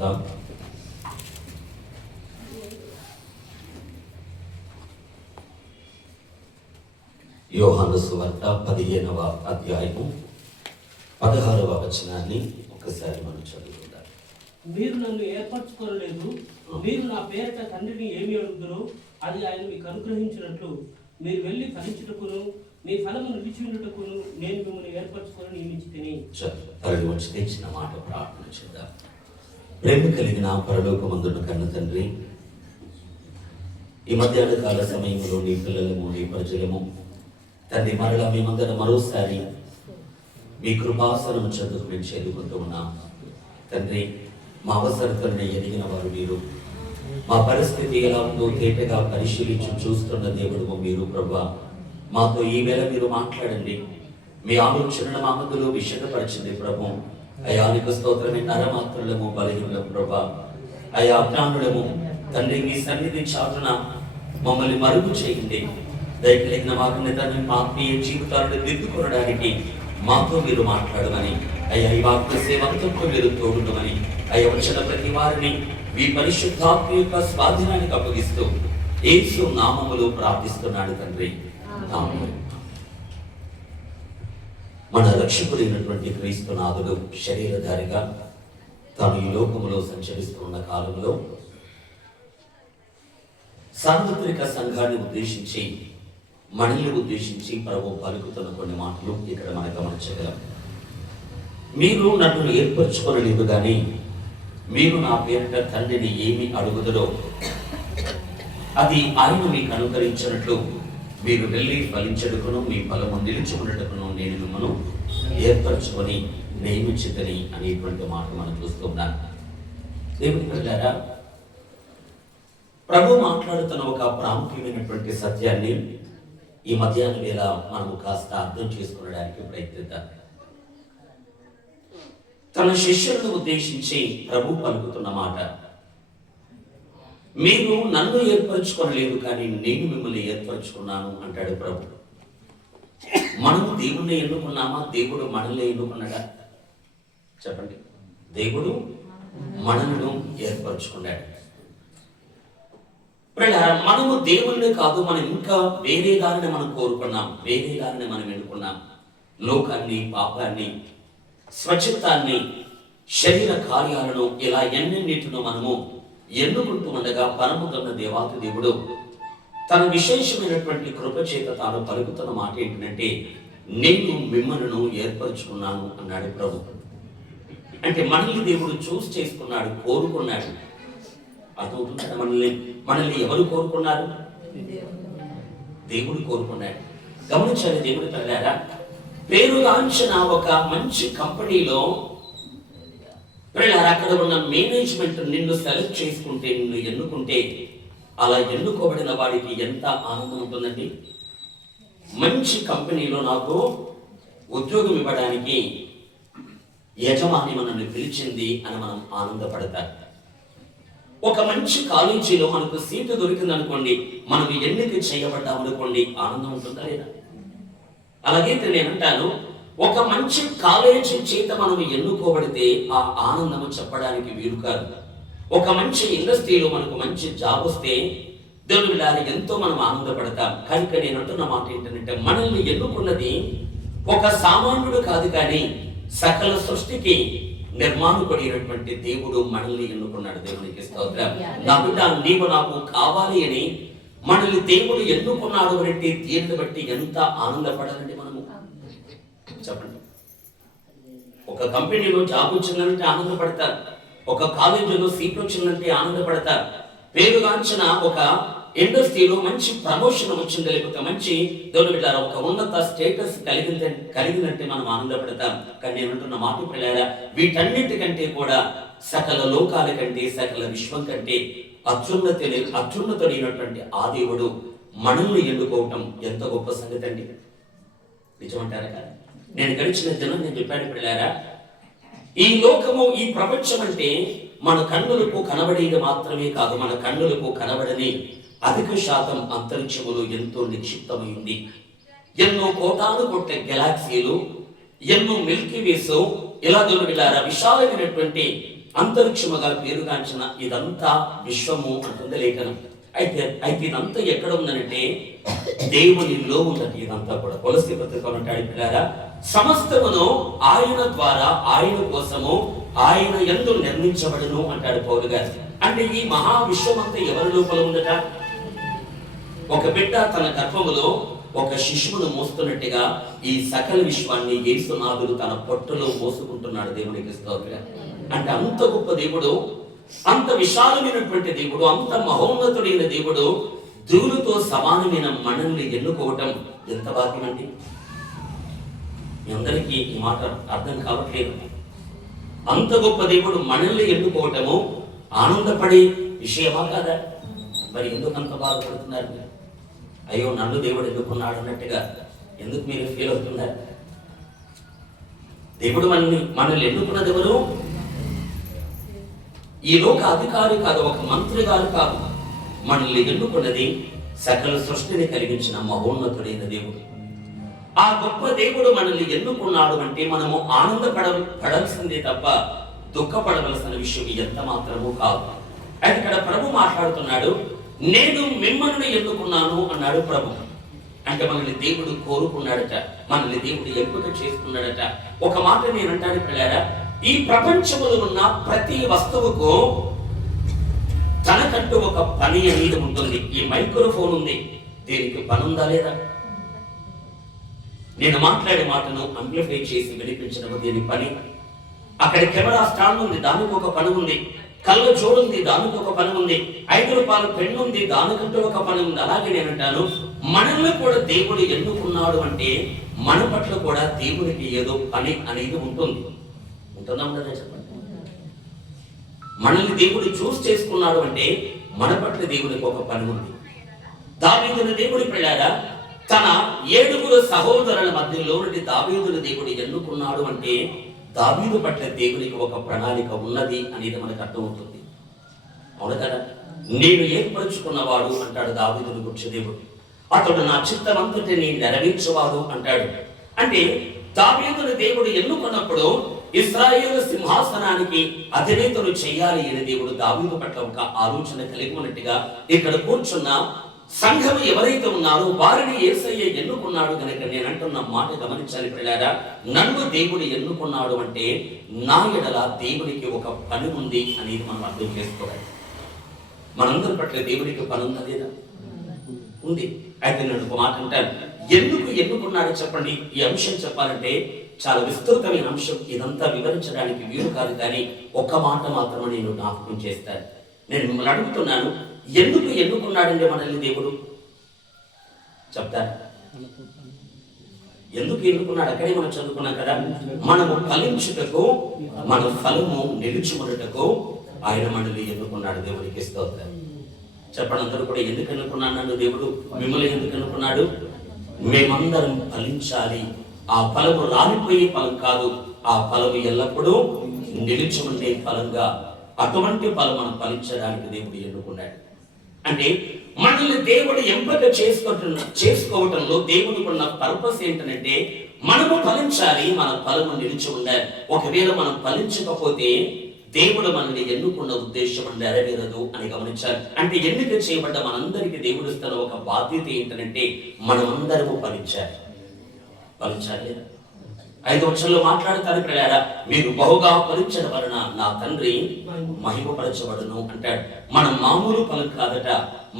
సువార్త 15వ అధ్యాయము 16వ వచనాన్ని ఒకసారి మనం చదువుకుందాం. మీరు నన్ను ఏర్పరచుకోలేదు, మీరు నా పేరిట తండ్రిని ఏమి అడుగుదరో అది ఆయన మీకు అనుగ్రహించినట్లు మీరు వెళ్ళి ఫలించుటకును మీ ఫలము నిలిచి ఉండుటకును నేను మిమ్మల్ని ఏర్పరచుకొని నియమించితిని. తరలి వచ్చి తెచ్చిన మాట ప్రార్థన చేద్దాం. ప్రేమ కలిగిన పరలోకమందున్న కన్న తండ్రి, ఈ మధ్యాహ్న కాల సమయంలో నీ పిల్లలము నీ ప్రజలము తండ్రి మరలా మేమందరం మరోసారి మీ కృపాసనం చదువు మేము చేరుకుంటూ ఉన్నాం. తండ్రి, మా అవసరతలను ఎదిగిన వారు మీరు, మా పరిస్థితి ఎలా ఉందో తేటగా పరిశీలించి చూస్తున్న దేవుడు మీరు. ప్రభా, మాతో ఈ వేళ మీరు మాట్లాడండి. మీ ఆలోచనలు మా మధ్యలో విషదపరచండి ప్రభు. అయానికి స్తోత్రమే. నరమాత్రులము బలహీనము ప్రభా, అయా అజ్ఞానులము తండ్రి మీ సన్నిధి చాటున మమ్మల్ని మరుగు చేయండి. దయకలిగిన వారిని తండ్రి మా ఆత్మీయ జీవితాలను దిద్దుకొనడానికి మాతో మీరు మాట్లాడమని, అయ్యా ఈ వాక్య సేవంతో మీరు తోడునమని, అయ్యా వచ్చిన ప్రతి వారిని మీ పరిశుద్ధాత్మ యొక్క స్వాధీనానికి అప్పగిస్తూ యేసు నామములో ప్రార్థిస్తున్నాడు తండ్రి. మన రక్షకుడైనటువంటి క్రీస్తునాథుడు శరీరధారిగా తాను ఈ లోకములో సంచరిస్తున్న కాలంలో సార్వత్రిక సంఘాన్ని ఉద్దేశించి మనల్ని ఉద్దేశించి ప్రభు పలుకుతున్న కొన్ని మాటలు ఇక్కడ మనం గమనించగలం. మీరు నన్ను ఏర్పరచుకోలేదు కానీ మీరు నా పేరిట తండ్రిని ఏమి అడుగుదరో అది ఆయన మీకు అనుకరించినట్లు మీరు వెళ్ళి ఫలించడుకును మీ ఫలము నిలిచి ఉండటకును నేను మిమ్మల్ని ఏర్పరచుకొని నియమించితని అనేటువంటి మాట మనం చూస్తున్నాం. దేవుని ప్రజలారా, ప్రభు మాట్లాడుతున్న ఒక ప్రాముఖ్యమైనటువంటి సత్యాన్ని ఈ మధ్యాహ్న వేళ మనము కాస్త అర్థం చేసుకోవడానికి ప్రయత్నిద్దాం. తన శిష్యులను ఉద్దేశించి ప్రభు పలుకుతున్న మాట, మీరు నన్ను ఏర్పరచుకోలేదు కానీ నేను మిమ్మల్ని ఏర్పరచుకున్నాను అంటాడు ప్రభు. మనము దేవుణ్ణి ఎన్నుకున్నామా? దేవుడు మనల్ని ఎన్నుకున్నాడా? చెప్పండి. దేవుడు మనలను ఏర్పరచుకున్నాడు. మనము దేవుణ్ణి కాదు, మనం ఇంకా వేరే దానిని మనం కోరుకున్నాం, వేరే దానిని మనం ఎన్నుకున్నాం. లోకాన్ని, పాపాన్ని, స్వచ్ఛతాన్ని, శరీర కార్యాలను ఇలా ఎన్నెన్నిటినో మనము ఎన్నుకుంటూ ఉండగా పరముతున్న దేవాతి దేవుడు తన విశేషమైనటువంటి కృప చేత తాను పలుకుతున్న మాట ఏంటంటే, నేను మిమ్మల్ని ఏర్పరచుకున్నాను అన్నాడు ప్రభు. అంటే మనల్ని దేవుడు చూస్ చేసుకున్నాడు, కోరుకున్నాడు. అర్థమవుతుందా? మనల్ని ఎవరు కోరుకున్నారు? దేవుడు కోరుకున్నాడు. గమనించాలి దేవుడి ప్రజలారా, పేరుగాంచిన ఒక మంచి కంపెనీలో అక్కడ ఉన్న మేనేజ్మెంట్ నిన్ను సెలెక్ట్ చేసుకుంటే, నిన్ను ఎన్నుకుంటే, అలా ఎన్నుకోబడిన వాడికి ఎంత ఆనందం ఉంటుందండి. మంచి కంపెనీలో నాకు ఉద్యోగం ఇవ్వడానికి యజమాని మనల్ని పిలిచింది అని మనం ఆనందపడతాం. ఒక మంచి కాలేజీలో మనకు సీటు దొరికింది అనుకోండి, మనం ఎన్నిక చేయబడ్డామనుకోండి, ఆనందం ఉంటుందా లేదా? అలాగైతే నేనంటాను, ఒక మంచి కాలేజీ చేత మనం ఎన్నుకోబడితే ఆ ఆనందము చెప్పడానికి వీలు కాదు. ఒక మంచి ఇండస్ట్రీలో మనకు మంచి జాబ్ వస్తే దేవుని బిడ్డలారా ఎంతో మనం ఆనందపడతాం. కనుక నేను అంటున్న మాట ఏంటంటే, మనల్ని ఎన్నుకున్నది ఒక సామాన్యుడు కాదు కానీ సకల సృష్టికి నిర్మాణపడినటువంటి దేవుడు మనల్ని ఎన్నుకున్నాడు. దేవునికి స్తోత్రం. నా బిడ్డ, నీవు నాకు కావాలి అని మనల్ని దేవుడు ఎన్నుకున్నాడు అంటే దీన్ని బట్టి ఎంత ఆనందపడాలండి మనము? చెప్పండి. ఒక కంపెనీలో జాబ్ వచ్చిందంటే ఆనందపడతారు, ఒక కాలేజీలో సీట్ వచ్చిందంటే ఆనందపడతారు, పేరుగాంచిన ఒక ఇండస్ట్రీలో మంచి ప్రమోషన్ వచ్చింది, లేకపోతే మంచి దేవుని బిడ్డలారా ఒక ఉన్నత స్టేటస్ కలిగిందంటే మనం ఆనందపడతాం. కానీ నేను అంటున్న మాట పిల్లారా, వీటన్నిటికంటే కూడా సకల లోకాల కంటే, సకల విశ్వం కంటే అత్యున్నతుడైనటువంటి ఆ దేవుడు మనల్ని ఎన్నుకోవటం ఎంత గొప్ప సంగతి అండి. నిజమంటారా కదా? నేను గడిచిన దినం నేను చెప్పాను పిల్లారా, ఈ లోకము, ఈ ప్రపంచం అంటే మన కన్నులకు కనబడేది మాత్రమే కాదు, మన కన్నులకు కనబడని అధిక శాతం అంతరిక్షములో ఎంతో నిక్షిప్తమైంది. ఎన్నో కోటాను కొట్టే గెలాక్సీలు, ఎన్నో మిల్కీ వేస్, ఇలా విశాలమైనటువంటి అంతరిక్షముగా పేరుగాంచిన ఇదంతా విశ్వము అంటుంది లేఖనం. అయితే ఇదంతా ఎక్కడ ఉందనంటే దేవునిలో ఉందండి. ఇదంతా కూడా కొలస్సీ పత్రికలో అంటాడు పిల్లారా, సమస్తమును ఆయన ద్వారా, ఆయన కోసము, ఆయన యందు నిర్మించబడును అంటాడు పౌలు గారు. అంటే ఈ మహా విశ్వమంతా ఎవరి లోపల ఉందట? ఒక బిడ్డ తన గర్భములో ఒక శిశువును మోస్తున్నట్టుగా ఈ సకల విశ్వాన్ని యేసునాథుడు తన పొట్టలో మోసుకుంటున్నాడు. దేవునికి స్తోత్రం. అంటే అంత గొప్ప దేవుడు, అంత విశాలమైనటువంటి దేవుడు, అంత మహోన్నతుడైన దేవుడు ధూళితో సమానమైన మనల్ని ఎన్నుకోవటం ఎంత భాగ్యం అండి. మీ అందరికీ ఈ మాట అర్థం కావట్లేదు. అంత గొప్ప దేవుడు మనల్ని ఎన్నుకోవటము ఆనందపడే విషయమా కాదా? మరి ఎందుకు అంత బాధపడుతున్నారు? అయ్యో నన్ను దేవుడు ఎన్నుకున్నాడు అన్నట్టుగా ఎందుకు మీరు ఫీల్ అవుతున్నారు? దేవుడు మనల్ని ఎన్నుకున్నది ఎవరు? ఈ లోక అధికారి కాదు, ఒక మంత్రి గారు కాదు. మనల్ని ఎన్నుకున్నది సకల సృష్టిని కలిగించిన మహోన్నతుడైన దేవుడు. ఆ గొప్ప దేవుడు మనల్ని ఎన్నుకున్నాడు అంటే మనము ఆనందపడాల్సిందే తప్ప దుఃఖపడవలసిన విషయం ఎంత మాత్రము కాదు. అయితే ఇక్కడ ప్రభు మాట్లాడుతున్నాడు, నేను మిమ్మల్ని ఎన్నుకున్నాను అన్నాడు ప్రభు. అంటే మనల్ని దేవుడు కోరుకున్నాడట, మనల్ని దేవుడు ఎంపిక చేసుకున్నాడట. ఒక మాట నేనంటాను పిల్లారా, ఈ ప్రపంచంలో ఉన్న ప్రతి వస్తువుకు తనకంటూ ఒక పని అనేది ఉంటుంది. ఈ మైక్రోఫోన్ ఉంది, దీనికి పని ఉందా లేదా? నేను మాట్లాడే మాటను అంప్లిఫై చేసి వినిపించడం దీని పని. అక్కడ కెమెరా స్టాండ్ ఉంది, దానికి ఒక పని ఉంది. కళ్ళ జోడుంది, దానికి ఒక పని ఉంది. 5 రూపాయల పెన్ను ఉంది, దానికంటూ ఒక పని ఉంది. అలాగే నేనంటాను, మనల్ని కూడా దేవుడు ఎన్నుకున్నాడు అంటే మన పట్ల కూడా దేవునికి ఏదో పని అనేది ఉంటుంది. ఉంటుందా ఉండదా చెప్పండి? మనల్ని దేవుడు చూస్ చేసుకున్నాడు అంటే మన పట్ల దేవునికి ఒక పని ఉంది. దావీదుని దేవుడి పిల్లారా తన 7 సహోదరుల మధ్యలో నుండి దావీదుని దేవుడు ఎన్నుకున్నాడు అంటే దావీదు పట్ల దేవునికి ఒక ప్రణాళిక ఉన్నది అనేది మనకు అర్థమవుతుంది. అవును కదా? నేను ఏర్పరచుకున్నవాడు అంటాడు దావీదుని గురించి దేవుడు. అతడు నా చిత్తమంతటిని నెరవేర్చువాడు అంటాడు. అంటే దావీదుని దేవుడు ఎన్నుకున్నప్పుడు ఇశ్రాయేలు సింహాసనానికి అధినేతలు చేయాలి అని దేవుడు దావీదు పట్ల ఒక ఆలోచన కలిగి ఉన్నట్టుగా ఇక్కడ కూర్చున్న సంఘం ఎవరైతే ఉన్నారో వారిని యేసయ్య ఎన్నుకున్నాడు కనుక నేను అంటున్న మాట గమనించాలి పిల్లారా, నన్ను దేవుడు ఎన్నుకున్నాడు అంటే నా ఎడల దేవునికి ఒక పని ఉంది అనేది మనం అర్థం చేసుకోవాలి. మనందరి పట్ల దేవునికి పని ఉందా లేదా? ఉంది. అయితే నేను ఒక మాట అంటాను, ఎందుకు ఎన్నుకున్నాడు చెప్పండి. ఈ అంశం చెప్పాలంటే చాలా విస్తృతమైన అంశం, ఇదంతా వివరించడానికి వీలు కాదు. కానీ ఒక్క మాట మాత్రమే నేను జ్ఞాపకం చేస్తాను. నేను మిమ్మల్ని అడుగుతున్నాను, ఎందుకు ఎన్నుకున్నాడండి మనల్ని దేవుడు? చెప్తారు. ఎందుకు ఎన్నుకున్నాడు? అక్కడే మనం చదువుకున్నాం కదా, మనము ఫలించుటకు, మన ఫలము నిలుచుకున్నటకు ఆయన మనల్ని ఎన్నుకున్నాడు. దేవునికి స్తోత్రం. చెప్పండి అందరూ కూడా, ఎందుకు ఎన్నుకున్నాడు నన్ను దేవుడు? మిమ్మల్ని ఎందుకు ఎన్నుకున్నాడు? మేమందరం ఫలించాలి. ఆ ఫలము రాలిపోయే ఫలం కాదు, ఆ ఫలము ఎల్లప్పుడూ నిలిచి ఉండే ఫలంగా, అటువంటి ఫలం మనం ఫలించడానికి దేవుడు ఎన్నుకున్నాడు. అంటే మనల్ని దేవుడు ఎంపిక చేసుకోవటంలో దేవుడికి ఉన్న పర్పస్ ఏంటంటే మనము ఫలించాలి, మన ఫలము నిలిచి ఉండాలి. ఒకవేళ మనం ఫలించకపోతే దేవుడు మనల్ని ఎన్నుకున్న ఉద్దేశం నెరవేరదు అని గమనించాలి. అంటే ఎన్నిక చేయబడ్డ మనందరికీ దేవుడు ఇస్తున్న ఒక బాధ్యత ఏంటంటే మనమందరము ఫలించాలి. ఫలించాలి. 5వ వచనంలో మాట్లాడతారు పిల్లారా, మీరు బహుగా ఫలించడం వలన నా తండ్రి మహిమపరచబడును అంటాడు. మనం మామూలు ఫలం కాదట,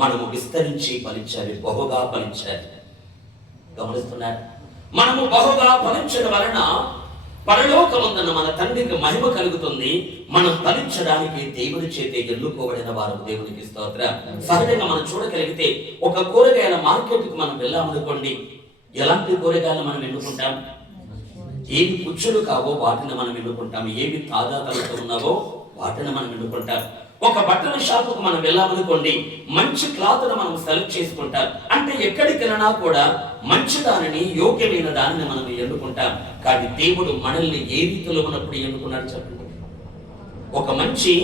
మనము విస్తరించి ఫలించాలి, బహుగా ఫలించాలి. గమనిస్తున్నారు? మనము బహుగా ఫలించడం వలన పరలోకమందున మన తండ్రికి మహిమ కలుగుతుంది. మనం ఫలించడానికి దేవుని చేతే ఎన్నుకోబడిన వారు. దేవునికి స్తోత్రం. సహజంగా మనం చూడగలిగితే ఒక కూరగాయల మార్కెట్కి మనం వెళ్ళామనుకోండి, ఎలాంటి కూరగాయలు మనం ఎన్నుకుంటాం? ఏవి పుచ్చులు కావో వాటిని మనం ఎన్నుకుంటాం, ఏవి తాజా తలతో ఉన్నావో వాటిని మనం ఎన్నుకుంటాం. ఒక బట్టల షాపుకు మనం వెళ్ళామనుకోండి, మంచి క్లాత్ను మనం సెలెక్ట్ చేసుకుంటాం. అంటే ఎక్కడికి వెళ్ళినా కూడా మంచి దానిని, యోగ్యమైన దానిని మనం ఎన్నుకుంటాం. కానీ దేవుడు మనల్ని ఏ రీతిలో ఉన్నప్పుడు ఎన్నుకున్నాడు చెప్పండి. ఒక మంచి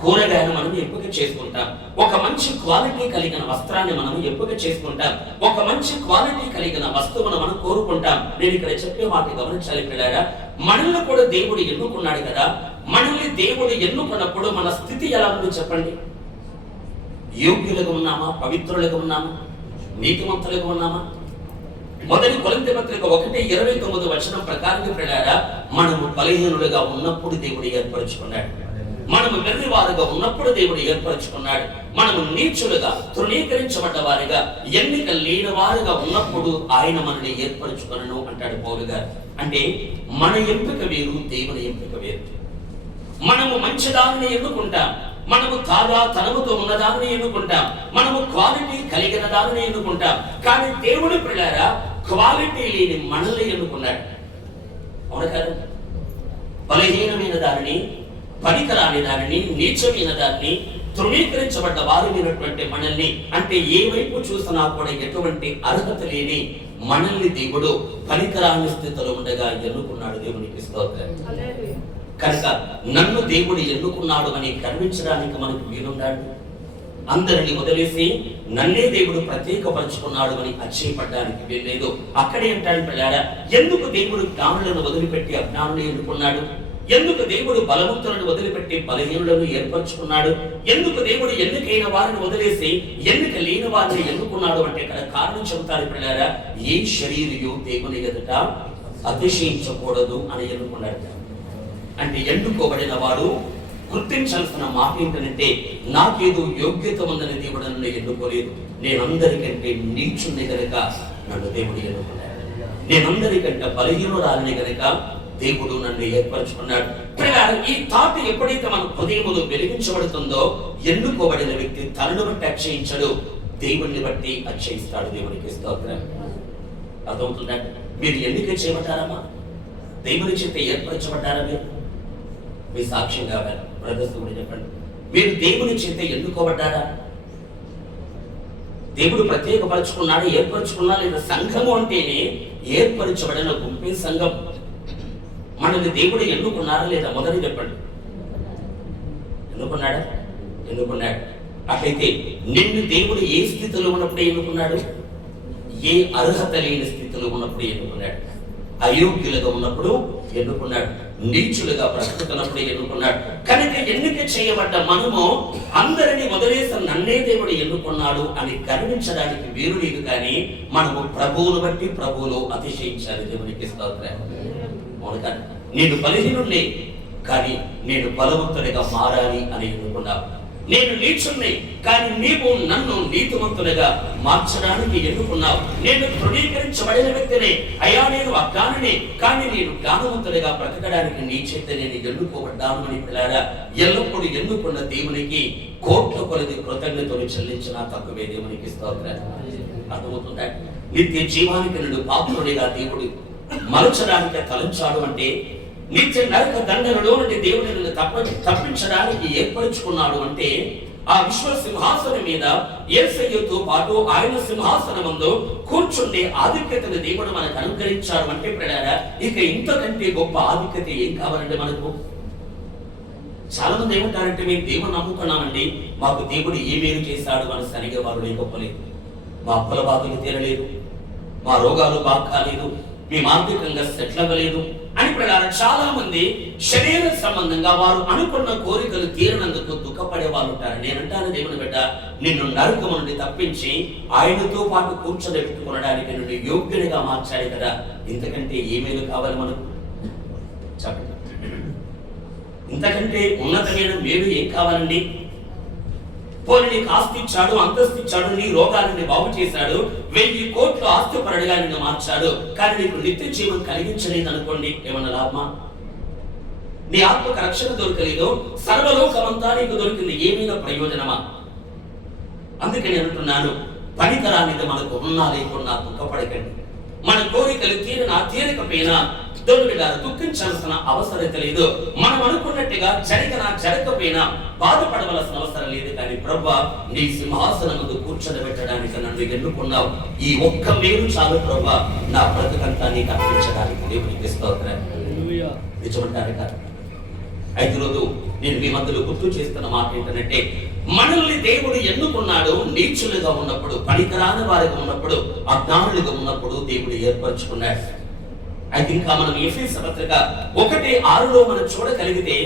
కూరగాయలు మనం ఎంపిక చేసుకుంటాం, ఒక మంచి క్వాలిటీ కలిగిన వస్త్రాన్ని మనం ఎంపిక చేసుకుంటాం, ఒక మంచి క్వాలిటీ కలిగిన వస్తువును మనం కోరుకుంటాం. నేను ఇక్కడ చెప్పే మాట గమనించాలి పిల్లారా, మనల్ని కూడా దేవుడు ఎన్నుకున్నాడు కదా. మనల్ని దేవుడు ఎన్నుకున్నప్పుడు మన స్థితి ఎలా ఉందో చెప్పండి. యోగ్యులుగా ఉన్నామా? పవిత్రులుగా ఉన్నామా? నీతిమంతులుగా ఉన్నామా? మొదటి కొరింథీ పత్రిక 1:29 ప్రకారం ప్రియులారా, మనము బలహీనులుగా ఉన్నప్పుడు దేవుడు ఏర్పరచుకున్నాడు. మనము వెర్రివారుగా ఉన్నప్పుడు దేవుడు ఏర్పరచుకున్నాడు. మనము నీచులుగా తృణీకరించబడ్డ వారిగా ఎన్నిక లేని వారుగా ఉన్నప్పుడు ఆయన మనల్ని ఏర్పరచుకునను అంటాడు పౌలు గారు. అంటే మన ఎంపిక వేరు, దేవుని ఎంపిక వేరు. మనము మంచిదాన్ని ఎన్నుకుంటాం, మనము తాజా తనముతో ఉన్నదాన్ని ఎన్నుకుంటాం, మనము క్వాలిటీ కలిగిన దాన్ని ఎన్నుకుంటాం. కానీ దేవుడు ప్రియులారా క్వాలిటీ లేని మనల్ని ఎన్నుకున్నాడు. అవును కదా? బలహీనమైన దానిని, పనికిరాని దానిని, నీచమైన దాన్ని, తృణీకరించబడ్డ వారినటువంటి మనల్ని, అంటే ఏ వైపు చూసినా కూడా ఎటువంటి అర్హత లేని మనల్ని దేవుడు పనికిరాని స్థితిలో ఉండగా ఎన్నుకున్నాడు. దేవునికి స్తోత్రం. కనుక నన్ను దేవుడు ఎన్నుకున్నాడు అని గర్వించడానికి మనకు వీలున్నాడు. అందరిని వదిలేసి నన్నే దేవుడు ప్రత్యేకపరచుకున్నాడు అని అచ్చయపడడానికి వీల్లేదు. అక్కడే అంటాడు పిల్లారా, ఎందుకు దేవుడు జ్ఞానులను వదిలిపెట్టి అజ్ఞానులను ఎన్నుకున్నాడు? ఎందుకు దేవుడు బలవంతులను వదిలిపెట్టి బలహీనులను ఏర్పరచుకున్నాడు? ఎందుకు దేవుడు ఎన్నికైన వారిని వదిలేసి ఎన్నిక లేని వారిని ఎన్నుకున్నాడు అంటే ఇక్కడ కారణం చెబుతారు పిల్లారా, ఏ శరీరయు దేవుని ఎదుట అతిశయించకూడదు అని ఎన్నుకున్నాడు. అంటే ఎన్నుకోబడిన వాడు గుర్తించాల్సిన మాట ఏంటంటే, నాకేదో యోగ్యత ఉందని దేవుడు నన్ను ఎన్నుకోలేదు. నేనందరికంటే నీచుని గనక నన్ను దేవుడు ఎన్నుకున్నాడు. నేనందరికంటే బలహీనురాలని గనక దేవుడు నన్ను ఏర్పరచుకున్నాడు. ఈ థాట్ ఎప్పుడైతే మన హృదయములో వెలిగించబడుతుందో, ఎన్నుకోబడిన వ్యక్తి తనను బట్టి అక్షయించడు, దేవుణ్ణి బట్టి అక్షయిస్తాడు. దేవునికి స్తోత్రం. అర్థమవుతుందా? మీరు ఎన్నిక చేయబడ్డారమ్మా? దేవుని చేత ఏర్పరచబడ్డారా? మీ సాక్ష్యం కావాలి. బ్రదర్స్ కూడా చెప్పండి, మీరు దేవుని చేత ఎన్నుకోబడ్డారా? దేవుడు ప్రత్యేకపరచుకున్నాడు, ఏర్పరచుకున్నా లేదా? సంఘము అంటేనే ఏర్పరచబడిన గుంపే సంఘం. మనల్ని దేవుడు ఎన్నుకున్నారా లేదా? మొదటి చెప్పండి. ఎన్నుకున్నాడా? ఎన్నుకున్నాడు. అట్లయితే నిన్ను దేవుడు ఏ స్థితిలో ఉన్నప్పుడు ఎన్నుకున్నాడు? ఏ అర్హత లేని స్థితిలో ఉన్నప్పుడు ఎన్నుకున్నాడు. అయోగ్యులుగా ఉన్నప్పుడు ఎన్నుకున్నాడు, నీచులుగా బ్రతుకుతున్నప్పుడు ఎన్నుకున్నాడు. కనుక ఎన్నిక చేయబడ్డ మనము అందరినీ వదిలేసి నన్నే దేవుడు ఎన్నుకున్నాడు అని గర్వించడానికి వీలు లేదు. కానీ మనము ప్రభువును బట్టి ప్రభువులో అతిశయించాలి. దేవునికి స్తోత్రం. నేను బలహీనుణ్ణి, కానీ నేను బలవంతుడిగా మారాలి అని ఎన్నుకున్నావు. నేను నీచుణ్ణి, కానీ నీవు నన్ను నీతిమంతునిగా మార్చడానికి ఎన్నుకున్నావు. నేను తృణీకరించబడిన వ్యక్తిని, అయ్యా నేను అజ్ఞానిని, కానీ నేను జ్ఞానవంతునిగా బ్రతకడానికి నీ చేత నేను ఎన్నుకోబడ్డాను అని పిల్లారా, ఎల్లప్పుడూ ఎన్నుకున్న దేవునికి కోట్ల కొలది కృతజ్ఞతలు చెల్లించినా తక్కువే. దేవునికి స్తోత్రం. అర్థమవుతుందా? నిత్య జీవానికి నిన్ను పాత్రుడిగా దేవుడు మలచడానికి తలంచాడు. అంటే నిత్య నరక దండనలో నుండి దేవుని నిన్ను తప్పించడానికి ఏర్పరచుకున్నాడు. అంటే ఆ విశ్వ సింహాసనం మీద యేసయ్యతో పాటు ఆయన సింహాసనమందు కూర్చుండే ఆధిక్యతను దేవుడు మనకు అనుగ్రహించాడు. అంటే ప్రియులారా, ఇక ఇంతకంటే గొప్ప ఆధిక్యత ఏం కావాలంటే మనకు? చాలా మంది ఏమంటారంటే, మేము దేవుని నమ్ముకున్నామండి, మాకు దేవుడు ఏ మేలు చేశాడు అని సరిగా వారు లేకపోలేదు. మా అప్పుల బాధలు తీరలేదు, మా రోగాలు బాగా కాలేదు, మేము ఆర్థికంగా సెటిల్ అవ్వలేదు అని ప్రకారం చాలా మంది శరీర సంబంధంగా వారు అనుకున్న కోరికలు తీరినందుకు దుఃఖపడే వాళ్ళు ఉంటారు. నేనంటాను, దేవుని బిడ్డ, నిన్ను నరకము నుండి తప్పించి ఆయనతో పాటు కూర్చోబెట్టుకునడానికి నిన్ను యోగ్యునిగా మార్చాడు కదా. ఇంతకంటే ఏమేమి కావాలి మనకు? చెప్పండి. ఇంతకంటే ఉన్నతమైన మేలు ఏం కావాలండి? పోనీ నీకు ఆస్తి ఇచ్చాడు, అంతస్తు ఇచ్చాడు, నీ రోగాలని బాగు చేశాడు, 1000 కోట్ల ఆస్తిపరుడిగా నిన్ను మార్చాడు, కానీ నీకు నిత్య జీవం కలిగించలేదు అనుకోండి, ఏమన్నా లాభమా? నీ ఆత్మకు రక్షణ దొరకలేదు, సర్వలోకమంతా నీకు దొరికింది, ఏమైనా ప్రయోజనమా? అందుకని అంటున్నాను, పనికరానిది మనకు ఉన్నా లేకున్నా దుఃఖపడకండి. మన కోరికలు తీరినా తీరకపోయినా దుఃఖించాల్సిన అవసరం లేదు. మనం అనుకున్నట్టుగా జరగకపోయినా బాధపడవలసిన అవసరం లేదు. కానీ ప్రభువా, నీ సింహాసనం ముందు కూర్చోబెట్టడానికి నన్ను ఎన్నుకున్నావు, ఈ ఒక్క మేలు చాలు ప్రభువా, నా బ్రతుకంతా నీకు అర్పించడానికి. దేవునికి స్తోత్రం. నిజమంటారు కదా. అయితే రోజు నేను మీ మధ్యలో గుర్తు చేస్తున్న మాట ఏంటంటే, మనల్ని దేవుడు ఎన్నుకున్నాడు. నీచులుగా ఉన్నప్పుడు, పనికిరాని వారిగా ఉన్నప్పుడు, అజ్ఞానులుగా ఉన్నప్పుడు దేవుడు ఏర్పరచుకున్నాడు. అయితే ఇంకా మనం ఎఫెసీ పత్రిక 1:6 మనం చూడగలిగితే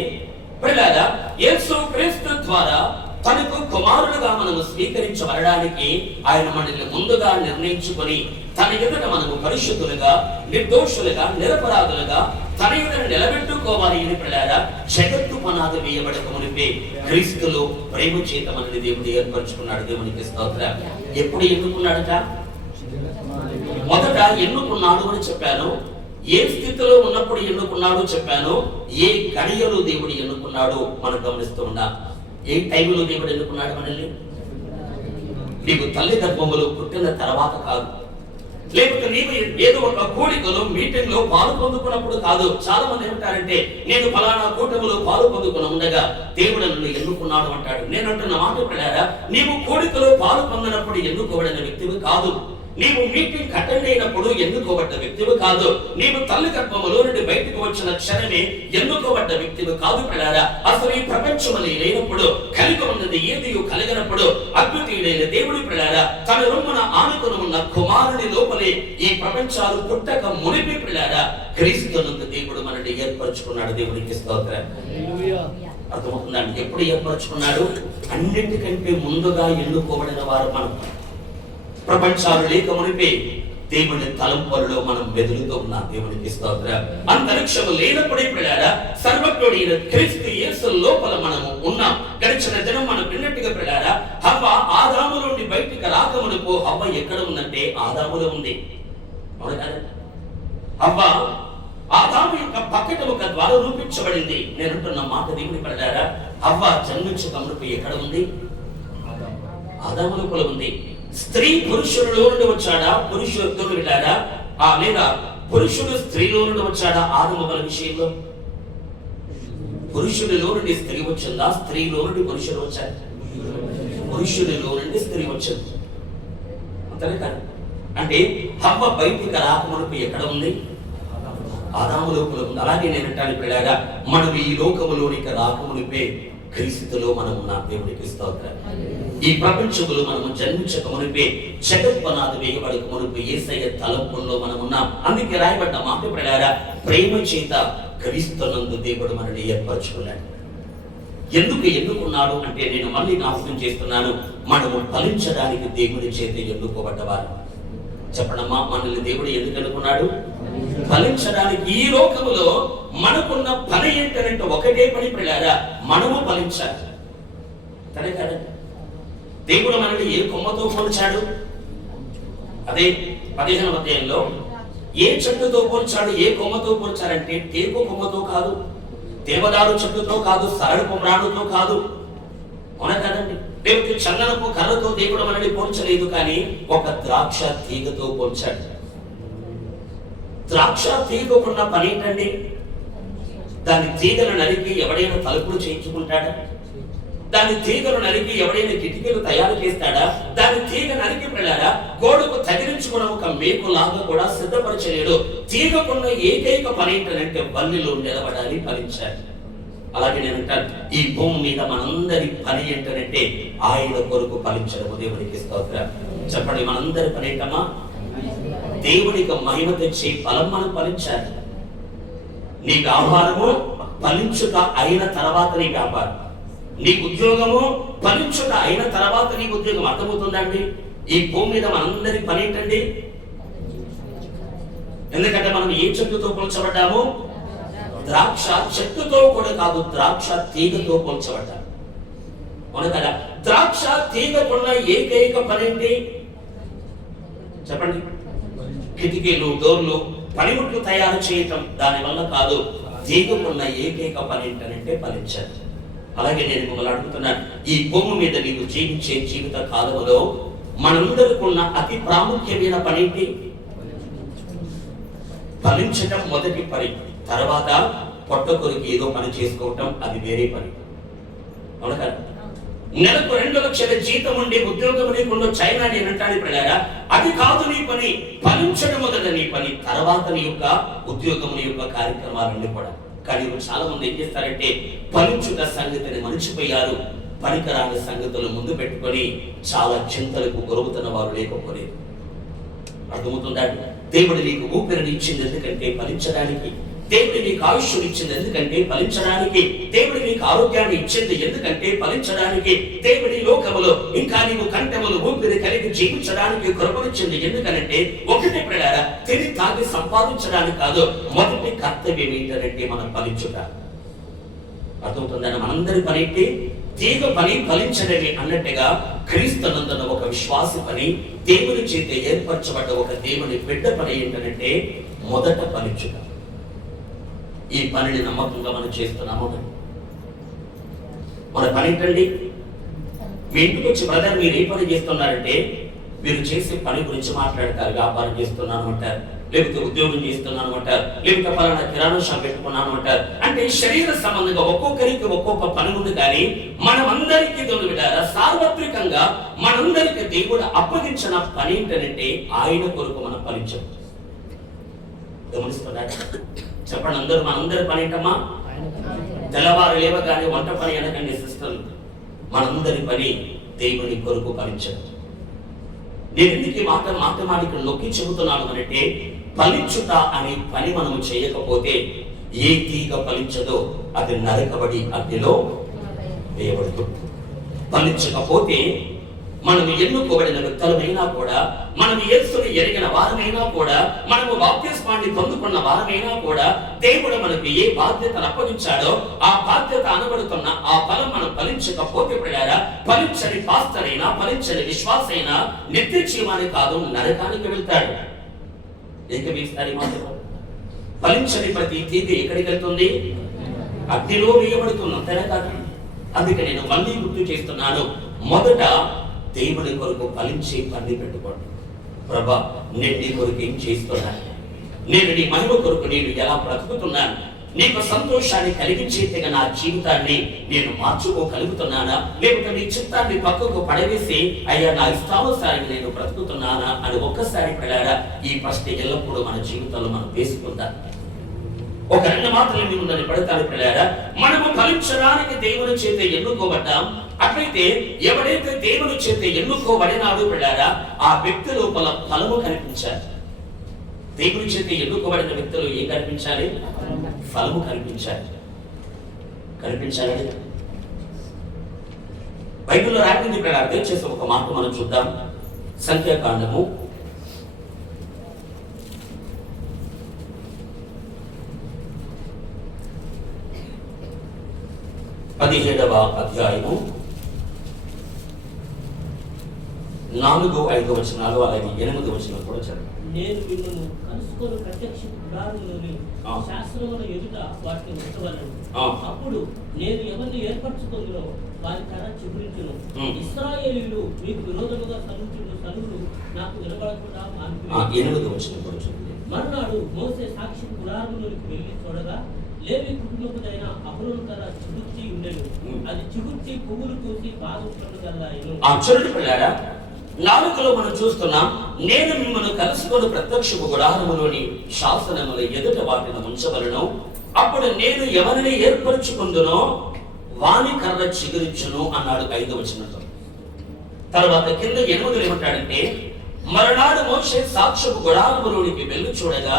పిల్లగా యేసు క్రీస్తు ద్వారా తనకు కుమారులుగా మనము స్వీకరించబడడానికి ఆయన మనల్ని ముందుగా నిర్ణయించుకొని తన ఎదుట మనము పరిశుద్ధులుగా, నిర్దోషులుగా, నిరపరాధులుగా తన ఎదుట నిలబెట్టుకోవాలి అని పిల్లారా, జగత్తు పునాది వేయబడక మునిపే క్రీస్తులో ప్రేమ చేత మనల్ని దేవుడు ఏర్పరచుకున్నాడు. దేవునికి స్తోత్రం. ఎప్పుడు ఎన్నుకున్నాడట? మొదట ఎన్నుకున్నాడు అని చెప్పాను. ఏ స్థితిలో ఉన్నప్పుడు ఎన్నుకున్నాడో చెప్పాను. ఏ గడియలో దేవుడు ఎన్నుకున్నాడో మనం గమనిస్తూ ఉన్నాం. ఏ టైంలో దేవుడు ఎన్నుకున్నాడు మనల్ని? నీవు తల్లి గర్భములో పుట్టిన తర్వాత కాదు, లేకపోతే నీవు ఏదో ఒక కూడికలో మీటింగ్ లో పాలు పొందుకున్నప్పుడు కాదు. చాలా మంది ఏమంటారంటే, నేను ఫలానా కూటమిలో పాలు పొందుకుని ఉండగా దేవుడు నన్ను ఎన్నుకున్నాడు అంటాడు. నేను అంటున్న మాట పిల్లారా, నీవు కూడికలో పాలు పొందినప్పుడు ఎన్నుకోబడిన వ్యక్తివి కాదు. నీవు మీటింగ్ అటెండ్ అయినప్పుడు ఎన్నుకోబడ్డ వ్యక్తివి కాదు. నీవు తల్లి గర్భములో నుండి బయటకు వచ్చిన క్షణమే ఎన్నుకోబడ్డ వ్యక్తివి కాదు పిల్లారా. అసలు ఈ ప్రపంచంలో లేనప్పుడు, కలిగి ఉన్నది ఏది కలిగినప్పుడు అద్భుతీయుడైన దేవుడి పిల్లారా తన రొమ్మున ఆనుకుని ఉన్న కుమారుని లోపలే ఈ ప్రపంచాలు పుట్టక మునిపి పిల్లారా క్రీస్తునందు దేవుడు మనల్ని ఏర్పరచుకున్నాడు. దేవునికి స్తోత్రం. అర్థమవుతుందండి? ఎప్పుడు ఏర్పరచుకున్నాడు? అన్నింటికంటే ముందుగా ఎన్నుకోబడిన వారు మనం. ప్రపంచాలు లేక మునిపే దేవుని తలంపులలో మనం వెదులుతూ ఉన్నాం. దేవునికి స్తోత్రం. అంతరిక్షము లేనప్పుడే పిల్లారా సర్వజ్ఞుడైన క్రీస్తు యేసు లోపల మనము ఉన్నాం. గడిచిన దినం మనం విన్నట్టుగా పిల్లారా, హవ్వ ఆదాము నుండి బయటికి రాకమునుపు హవ్వ ఎక్కడ ఉందంటే ఆదాములో ఉంది. హవ్వ ఆదాము యొక్క పక్కటముక ద్వారా రూపించబడింది. నేను అంటున్న మాట దేవుని పిల్లారా, హవ్వ జన్మించకమునుపు ఎక్కడ ఉంది? ఆదాము లోపల ఉంది. స్త్రీ పురుషుడిలో నుండి వచ్చాడా? పురుషుడు వెళ్ళాడా? లేదా పురుషుడు స్త్రీలో నుండి వచ్చాడా? ఆదమల విషయంలో పురుషుడిలో నుండి స్త్రీ వచ్చిందా? స్త్రీలో నుండి పురుషుడు వచ్చాడు? పురుషుడిలో నుండి స్త్రీ వచ్చింది. అంతనే కాదు. అంటే హవ్వ బయటికి రాకమునుపు ఎక్కడ ఉంది? ఆదాము లోపల ఉంది. అలాగే నేనంటాను పిల్లారా, మనం ఈ లోకములోనికి రాకమునిపే క్రీస్తులో మనం ఉన్నాం. దేవునికి స్తోత్రం. ఈ ప్రపంచంలో మనము జన్మించక మునిపే జగత్పునాది వేయబడక మునిపే యేసయ్య తలంపుల్లో మనం ఉన్నాం. అందుకే రాయబడ్డ మాట ప్రకారం ప్రేమ చేత క్రీస్తునందు దేవుడు మనల్ని ఏర్పరచుకున్నాడు. ఎందుకు ఎన్నుకున్నాడు అంటే, నేను మళ్ళీ జ్ఞాపకం చేస్తున్నాను, మనము ఫలించడానికి దేవుడి చేత ఎన్నుకోబడ్డవారు. చెప్పడమ్మా, మనల్ని దేవుడు ఎందుకు ఎన్నుకున్నాడు? ఫలించడానికి. ఈ లోకములో మనకున్న పని ఏంటంటే ఒకటే పని పిల్లారా, మనము ఫలించాలి. సరే కదా? దేవుడు మనల్ని ఏ కొమ్మతో పోల్చాడు? అదే 15వ అధ్యాయంలో ఏ చెట్టుతో పోల్చాడు? ఏ కొమ్మతో పోల్చారంటే టేకు కొమ్మతో కాదు, దేవదారు చెట్టుతో కాదు, సరళ కొమ్మరాడుతో కాదు. అవునా కదండి? దేవుడికి చందనపు కర్రతో దేవుడు మనల్ని పోల్చలేదు, కానీ ఒక ద్రాక్ష తీగతో పోల్చాడు. ద్రాక్ష తీగకున్న పని ఏంటండి? దాని తీగను నరికి ఎవడైనా తలుపులు చేయించుకుంటాడా? దాని తీగను నరికి ఎవడైనా కిటికీలు తయారు చేస్తాడా? దాని తీగ నరికి పిల్లారా గోడకు తగిలించుకున్న ఒక మేకులాగా కూడా సిద్ధపరచలేడు. తీగకున్న ఏకైక పని ఏంటంటే వల్లిలో నిలబడాలి, ఫలించాలి. అలాగే నేను అంటాను, ఈ భూమి మీద మనందరి పని ఏంటంటే ఆయన కొరకు ఫలించడం. దేవునికి స్తోత్రం. చెప్పండి, మనందరి పని ఏంటమ్మా? దేవునికి మహిమ తెచ్చే ఫలం మనం ఫలించాలి. నీ వ్యాపారము ఫలించుట అయిన తర్వాత నీ వ్యాపారం, నీ ఉద్యోగము ఫలించుట అయిన తర్వాత నీ ఉద్యోగం. అర్థమవుతుందండి? ఈ భూమి మీద మనందరి పని ఏంటండి? ఎందుకంటే మనం ఏ చెట్టుతో పోల్చబడ్డాము? ద్రాక్ష చెట్టుతో కూడా కాదు, ద్రాక్ష తీగతో పోల్చబడ్డాము. అవును కదా? ద్రాక్ష తీగకున్న ఏకైక పని ఏంటి చెప్పండి? కిటికీలు, డోర్లు, పనిముట్లు తయారు చేయటం. దాని వల్ల కాదు. తీగకున్న ఏకైక పని ఏంటంటే ఫలించాలి. అలాగే నేను మిమ్మల్ని అడుగుతున్నాను, ఈ భూమి మీద నీకు జీవించే జీవిత కాలంలో మనందరికి ఉన్న అతి ప్రాముఖ్యమైన పని ఏంటి? ఫలించటం మొదటి పని. తర్వాత పొట్ట కొరికి ఏదో పని చేసుకోవటం, అది వేరే పని. అవును కదా? నెలకు 2 లక్షల జీతం ఉండే ఉద్యోగం నీకుండా చైనా నేనంటాను పిల్లారా, అది కాదు నీ పని. ఫలించడం మొదట నీ పని, తర్వాత నీ యొక్క ఉద్యోగం, నీ యొక్క కార్యక్రమాలన్నీ కూడా. కానీ చాలా మంది ఏం చేస్తారంటే ఫలించుట సంగతిని మర్చిపోయారు. పనికిరాని సంగతులు ముందు పెట్టుకొని చాలా చింతలకు గురవుతున్న వారు లేకపోలేదు. అర్థమవుతుందా? దేవుడు నీకు ఊపిరినిచ్చింది ఎందుకంటే ఫలించడానికి. దేవుడు నీకు ఆయుష్ను ఇచ్చింది ఎందుకంటే ఫలించడానికి. దేవుడు నీకు ఆరోగ్యాన్ని ఇచ్చింది ఎందుకంటే ఫలించడానికి. దేవుడి లోకములో ఇంకా నీవు కంఠములు ఊపిరి కలిగి జీవించడానికి కృపనిచ్చింది ఎందుకనంటే ఒకటి ప్రకారం తిని తాగి సంపాదించడానికి కాదు. మొదటి కర్తవ్యం ఏంటంటే మనం ఫలించుట. అర్థమవుతుందని మనందరి పని ఏంటి? తీగ పని ఫలించడమే అన్నట్టుగా క్రీస్తునందున ఒక విశ్వాసి పని, దేవుని చేత ఏర్పరచబడ్డ ఒక దేవుని బిడ్డ పని ఏంటంటే మొదట ఫలించుట. ఈ పనిని నమ్మకంగా మనం చేస్తున్నాము. మన పని ఏంటండి? మీ ఇంటికి వచ్చి బ్రదర్ మీరు ఏ పని చేస్తున్నారంటే మీరు చేసే పని గురించి మాట్లాడతారు. వ్యాపారం చేస్తున్నాను అంటారు, లేకపోతే ఉద్యోగం చేస్తున్నాను అంటారు, లేకపోతే పలానా కిరాణా షాప్ పెట్టుకున్నాను అంటారు. అంటే శరీర సంబంధంగా ఒక్కొక్కరికి ఒక్కొక్క పని ఉంది. కానీ మనమందరికీ విడారా సార్వత్రికంగా మనందరికి దేవుడు అప్పగించిన పని ఏంటంటే ఆయన కొరకు మనం ఫలించం. గమనిస్తున్నారా? చెప్పండి అందరూ, మనందరి పని ఏంటమ్మా? తెల్లవారు లేవగానే వంట పని అనకండి సిస్టర్లు. మనందరి పని దేవుని కొరకు ఫలించడం. నేను ఎందుకు మాటమాడికి నొక్కి చెబుతున్నాను అంటే ఫలించుట అనే పని మనం చేయకపోతే ఏ తీగ ఫలించదో అది నరకబడి అగ్నిలో వేయబడుతుంది. ఫలించకపోతే మనము ఎన్నుకోబడిన వ్యక్తులమైనా కూడా, మనం యేసుని ఎరిగిన వారమైనా కూడా, మనము బాప్తిస్మాన్ని పొందుకున్న వారమైనా కూడా దేవుడు మనకి ఏ బాధ్యతను అప్పగించాడో ఆ బాధ్యత అనబడుతున్న ఆ ఫలం మనం ఫలించకపోతే ఫలించని పాస్టర్ అయినా ఫలించని విశ్వాసైనా నిత్య జీవానికి కాదు నరకానికి వెళ్తాడు. ఏకమేస్తారి మాత్రం ఫలించని ప్రతి తీగ ఎక్కడికి వెళ్తుంది? అగ్నిలో వేయబడుతుంది. అంతేనా కాదు? అందుకే నేను మళ్ళీ గుర్తు చేస్తున్నాను, మొదట దేవుని కొరకు ఫలించే పని పెట్టుకోండి. ప్రభా నేను నీ కొరకు ఏం చేస్తున్నాను, నేను నీ మహిమ కొరకు నేను ఎలా బ్రతుకుతున్నాను, నీకు సంతోషాన్ని కలిగించేట్టుగా నా జీవితాన్ని నేను మార్చుకోగలుగుతున్నానా, లేకపోతే నీ చిత్తాన్ని పక్కకు పడవేసి అయ్యా నా ఇష్టానుసారంగా నేను బ్రతుకుతున్నానా అని ఒక్కసారి పిల్లారా ఈ ప్రశ్న ఎల్లప్పుడూ మన జీవితంలో మనం వేసుకుందాం. ఒక రెండు మాత్రలు మీ ముందని పడతాను పిల్లారా. మనము ఫలించడానికి దేవుని చేత ఎన్నుకోబడ్డాం. అట్లయితే ఎవడైతే దేవుని చేత ఎన్నుకోబడినాడు పిల్లారా ఆ వ్యక్తి లోపల ఫలము కనిపించాలి. దేవుని చేత ఎన్నుకోబడిన వ్యక్తులు ఏం కనిపించాలి? ఫలము కనిపించాలి. కనిపించాలని బైబిల్లో రాయింది. ఇక్కడ అర్థం చేసే ఒక మాట మనం చూద్దాం. సంఖ్యాకాండము 17వ అధ్యాయము 4-5 వచనాలు అలాగే 8 వచనాలు కూడా చదవండి. నేను మిమ్మల్ని కలుసుకొని ప్రత్యక్ష గుడారంలోని శాస్త్రముల ఎదుట వాటిని ఉంచవలను. అప్పుడు నేను ఎవరిని ఏర్పరచుకుందో వారి కర్ర చిగురించును. ఇశ్రాయేలీయులు మీకు విరోధముగా సలుచుడు సలుగులు నాకు వినబడకుండా మానిపోయారు. మరునాడు మోసే సాక్షి గుడారంలోనికి వెళ్ళి చూడగా లేవి కుటుంబపుదైన అహరోను కర్ర చిగుర్చి ఉండెను. అది చిగుర్చి పువ్వులు పూసి బాధపడు గల్లాయను. చూడండి పిల్లారా, 4లో మనం చూస్తున్నాం, నేను మిమ్మల్ని కలుసుకొని ప్రత్యక్షపు గుడారములోని శాసనముల ఎదుట వాటిని ఉంచవలను. అప్పుడు నేను ఎవరిని ఏర్పరచుకుందునో వాని కర్ర చిగురించును అన్నాడు 5వ వచనంలో. తర్వాత కింద 8లో ఏమంటాడంటే, మరునాడు మోషే సాక్షపు గుడారములోనికి వెళ్ళి చూడగా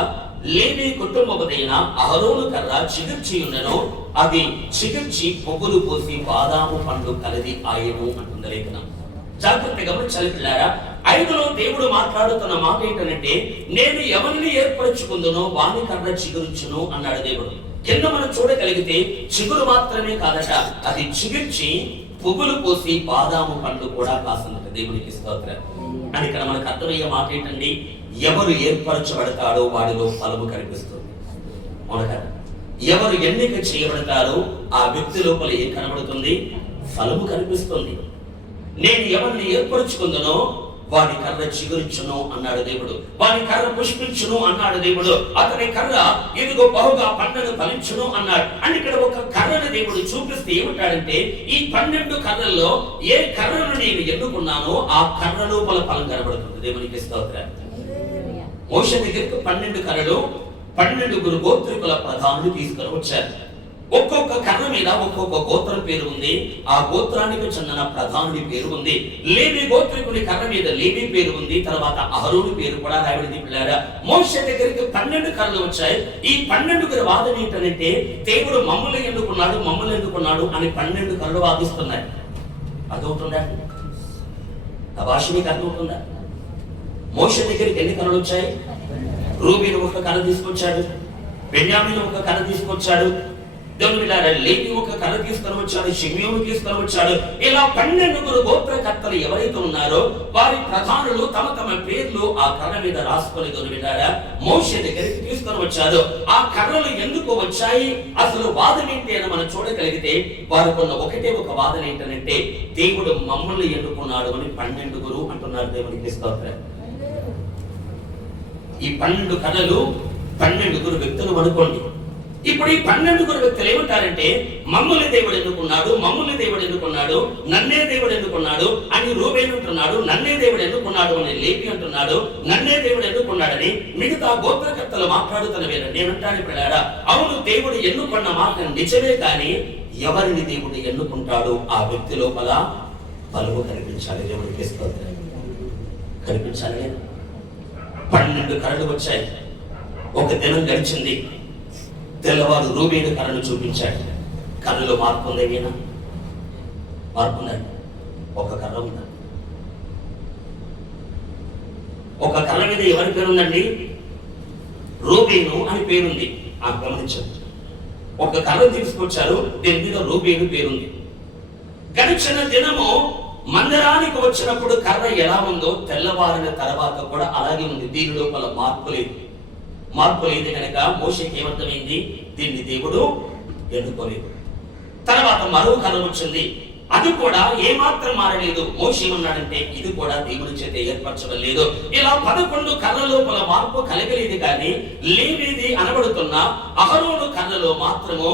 లేవి కుటుంబపుదైన అహరోను కర్ర చిగుర్చి ఉండెను. అది చిగుర్చి పువ్వులు పోసి బాదాము పండు కలది ఆయను అంటుంది లేఖనం. జాగ్రత్తగా గమనించాలి పిల్లారా. 5లో దేవుడు మాట్లాడుతున్న మాట ఏంటంటే, నేను ఎవరిని ఏర్పరచుకుందునో వాని కర్ర చిగురించును అన్నాడు దేవుడు. కింద మనం చూడగలిగితే చిగురు మాత్రమే కాదట, అది చిగుర్చి పువ్వులు పోసి బాదాము పండు కూడా కాసిందట. దేవునికి స్తోత్రం. అని ఇక్కడ మనకు అర్థమయ్యే మాట ఏంటండి, ఎవరు ఏర్పరచబడతాడో వాడిలో ఫలము కనిపిస్తుంది. మొదట ఎవరు ఎన్నిక చేయబడతారో ఆ వ్యక్తి లోపల ఏం కనబడుతుంది? ఫలము కనిపిస్తుంది. నేను ఎవరిని ఏర్పరచుకుందునో వాడి కర్ర చిగురించును అన్నాడు దేవుడు. వాడి కర్ర పుష్పించును అన్నాడు దేవుడు. అతని కర్ర ఇదిగో బహుగా పంటను ఫలించును అన్నాడు. అని ఇక్కడ ఒక కర్రను దేవుడు చూపిస్తే ఏమంటాడంటే, ఈ 12 కర్రల్లో ఏ కర్రను నేను ఎన్నుకున్నానో ఆ కర్ర లోపల ఫలం కనబడుతుంది. దేవునికి స్తోత్రం. మోషే దగ్గరికి 12 కర్రలు 12 గోత్రికుల ప్రధానులు తీసుకొని వచ్చారు. ఒక్కొక్క కర్ర మీద ఒక్కొక్క గోత్రం పేరు ఉంది. ఆ గోత్రానికి చెందిన ప్రధానుడి పేరు ఉంది. లేవి గోత్రికుని కర్ర మీద లేవి పేరు ఉంది. తర్వాత అహరోను పేరు కూడా రాయబడింది. పిల్లారా, మోషే దగ్గరికి 12 కర్రలు వచ్చాయి. ఈ 12 వాదన ఏంటంటే దేవుడు మమ్మల్ని ఎన్నుకున్నాడు అని 12 కర్రలు వాదిస్తున్నాయి. అర్థమవుతుందా? ఆ భాష మీకు అర్థమవుతుందా? మోషే దగ్గరికి ఎన్ని కర్రలు వచ్చాయి? రూబేను ఒక కర్ర తీసుకొచ్చాడు, బెన్యామీను ఒక కర్ర తీసుకొచ్చాడు, దేవుని బిడ్డలారా లేవి ఒక కర్ర తీసుకొని వచ్చాడు, షిమ్యోను తీసుకొని వచ్చాడు. ఇలా 12 గోత్రకర్తలు ఎవరైతే ఉన్నారో వారి ప్రధానులు తమ తమ పేర్లు ఆ కర్ర మీద రాసుకొని దేవుని బిడ్డలారా మోషే దగ్గరికి తీసుకొని వచ్చారు. ఆ కర్రలు ఎందుకు వచ్చాయి, అసలు వాదన ఏంటి అని మనం చూడగలిగితే వారు కొన్న ఒక వాదన ఏంటంటే దేవుడు మమ్మల్ని ఎన్నుకున్నాడు అని 12 అంటున్నారు. దేవునికి స్తోత్రం. ఈ 12 కర్రలు 12 వ్యక్తులు అనుకోండి. ఇప్పుడు ఈ 12 వ్యక్తులు ఏమంటారంటే మమ్మల్ని దేవుడు ఎన్నుకున్నాడు, నన్నే దేవుడు ఎన్నుకున్నాడు అని రూబేను అంటున్నాడు, నన్నే దేవుడు ఎన్నుకున్నాడు అని లేవి అంటున్నాడు, నన్నే దేవుడు ఎన్నుకున్నాడని మిగతా గోత్రకర్తలు మాట్లాడుతున్నవేనండి. ఏమంటాడు పిల్లారా? అవును, దేవుడు ఎన్నుకున్న మాట నిజమే, కానీ ఎవరిని దేవుడు ఎన్నుకుంటాడు ఆ వ్యక్తి లోపల బలము కనిపించాలి. దేవుడికి స్తోత్రం. కనిపించాలి. 12 కర్రలు వచ్చాయి. ఒక దినం గడిచింది. తెల్లవారు రూబేను కర్రను చూపించాడు. కర్రలో మార్పు ఉందేనా? మార్పు ఉందండి. ఒక కర్ర ఉందా? ఒక కర్ర మీద ఎవరి పేరుందండి? రూబేను అని పేరుంది. ఆ గమనించండి. ఒక కర్ర తీసుకొచ్చారు, దీని మీద రూబేను పేరుంది. గడిచిన దినము మందిరానికి వచ్చినప్పుడు కర్ర ఎలా ఉందో తెల్లవారిన తర్వాత కూడా అలాగే ఉంది. దీని లోపల మార్పు లేదు కనుక మోషేకి ఏమర్థమైంది? దీన్ని దేవుడు ఎన్నుకోలేదు. తర్వాత మరో కర్ర వచ్చింది. అది కూడా ఏమాత్రం మారలేదు. మోషే ఏమన్నాడంటే ఇది కూడా దేవుని చేత ఏర్పరచబడలేదు. ఇలా 11 కర్ర లోపల మార్పు కలగలేదు, కానీ లేనిది అనబడుతున్న అహరోను కర్రలో మాత్రము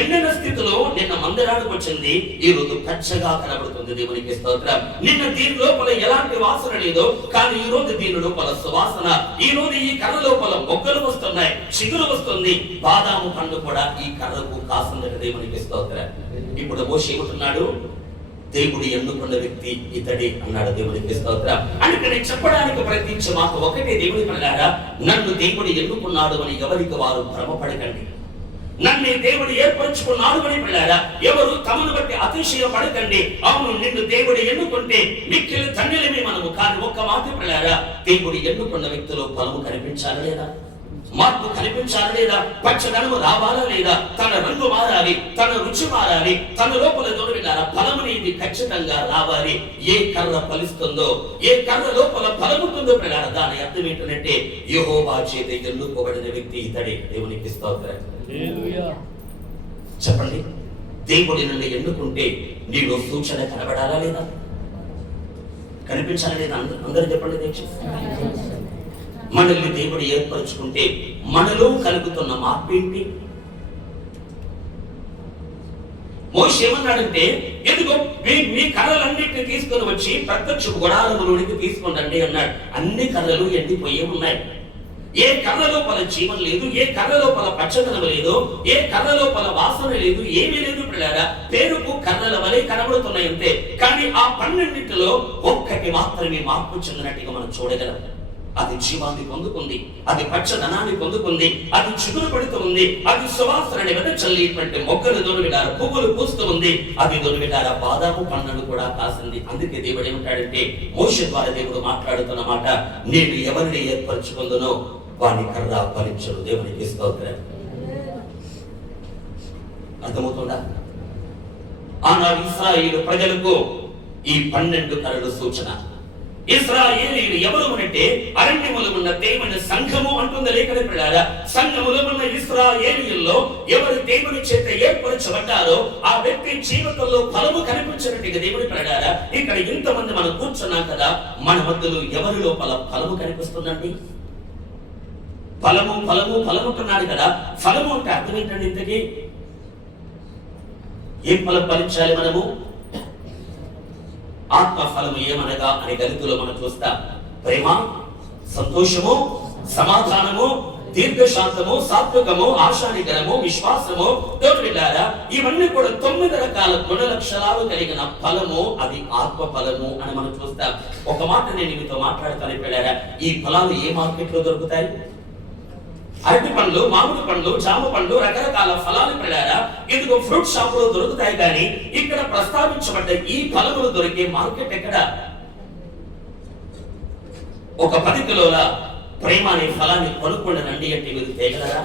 ఎండిన స్థితిలో నిన్న మందిరానికి వచ్చింది, ఈ రోజు పచ్చగా కనబడుతుంది. దేవునికి స్తోత్రం. నిన్న దీని లోపల ఎలాంటి వాసన లేదు, కానీ ఈ రోజు దీని లోపల సువాసన. ఈ రోజు ఈ కర్ర లోపల మొగ్గలు వస్తున్నాయి, చిగురు వస్తుంది. బాదాము పండు కూడా ఈ కర్రకు కాసిందట. దేవునికి స్తోత్రం. ఇప్పుడు మోషే ఏమంటున్నాడు? దేవుడు ఎన్నుకున్న వ్యక్తి ఇతడే అన్నాడు. దేవునికి స్తోత్రం. అందుకని చెప్పడానికి ప్రయత్నించే మాట ఒకటే, దేవుని పిల్లారా, నన్ను దేవుడు ఎన్నుకున్నాడు అని ఎవరికి వారు భ్రమపడకండి. నన్ను దేవుడు ఏర్పరచుకున్నాడు అని పిల్లారా ఎవరు తమను బట్టి అతిశయపడకండి. అవును, నిన్ను దేవుడు ఎన్నుకుంటే మిక్కిలి ధన్యులమే మనము. కానీ ఒక్క మాట పిల్లారా, దేవుడు ఎన్నుకున్న వ్యక్తిలో ఫలము కనిపించాలి లేదా? మార్పు కనిపించాలి లేదా? పచ్చదనము రావాలా లేదా? తన రంగు మారాలి, తన రుచి మారాలి, తన లోపల దొరికిన ఫలము అనేది ఖచ్చితంగా రావాలి. ఏ కర్ర ఫలిస్తుందో, ఏ కర్ర లోపల ఫలముంటుందో ప్రకారం దాని అర్థం ఏంటంటే యెహోవా చేత ఎన్నుకోబడిన వ్యక్తి ఇతడే. దేవునికి స్తోత్రం. చెప్పండి, దేవుడి నుండి ఎన్నుకుంటే నీలో సూచన కనబడాలా లేదా? కనిపించాలి లేదా? అందరూ చెప్పండి. దయచేసి మనల్ని దేవుడు ఏర్పరచుకుంటే మనలో కలుగుతున్న మార్పు ఏంటి? మోషే ఏమన్నాడంటే, ఎదుగో మీ కర్రలన్నిటిని తీసుకొని వచ్చి ప్రత్యక్ష గుడారములోనికి తీసుకుంటండి అన్నాడు. అన్ని కర్రలు ఎండిపోయి ఉన్నాయి. ఏ కర్ర లోపల జీవం లేదు, ఏ కర్ర లోపల పచ్చదనం లేదు, ఏ కర్ర లోపల వాసన లేదు, ఏమీ లేదు. పిల్లారా, పేరుకు కర్రల వలె కనబడుతున్నాయి అంతే. కానీ ఆ 12లో ఒక్కటి మాత్రమే మార్పు చెందినట్టుగా మనం చూడగలం. అది జీవాన్ని పొందుకుంది, అది పచ్చదనాన్ని పొందుకుంది, అది చిగురు పడుతూ ఉంది, అది సువాసనని వెదజల్లేటువంటి మొక్కలు దొరికిడారు, పువ్వులు పూస్తూ ఉంది, అది దొరికిడారు బాదాము పండ్లను కూడా కాసింది. అందుకే దేవుడు ఏమంటాడంటే మోషే ద్వారా దేవుడు మాట్లాడుతున్న మాట, నేను ఎవరిని ఏర్పరచుకుందునో వాని కర్ర ఫలించడు. దేవునికి స్తోత్రం. అర్థమవుతుందా? ఆనాడు ఇశ్రాయేలు ప్రజలకు ఈ 12 కర్రలు సూచన. ఇశ్రాయేలీయులు ఎవరు అంటే అరణ్యములో ఉన్న దేవుని సంఘము అంటుంది లేఖన పిల్లారా. సంఘములో ఉన్న ఇశ్రాయేలీయుల్లో ఎవరు దేవుని చేత ఏర్పరచబడ్డారో ఆ వ్యక్తి జీవితంలో ఫలము కనిపించినట్టుగా దేవుని పిల్లారా. ఇక్కడ ఇంతమంది మనం కూర్చున్నాం కదా, మన మధ్యలో ఎవరి లోపల ఫలము కనిపిస్తుందండి? ఫలము ఫలము ఫలము అంటున్నాడు కదా. ఫలము అంటే అర్థం ఏంటండి? ఇంతకీ ఏం ఫలం ఫలించాలి మనము? ఆత్మ ఫలము ఏమనగా అని గలితులో మనం చూస్తాం. ప్రేమ, సంతోషము, సమాధానము, దీర్ఘశాంతము, సాత్వికము, ఆశానికరము, విశ్వాసము, తోడులారా ఇవన్నీ కూడా 9 రకాల గుణ లక్షణాలు కలిగిన ఫలము. అది ఆత్మ ఫలము అని మనం చూస్తాం. ఒక మాట నేను మీతో మాట్లాడతాను పిల్లారా, ఈ ఫలాలు ఏ మార్కెట్ లో దొరుకుతాయి? అరటి పండ్లు, మామిడి పండ్లు, జామ పండ్లు, రకరకాల ఫలాలు పిల్లారా ఇదిగో ఫ్రూట్ షాప్ లో దొరుకుతాయి. కానీ ఇక్కడ ప్రస్తావించబడ్డ ఈ ఫలములు దొరికే మార్కెట్ ఎక్కడ? ఒక 10 కిలోల ప్రేమ అనే ఫలాన్ని కొనుక్కొని రండి అంటే మీరు తేగలరా?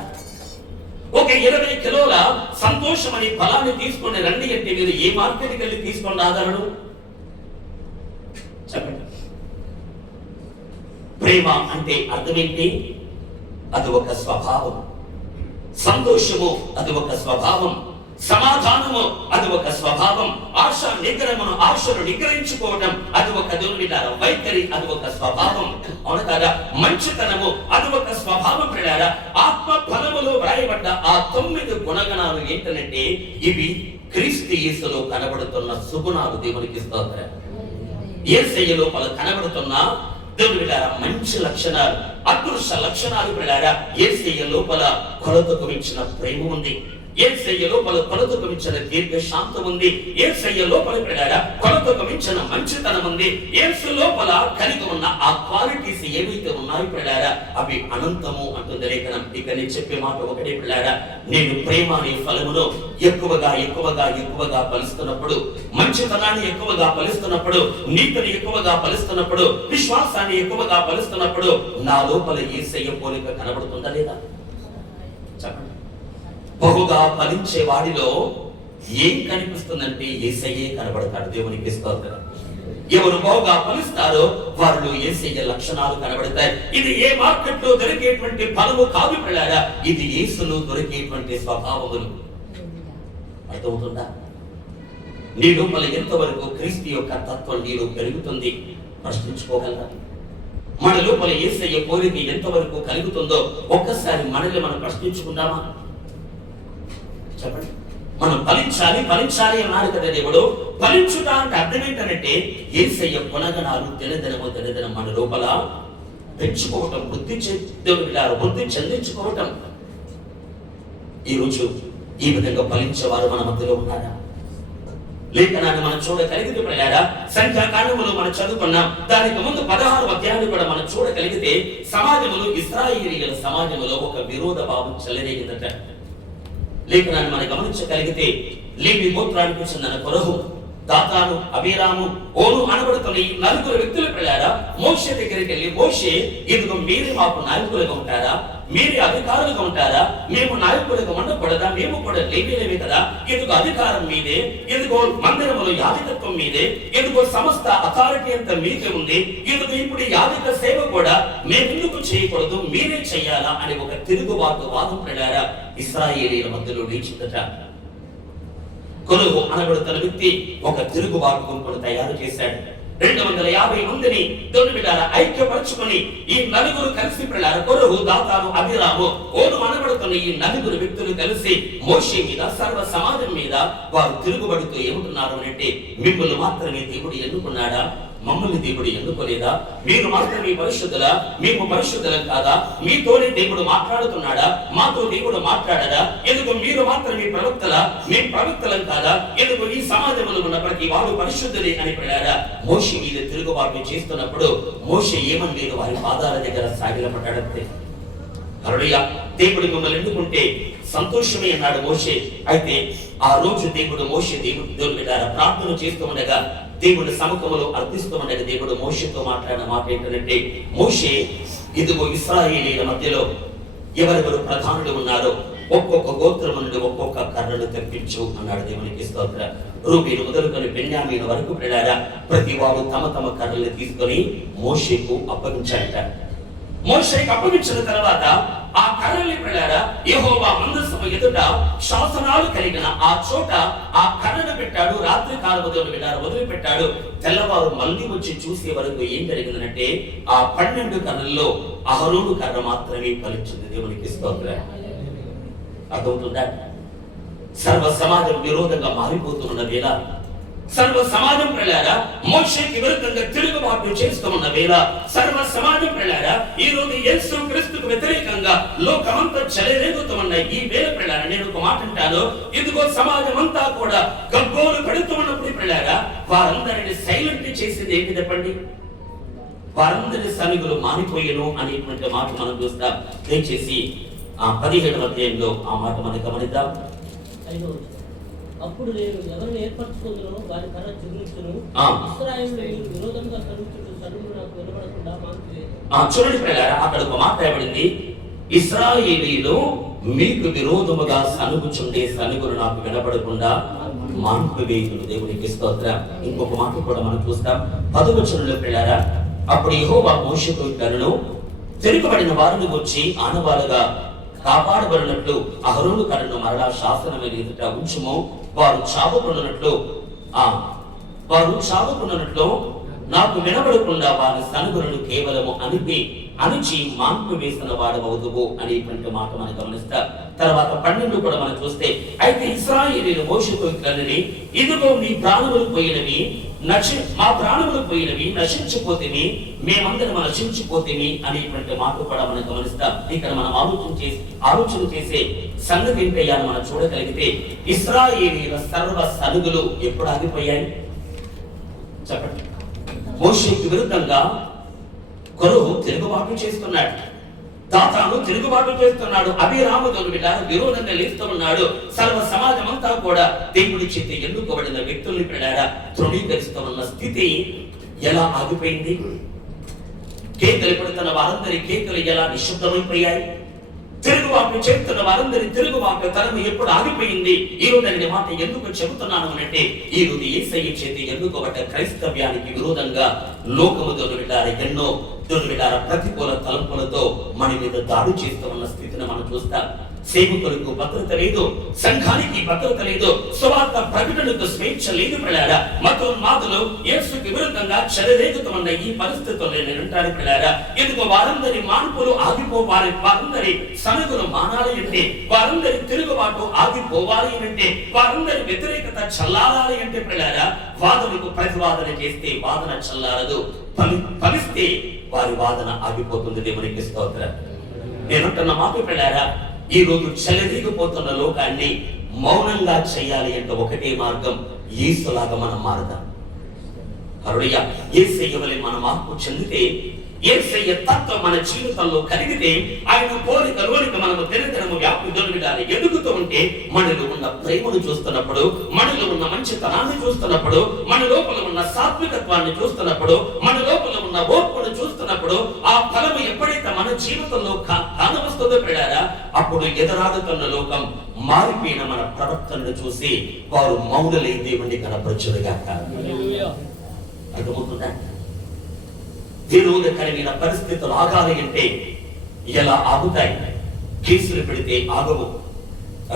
ఒక 20 కిలోల సంతోషం అనే ఫలాన్ని తీసుకొని రండి అంటే మీరు ఏ మార్కెట్కి వెళ్ళి తీసుకొని రాగలరు? చెప్పండి. ప్రేమ అంటే అర్థం ఏంటి? అది ఒక స్వభావం. సంతోషము అది ఒక స్వభావం. సమాధానము అది ఒక స్వభావం. ఆశను నిగ్రహించుకోవడం అది ఒక దేవునిలారా వైఖరి, అది ఒక స్వభావం. అవును కదా? మంచితనము అది ఒక స్వభావం. పిల్లారా ఆత్మ ఫలములో వ్రాయబడ్డ ఆ 9 గుణగణాలు ఏంటంటే ఇవి క్రీస్తు యేసులో కనబడుతున్న సుగుణాలు. దేవునికి స్తోత్రం. యేసయ్య లోపల కనబడుతున్న దేవునిలారా మంచి లక్షణాలు, అదృశ్య లక్షణాలు. పిల్లారా యేసయ్య లోపల కొలతకు మించిన ప్రేమ ఉంది. యేసయ్య లోపల కొలతకు మించిన దీర్ఘశాంతం ఉంది. యేసయ్య లోపల పిల్లారా కొలతకు మించిన మంచితనం ఉంది. యేసు లోపల కలిగి ఉన్న ఆ క్వాలిటీస్ ఏవైతే ఉన్నాయో పిల్లారా అవి అనంతము అంటుంది లేఖనం. ఇక నేను చెప్పే మాట ఒకటే పిల్లారా, నేను ప్రేమ అనే ఫలమును ఎక్కువగా ఫలిస్తున్నప్పుడు, మంచితనాన్ని ఎక్కువగా ఫలిస్తున్నప్పుడు, నీతిని ఎక్కువగా ఫలిస్తున్నప్పుడు, విశ్వాసాన్ని ఎక్కువగా ఫలిస్తున్నప్పుడు నా లోపల యేసయ్య పోలిక కనబడుతుందా లేదా? చెప్పండి. బహుగా ఫలించే వాడిలో ఏం కనిపిస్తుందంటే యేసయ్యే కనబడతాడు. దేవునికి స్తోత్రం. ఎవరు బహుగా ఫలిస్తారో వారిలో యేసయ్య లక్షణాలు కనబడతాయి. ఇది ఏ మార్కెట్ లో దొరికేటువంటి ఫలము కాదు పిల్లారా, ఇది యేసులో దొరికేటువంటి స్వభావములు. అర్థమవుతుందా? నీ లోపల ఎంతవరకు క్రీస్తు యొక్క తత్వం నీలో పెరుగుతుంది ప్రశ్నించుకోగలరా? మన లోపల యేసయ్య పోలిక ఎంతవరకు కలుగుతుందో ఒక్కసారి మనల్ని మనం ప్రశ్నించుకుందామా? చెప్పండి. మనం ఫలించాలి అన్నారు కదా దేవుడు. ఫలించుట అంటే అర్థం ఏంటంటే యేసయ్య గుణగణాలు దినదినం మన లోపల పెంచుకోవటం, వృద్ధి చెందించుకోవటం. ఈరోజు ఈ విధంగా ఫలించేవారు మన మధ్యలో ఉన్నారా? లేఖనాన్ని మనం చూడగలిగితే పిల్లారా సంఖ్యాకాండములో మనం చదువుకున్నాం. దానికి ముందు 16 అధ్యాయాలు కూడా మనం చూడగలిగితే సమాజములో, ఇశ్రాయేలీయుల సమాజములో ఒక విరోధ భావం చెలరేగిందట. లేఖనాన్ని మనం గమనించగలిగితే లేవి గోత్రానికి చెందిన కొరహు, దాతాను, అబీరాము, ఓను అనబడుతున్న ఈ 4 వ్యక్తులు పిల్లారా మోషే దగ్గరికి వెళ్ళి, మోషే ఇదిగో మీరు మాకు నాయకులుగా ఉంటారా? మీరు అధికారులుగా ఉంటారా? మేము నాయకులుగా ఉండకూడదా? మేము కూడా లేవే కదా. ఇదిగో అధికారం మీదే, ఇదిగో మందిరములో యాజకత్వం మీదే, ఇదిగో సమస్త అథారిటీ అంతా మీకే ఉంది. ఇదిగో ఇప్పుడు యాజక సేవ కూడా మేమెందుకు చేయకూడదు, మీరే చెయ్యాలా అని ఒక తిరుగుబాటు వాదం పిల్లారా ఇశ్రాయేలీయుల మధ్యలో లేచిందట. కొరహు అనబడుతున్న వ్యక్తి ఒక తిరుగుబాటు గుంపును తయారు చేశాడు. 250 మందిని తోడుబిడ్డారా ఐక్యపరచుకొని ఈ 4 కలిసి పిల్లారా కొరహు, దాతాను, అబీరాము, ఓను అనబడుతున్న ఈ 4 వ్యక్తులు కలిసి మోషే మీద, సర్వ సమాజం మీద వారు తిరుగుబడుతూ ఏమంటున్నారు అంటే, మిమ్మల్ని మాత్రమే దేవుడు ఎన్నుకున్నాడా? మమ్మల్ని దేవుడు ఎన్నుకోలేదా? మీరు మాత్రమే పరిశుద్ధులా? మేము పరిశుద్ధులం కాదా? మీతోనే దేవుడు మాట్లాడుతున్నాడా? మాతో దేవుడు మాట్లాడదా? ఎందుకు మీరు మాత్రమే ప్రవక్తలా? మేము ప్రవక్తలం కాదా? ఎందుకు ఈ సమాజంలో ఉన్న ప్రతి వాడు పరిశుద్ధులే అని పిల్లారా మోషే మీద తిరుగుబాటు చేస్తున్నప్పుడు మోషే ఏమని వారి పాదాల దగ్గర సాగిలపడ్డాడంతే. హల్లెలూయా. దేవుడు మిమ్మల్ని ఎన్నుకుంటే సంతోషమే అన్నాడు మోషే. అయితే ఆ రోజు మోషే దేవుడు బిడ్డారా ప్రార్థన చేస్తూ ఉండగా, దేవుడి సముఖంలో అర్థిస్తూ ఉండగా దేవుడు మోషేతో మాట్లాడిన మాట ఏంటంటే, మోషే ఇదిగో ఇశ్రాయేలీయుల మధ్యలో ఎవరెవరు ప్రధానులు ఉన్నారో ఒక్కొక్క గోత్రం నుండి ఒక్కొక్క కర్రలు తెప్పించు అన్నాడు. దేవునికి స్తోత్రం. రూబేను మొదలుకొని బెన్యామీను వరకు పిల్లారా ప్రతి వారు తమ తమ కర్రలు తీసుకొని మోషేకు అప్పగించాడట. మోషేకు అప్పగించిన తర్వాత ఆ కర్రల్ని పిల్లారా యెహోవా మందసము ఎదుట శాసనాలు కలిగిన ఆ చోట ఆ కర్రను పెట్టాడు. రాత్రి కాలము వదిలిపెట్టాడు. తెల్లవారు మళ్ళీ వచ్చి చూసే వరకు ఏం జరిగిందంటే ఆ 12 కర్రల్లో అహరోను కర్ర మాత్రమే ఫలించింది. దేవునికి స్తోత్రం. అర్థమవుతుందా? సర్వ సమాజం విరోధంగా మారిపోతున్న వేళ సర్వ సమాజం ప్రళారా మోషేకి విరుద్ధంగా తిరుగుబాటు చేస్తూ ఉన్న వేళ, సర్వ సమాజం ప్రళారా ఈ రోజు యేసు క్రీస్తుకు వ్యతిరేకంగా లోకమంతా చెలరేగుతూ ఉన్న ఈ వేళ ప్రళారా, నేను ఒక మాట అంటాను, ఇదిగో సమాజం అంతా కూడా గగ్గోలు పెడుతూ ఉన్నప్పుడు ప్రళారా, వారందరిని సైలెంట్ చేసింది ఏంటి చెప్పండి? వారందరి సన్నిధులు మానిపోయేను అనేటువంటి మాట మనం చూస్తాం. దయచేసి 17వ అధ్యాయంలో ఆ మాట మనం గమనిద్దాం. అప్పుడు నేను ఎవరిని ఏర్పరచుకుందునో వారి కర్ర చిగురించును. ఇశ్రాయేలు మీరు విరోధంగా కలుగుతున్న సరువులు నాకు వినబడకుండా మాన్పివేయును. చూడండి ప్రియులారా, అక్కడ ఒక మాట రాయబడింది, ఇశ్రాయేలీయులు మీకు విరోధముగా సనుగుచుండే సనుగులు నాకు వినబడకుండా మాన్పివేయును. దేవునికి స్తోత్రం. ఇంకొక మాట కూడా మనం చూస్తాం 10వ వచనంలో ప్రియులారా, అప్పుడు యెహోవా మోషేతో ఇట్లనెను, తిరుగుబడిన వారిని వచ్చి ఆనవాలుగా కాపాడబడినట్లు అహరోను కర్రను మరలా శాసనమైన ఎదుట ఉంచుము. వారు చావకున్నట్లు నాకు వినబడకుండా వారి సనుగులను కేవలము అణిచి మాన్పు వేసిన వాడవదువు అనేటువంటి మాట మనం గమనిస్తాం. తర్వాత 12 కూడా మనం చూస్తే, అయితే ఇశ్రాయేలీయులు మోషేతో ఇట్లనెను, ఇదిగో మీ ప్రాణములు పోయినవి, మా ప్రాణములు పోయినవి, నశించిపోతేమి, మేమందరం నశించిపోతేమి అనేటువంటి మాట కూడా మనం గమనిస్తాం. ఇక్కడ మనం ఆలోచన చేసే సంగతి ఏంటయ్యాను మనం చూడగలిగితే, ఇశ్రాయేలీయుల సర్వ సనుగులు ఎప్పుడు ఆగిపోయాయి చెప్పండి? మోషేకి విరుద్ధంగా కొరహు తిరుగుబాటు చేస్తున్నాడు, దాతాను తిరుగుబాటు చేస్తున్నాడు, అభిరాముడు విరోధంగా లేస్తూ ఉన్నాడు. సర్వ సమాజం అంతా కూడా దేవుడి చేత ఎన్నుకోబడిన వ్యక్తుల్ని పిల్లారా తృణీకరిస్తూ ఉన్న స్థితి ఎలా ఆగిపోయింది? కేకలు పెడుతున్న వారందరి కేకలు ఎలా నిశ్శబ్దమైపోయాయి? తిరుగుబాటు చేస్తున్న వారందరి తిరుగుబాటు తరం ఎప్పుడు ఆగిపోయింది? ఈ రోజు అనే మాట ఎందుకు చెబుతున్నాను అంటే, ఈ రోజు యేసయ్య చేత ఎన్నుకోబడ్డ క్రైస్తవ్యానికి విరోధంగా లోకము ఎన్నో ప్రతికూల తలంపులతో మన మీద దాడి చేస్తూ ఉన్న స్థితిని మనం చూస్తాం. సేవకులకు భద్రత లేదు, సంఘానికి భద్రత లేదు, సువార్త ప్రకటనకు స్వేచ్ఛ లేదు. పిల్లారా, మతోన్మాదులు యేసుకి విరుద్ధంగా చెలరేగుతున్న ఈ పరిస్థితుల్లో నేను అంటాను పిల్లారా, ఎందుకు వారందరి మార్పులు ఆగిపోవాలి, వారందరి సనుగులు మానాలి అంటే, వారందరి తిరుగుబాటు ఆగిపోవాలి అంటే, వారందరి వ్యతిరేకత చల్లారాలి అంటే పిల్లారా, వాదనకు ప్రతివాదన చేస్తే వాదన చల్లారదు, ఫలిస్తే వారి వాదన ఆగిపోతుంది. దేవునికి స్తోత్రం. నేనంటున్న మాట పిల్లారా, ఈ రోజు చెలరేగిపోతున్న లోకాన్ని మౌనంగా చేయాలి అంటే ఒకటే మార్గం, యేసులాగా మనం మారదాం. హల్లెలూయా. యేసయ్య వలె మనం మార్పు చెందితే, యేసయ్య తత్వం మన జీవితంలో కలిగితే, ఆయన పోలికలోనికి మనము దినదినము వ్యాప్తిని ఎదుగుతూ ఉంటే, మనలో ఉన్న ప్రేమను చూస్తున్నప్పుడు, మనలో ఉన్న మంచితనాన్ని చూస్తున్నప్పుడు, మన లోపల ఉన్న సాత్వికత్వాన్ని చూస్తున్నప్పుడు, మన లోపల ఉన్న ఓర్పును చూస్తున్నప్పుడు, ఆ ఫలము ఎప్పుడైతే మన జీవితంలో కానవస్తుందో పిల్లారా, అప్పుడు ఎదురాడుతున్న లోకం మారిపోయిన మన ప్రవర్తనను చూసి వారు మౌనలై దేవుణ్ణి కనపరచుగాక. అర్థమవుతుందా? విరోధకరమైన పరిస్థితులు ఆగాలి అంటే ఎలా ఆగుతాయి? కేసులు పెడితే ఆగవు,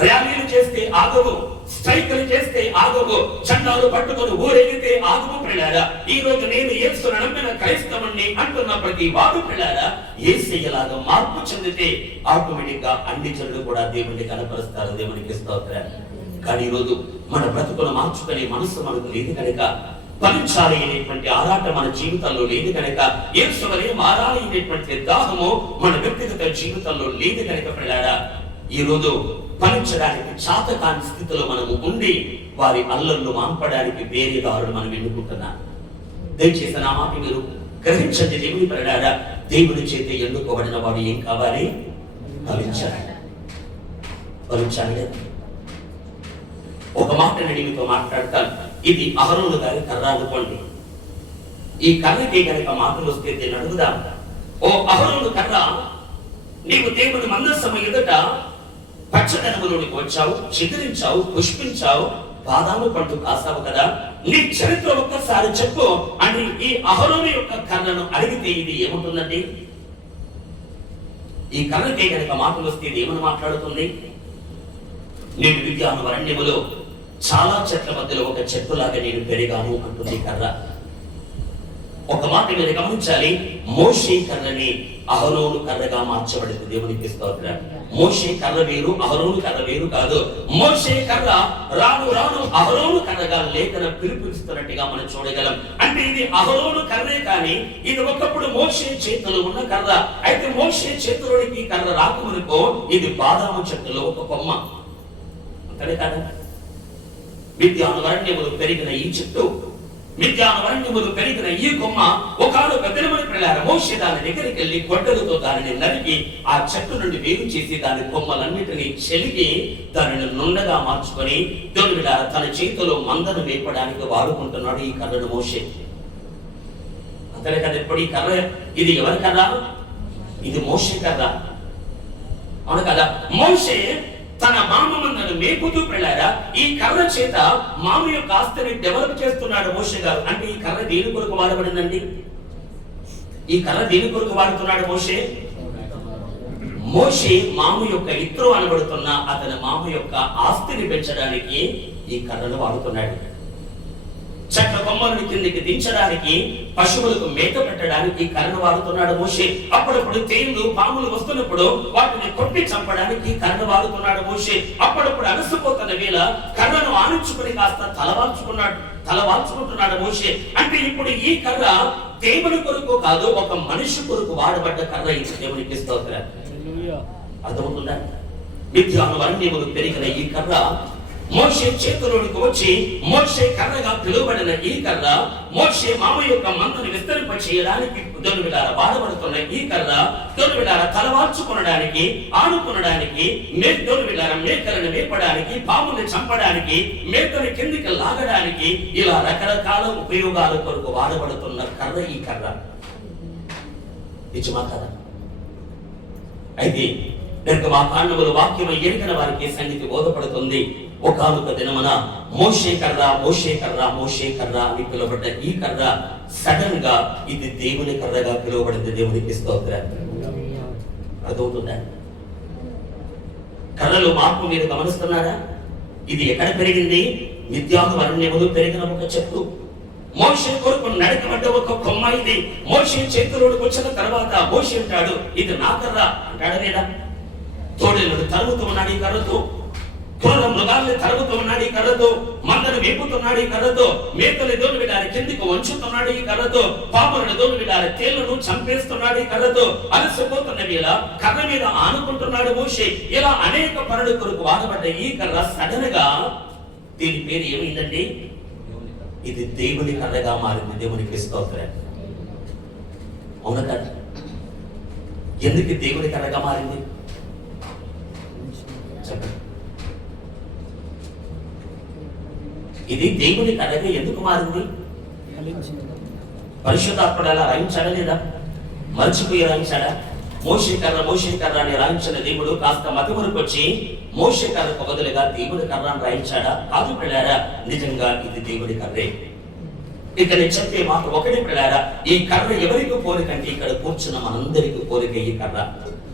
ర్యాలీలు చేస్తే ఆగవు, స్ట్రైకులు చేస్తే ఆగవు, చండాలు పట్టుకొని ఊరేగితే ఆగవు. పిల్లారా, ఈ రోజు నేను యేసును నమ్మిన క్రైస్తవుణ్ణి అంటున్న ప్రతి వాడు పిల్లారా, యేసయ్యలాగా మార్పు చెందితే ఆటోమేటిక్ గా అన్ని జనులు కూడా దేవుణ్ణి కనపరుస్తారు. దేవునికి స్తోత్రం. కానీ ఈ రోజు మన బ్రతుకును మార్చుకునే మనసు మనకు లేదు కనుక, ఫలించాలి అనేటువంటి ఆరాటం మన జీవితంలో లేదు కనుక, యేసు వలె మారాలి అనేటువంటి దాహము మన వ్యక్తిగత జీవితంలో లేదు కనుక పిల్లారా, ఈ రోజు ఫలించడానికి చాతకాని స్థితిలో మనము ఉండి వారి అల్లర్లు మాంపడానికి వేరే దారులు మనం ఎన్నుకుంటున్నాం. దయచేసి నా మాట మీరు గ్రహించండి. దేవుని పిల్లారా, దేవుని చేత ఎన్నుకోబడిన వాడు ఏం కావాలి? ఫలించాలి. ఒక మాట నేను మీతో మాట్లాడతాను. ఇది అహరోను గారి కర్ర అనుకోండి. ఈ కర్రకి కనుక మాటలు వస్తే నేను అడుగుదాం, ఓ అహరోను కర్ర, నీవు దేవుని మందస్సము ఎదుట పచ్చదనములోనికి వచ్చావు, చిగురించావు, పుష్పించావు, బాదాము పండు కాసావు కదా, నీ చరిత్ర ఒక్కసారి చెప్పు అని ఈ అహరోను యొక్క కర్రను అడిగితే ఇది ఏముంటుందండి? ఈ కర్రకి కనుక మాటలు వస్తే ఇది ఏమని మాట్లాడుతుంది? నేను విద్యాను అరణ్యములో చాలా చెట్ల మధ్యలో ఒక చెట్టులాగా నేను పెరిగాను అంటుంది కర్ర. ఒక మాట మీరు గమనించాలి, మోషే కర్రని అహరోను కర్రగా మార్చబడింది. దేవునికి స్తోత్రం. మోషే కర్ర వేరు, అహరోను కర్ర వేరు కాదు. మోషే కర్ర రాను రాను అహరోను కర్రగా లేఖన పిలుపునిస్తున్నట్టుగా మనం చూడగలం. అంటే ఇది అహరోను కర్రే కానీ ఇది ఒకప్పుడు మోషే చేతిలో ఉన్న కర్ర. అయితే మోషే చేతిలోనికి కర్ర రాకమునుకో ఇది బాదాము చెట్టులో ఒక కొమ్మ. అంతే కదా, మిద్యాను అరణ్యములు పెరిగిన ఈ చెట్టు, మిద్యాను అరణ్యములు పెరిగిన ఈ కొమ్మ ఒకనొక దినమున పిల్లారా మోషే దాని దగ్గరికి వెళ్ళి గొడ్డలతో దానిని నరికి ఆ చెట్టు నుండి వేరు చేసి దాని కొమ్మలన్నిటినీ చెలిగి దానిని నుండగా మార్చుకొని దేవుని తన చేతిలో మందను వేపడానికి వాడుకుంటున్నాడు ఈ కర్రను మోషే. అంతే కదా, ఇప్పుడు ఈ కర్ర ఇది ఎవరి కర్ర? ఇది మోషే కర్ర, అవును కదా. మోషే తన మామ మందను మేపుతూ వెళ్ళారా ఈ కర్ర చేత మామ యొక్క ఆస్తిని డెవలప్ చేస్తున్నాడు మోషే గారు. అంటే ఈ కర్ర దేని కొరకు వాడబడిందండి? ఈ కర్ర దేని కొరకు వాడుతున్నాడు మోషే? మోషే మామ యొక్క ఇత్రు అనబడుతున్న అతని మామ యొక్క ఆస్తిని పెంచడానికి ఈ కర్రను వాడుతున్నాడు. చెట్ల కొమ్మలను కిందికి దించడానికి, పశువులకు మేత పెట్టడానికి కర్రను వాడుతున్నాడు మోషే. అప్పుడప్పుడు తేళ్లు పాములు వస్తున్నప్పుడు వాటిని కొట్టి చంపడానికి కర్రను వాడుతున్నాడు మోషే. అప్పుడప్పుడు అలసిపోతున్న వేళ కర్రను ఆనించుకుని కాస్త తలవాల్చుకుంటున్నాడు మోషే. అంటే ఇప్పుడు ఈ కర్ర దేవుని కొరకు కాదు, ఒక మనిషి కొరకు వాడబడ్డ కర్ర. ఈ దేవునికి స్తోత్రం. అర్థమవుతుందా? మిద్యాను అరణ్యములు పెరిగిన ఈ కర్ర మోషే చేతిలోనికి వచ్చి మోషే కర్రగా పిలువబడిన ఈ కర్ర మోషే మామ యొక్క మందుని విస్తరింప చేయడానికి దొరువిడార వాడబడుతున్న ఈ కర్ర దొరువిడార తలవాల్చుకొనడానికి, ఆనుకొనడానికి, దొరువిడార మేకలను మేపడానికి, పాముని చంపడానికి, మేకని కిందికి లాగడానికి, ఇలా రకరకాల ఉపయోగాల కొరకు వాడబడుతున్న కర్ర ఈ కర్ర. నిజమా కదా? అయితే నిర్గమాకాండములు వాక్యం ఎరిగిన వారికి సంగతి బోధపడుతుంది. ఒకనొక దినమున మోషే కర్ర మోషే కర్ర మోషే కర్ర అని పిలువబడ్డ ఈ కర్ర సడన్ గా ఇది దేవుని కర్రగా పిలువబడింది. దేవునికి స్తోత్రం. అర్థమవుతుందా? కర్రలు మార్పు మీరు గమనిస్తున్నారా? ఇది ఎక్కడ పెరిగింది? మిద్యాను అరణ్యములు పెరిగిన ఒక చెట్టు. మోషే కొరకు నడకబడ్డ ఒక కొమ్మ ఇది. మోషే చేతిలోకి వచ్చిన తర్వాత మోషే అంటాడు ఇది నా కర్ర అంటాడు లేదా? తోడేలను తరుగుతూ ఉన్నాడు ఈ కర్రతో, క్రూర మృగాల్ని తరుగుతూ ఉన్నాడు ఈ కర్రతో, మందను మేపుతున్నాడు ఈ కర్రతో, మేకలు దోని విడారి కిందికి వంచుతున్నాడు ఈ కర్రతో, పాములను దోని విడారి తేళ్లను చంపేస్తున్నాడు ఈ కర్రతో, అలసిపోతున్న వేళ కర్ర మీద ఆనుకుంటున్నాడు మోషే. ఇలా అనేక పనుల కొరకు వాడబడ్డ ఈ కర్ర సడన్ గా దీని పేరు ఏమైందండి? ఇది దేవుని కర్రగా మారింది. దేవునికి స్తోత్రం. అవునా కదా? ఎందుకు దేవుని కర్రగా మారింది చెప్పండి? ఇది దేవుని కర్రగా ఎందుకు మారింది? పరిశుద్ధాత్ముడు అలా రాయించాడా లేదా? మర్చిపోయి రాయించాడా? మోషే కర్ర అని రాయించిన దేవుడు కాస్త మతిమరుపు వచ్చి మోషే కర్రకు బదులుగా దేవుని కర్ర అని రాయించాడా? కాదు పిల్లారా, నిజంగా ఇది దేవుని కర్రే. ఇక నేను చెప్పే మాట ఒకటి పిల్లారా, ఈ కర్ర ఎవరికి పోలికంటే ఇక్కడ కూర్చున్న మనందరికి పోలిక ఈ కర్ర.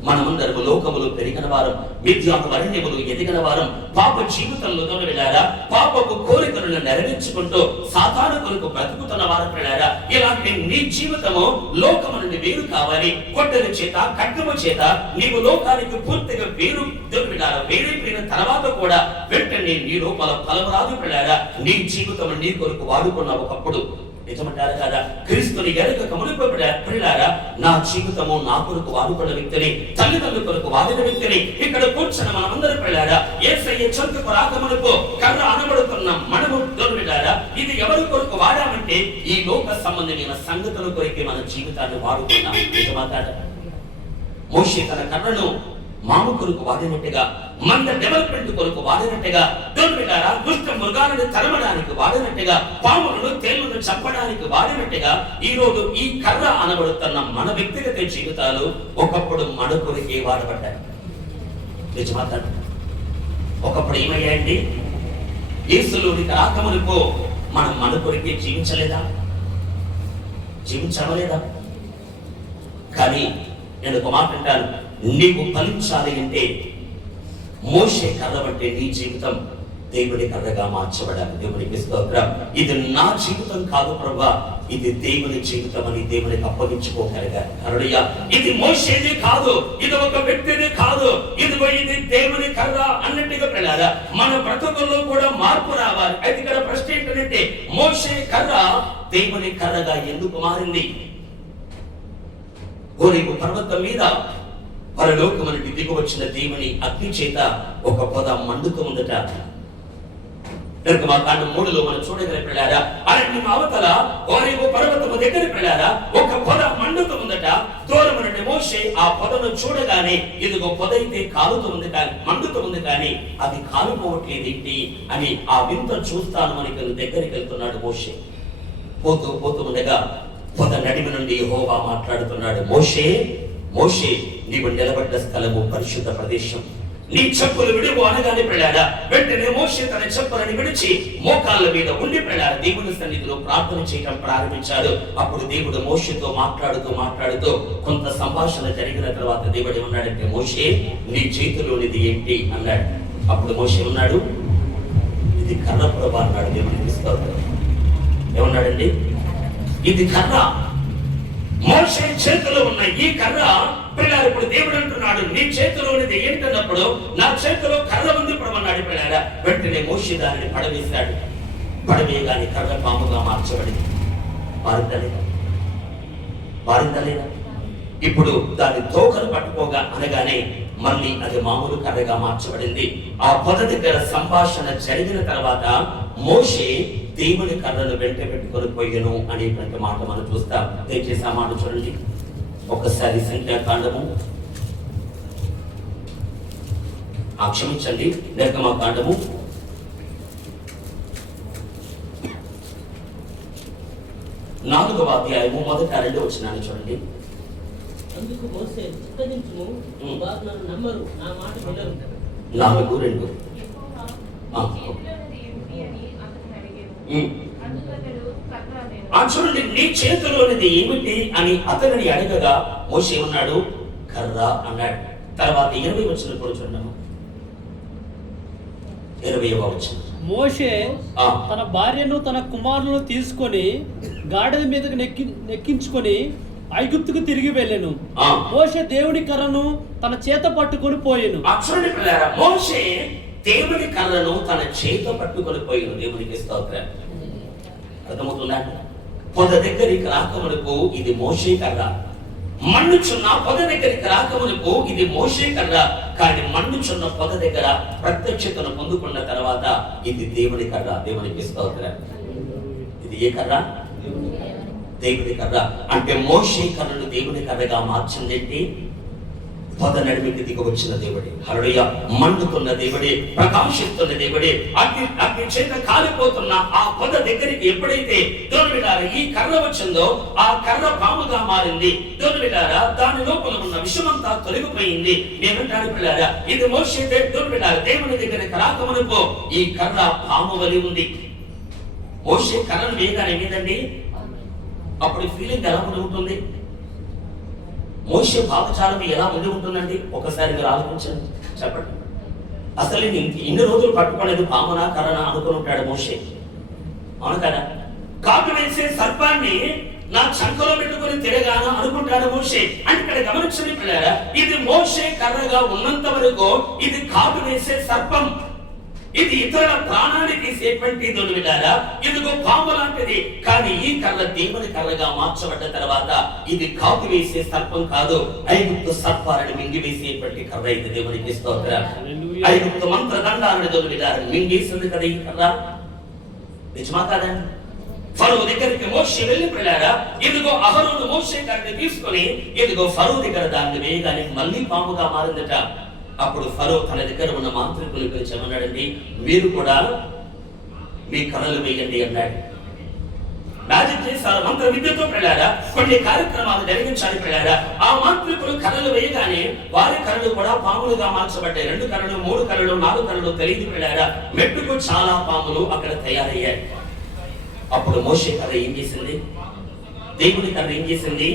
మనమందరము లోకములు పెరిగిన వారం, మిద్యాను అరణ్యములు ఎదిగిన వారం, పాప జీవితంలో వెళ్ళారా, పాపపు కోరికలను నెరవేర్చుకుంటూ సాతాను కొరకు బ్రతుకుతున్న వారు వెళ్ళారా. ఇలాంటి నీ జీవితము లోకము నుండి వేరు కావాలి. కొట్టెల చేత ఖడ్గము చేత నీవు లోకానికి పూర్తిగా వేరైపోయిన తర్వాత కూడా వెంటనే నీ లోపల ఫలం రాదు వెళ్ళారా. నీ జీవితం నీ కొరకు వాడుకున్న ఒకప్పుడు నిజమంటారు కదా? క్రీస్తుని ఎరగక మునుపు పిల్లారా నా జీవితము నా కొరకు వాడుకున్న వ్యక్తిని, తల్లిదండ్రుల కొరకు వాడిన వ్యక్తిని ఇక్కడ కూర్చున్న మనమందరం పిల్లారా యేసయ్య చెంతకు రాకమునుపు కర్ర అనబడుతున్న మనము దొరికిడారా ఇది ఎవరి కొరకు వాడామంటే ఈ లోక సంబంధమైన సంగతుల కొరకే మన జీవితాన్ని వాడుకున్నాం. నిజమా కాదా? మోషే తన కర్రను మామ కొరకు వాడినట్టుగా, మంద డెవలప్మెంట్ కొరకు వాడినట్టుగా, దొరికిడారా దుష్ట మృగాలను తరమడానికి వాడినట్టుగా, పాములను తేళ్లను చంపడానికి వాడినట్టుగా ఈ రోజు ఈ కర్ర అనబడుతున్న మన వ్యక్తిగత జీవితాలు ఒకప్పుడు మన కొరకే వాడబడ్డాయి. నిజమా కాదా? ఒకప్పుడు ఏమయ్యాయండి? యేసులోనికి రాకమునుపు మనం మన కొరకే జీవించలేదా? జీవించవలేదా? కానీ నేను ఒక మాట అంటాను, నీవు ఫలించాలి అంటే మోషే కర్ర బట్టే నీ జీవితం దేవుని కర్రగా మార్చబడాలి. దేవునికి స్తోత్రం. ఇది నా జీవితం కాదు ప్రభువా, ఇది దేవుని జీవితం అని దేవునికి అప్పగించుకోగలిగారు. హల్లెలూయా. ఇది మోషేది కాదు, ఇది ఒక వ్యక్తిది కాదు, ఇది దేవుని కర్ర అన్నట్టుగా పిల్లారా మన బ్రతుకుల్లో కూడా మార్పు రావాలి. అయితే ఇక్కడ ప్రశ్న ఏంటంటే మోషే కర్ర దేవుని కర్రగా ఎందుకు మారింది? హోరేబు పర్వతం మీద పరలోకము నుండి దిగి వచ్చిన దేవుని అగ్ని చేత ఒక పొద మండుతూ ఉందట. నిర్గమకాండం 3లో మనం చూడగల పిల్లారా, అరణ్యం అవతల హోరేబు పర్వతము దగ్గర పిల్లారా ఒక పొద మండుతూ ఉందట. దూరం నుండి మోషే ఆ పొదను చూడగానే ఇదిగో పొద అయితే కాలుతూ ఉంది కానీ మండుతూ ఉంది కానీ అది కాలిపోవట్లేదు ఏంటి అని ఆ వింత చూస్తాను అని దగ్గరికి వెళ్తున్నాడు మోషే. పోతూ ఉండగా పొద నడిమి నుండి యెహోవా మాట్లాడుతున్నాడు, మోషే మోషే నీవు నిలబడ్డ స్థలము పరిశుద్ధ ప్రదేశం, నీ చెప్పులు విడువు అనగానే పిల్లారా వెంటనే మోషే తన చెప్పులను విడిచి మోకాళ్ళ మీద ఉండి పిల్లారా దేవుని సన్నిధిలో ప్రార్థన చేయడం ప్రారంభించాడు. అప్పుడు దేవుడు మోషేతో మాట్లాడుతూ కొంత సంభాషణ జరిగిన తర్వాత దేవుడు ఏమన్నాడంటే, మోషే నీ చేతిలోనిది ఏంటి అన్నాడు. అప్పుడు మోషే ఉన్నాడు, ఇది కర్ర ప్రభా అన్నాడు. దేవునికి స్తోత్రం. ఏమన్నాడండి? ఇది కర్ర. మోషే చేతిలో ఉన్న ఈ కర్ర పిల్లారు ఇప్పుడు దేవుడు అంటున్నాడు, నీ చేతిలోనిది ఏంటన్నప్పుడు నా చేతిలో కర్ర ఉంది ప్రభన్నాడు. పిల్లారా వెంటనే మోషే దానిని పడవేశాడు. పడవేయగానే కర్ర పాముగా మార్చబడింది. మారిందా లేదా? ఇప్పుడు దాని తోకను పట్టుకోగా అనగానే మళ్ళీ అది మామూలు కర్రగా మార్చబడింది. ఆ పొద దగ్గర సంభాషణ జరిగిన తర్వాత మోషే దేవుని కర్రను వెంట పెట్టుకొని పోయెను అనేటువంటి మాట మనం చూస్తాం. దయచేసి ఆ మాట చూడండి ఒక్కసారి. సంఖ్యాకాండము క్షమించండి, నిర్గమకాండము 4వ అధ్యాయము 1-2 వచనాలు చూడండి. అందుకు మోషే చిత్తగించుము, వారు నన్ను నమ్మరు, నా మాట వినరు. 4:2 చూడండి, నీ చేతిలోనిది ఏమిటి అని అతనిని అడగగా మోషే ఉన్నాడు, కర్ర అన్నాడు. తర్వాత 20 వచనం కూడా చూడండి. 20వ వచనం, మోషే తన భార్యను తన కుమారులను తీసుకొని గాడిద మీదకు నెక్కించుకొని ఐగుప్తుకు తిరిగి వెళ్ళెను. మోషే దేవుని కర్రను తన చేత పట్టుకొని పోయెను. చూడండి పిల్లారా, మోషే దేవుని కర్రను తన చేత పట్టుకొని పోయెను. దేవునికి స్తోత్రం. అర్థమవుతుందా? పొద దగ్గరికి రాకమునకు ఇది మోషే కర్ర, మండుచున్న పొద దగ్గరికి రాకమునకు ఇది మోషే కర్ర. కానీ మండుచున్న పొద దగ్గర ప్రత్యక్షతను పొందుకున్న తర్వాత ఇది దేవుని కర్ర. దేవునికి స్తోత్రం. ఇది ఏ కర్ర? దేవుని కర్ర. అంటే మోషే కర్రను దేవుని కర్రగా మార్చిందేంటి? పొద నడిమికి దిగి వచ్చిన దేవుడే. హల్లెలూయా. మండుతున్న దేవుడే, ప్రకాశిస్తున్న దేవుడే, అగ్ని చేత కాలిపోతున్న ఆ పొద దగ్గరికి ఎప్పుడైతే దోనివిడారా ఈ కర్ర వచ్చిందో ఆ కర్ర పాముగా మారింది. దోనివిడారా దాని లోపల ఉన్న విషమంతా తొలగిపోయింది. నేనంటాను పిల్లారా, ఇది మోషే దోనివిడారా దేవుని దగ్గరికి రాకమునుపు ఈ కర్ర పాము వలి ఉంది. మోషే కర్రను వేయగానే ఏదండి అప్పుడు ఫీలింగ్ ఎలా ఉంటుంది? మోషే భావచారం ఎలా ఉండి ఉంటుందండి? ఒకసారి మీరు ఆలోచించండి, చెప్పండి. అసలు ఇన్ని రోజులు పట్టుకోలేదు పామునా కర్రనా అనుకుని ఉంటాడు మోషే, అవును కదా? కాటు వేసే సర్పాన్ని నా చంకలో పెట్టుకుని తిరగాను అనుకుంటాడు మోషే. అంటే ఇక్కడ గమనించండి పిల్లారా, ఇది మోషే కర్రగా ఉన్నంత వరకు ఇది కాటు వేసే సర్పం, ఇది ఇతరుల ప్రాణాన్ని తీసేటువంటి దొరికినారా ఇదిగో పాము లాంటిది. కానీ ఈ కర్ర దేవుని కర్రగా మార్చబడ్డ తర్వాత ఇది కాపు వేసే సర్పం కాదు, ఐగుప్తు సర్పాలను మింగివేసేటువంటి కర్ర. ఇది దేవునికి స్తోత్రం. ఐగుప్తు మంత్రదండాలను దొరికినారు మింగేసింది కదా ఈ కర్ర. నిజమా కాదండి? ఫరో దగ్గరికి మోషే వెళ్ళి పిల్లారా ఇదిగో అహరోను మోషే కర్రని తీసుకొని ఇదిగో ఫరో దగ్గర దాన్ని వేయగానే మళ్ళీ పాముగా మారిందట. అప్పుడు ఫరో తన దగ్గర ఉన్న మాంత్రికులు పిలిచి ఏమన్నాడండి, మీరు కూడా మీ కర్రలు వేయండి అన్నాడు. మ్యాజిక్ చేశారు, మంత్ర విద్యతో పిల్లారా కొన్ని కార్యక్రమాలు జరిగించాలి పిల్లారా. ఆ మాంత్రికులు కర్రలు వేయగానే వారి కర్రలు కూడా పాములుగా మార్చబడ్డాయి. 2 కర్రలు 3 కర్రలు 4 కర్రలు తెలియదు పిల్లారా. మెట్టుకు చాలా పాములు అక్కడ తయారయ్యాయి. అప్పుడు మోషే కర్ర ఏం చేసింది? దేవుని కర్ర ఏం చేసింది?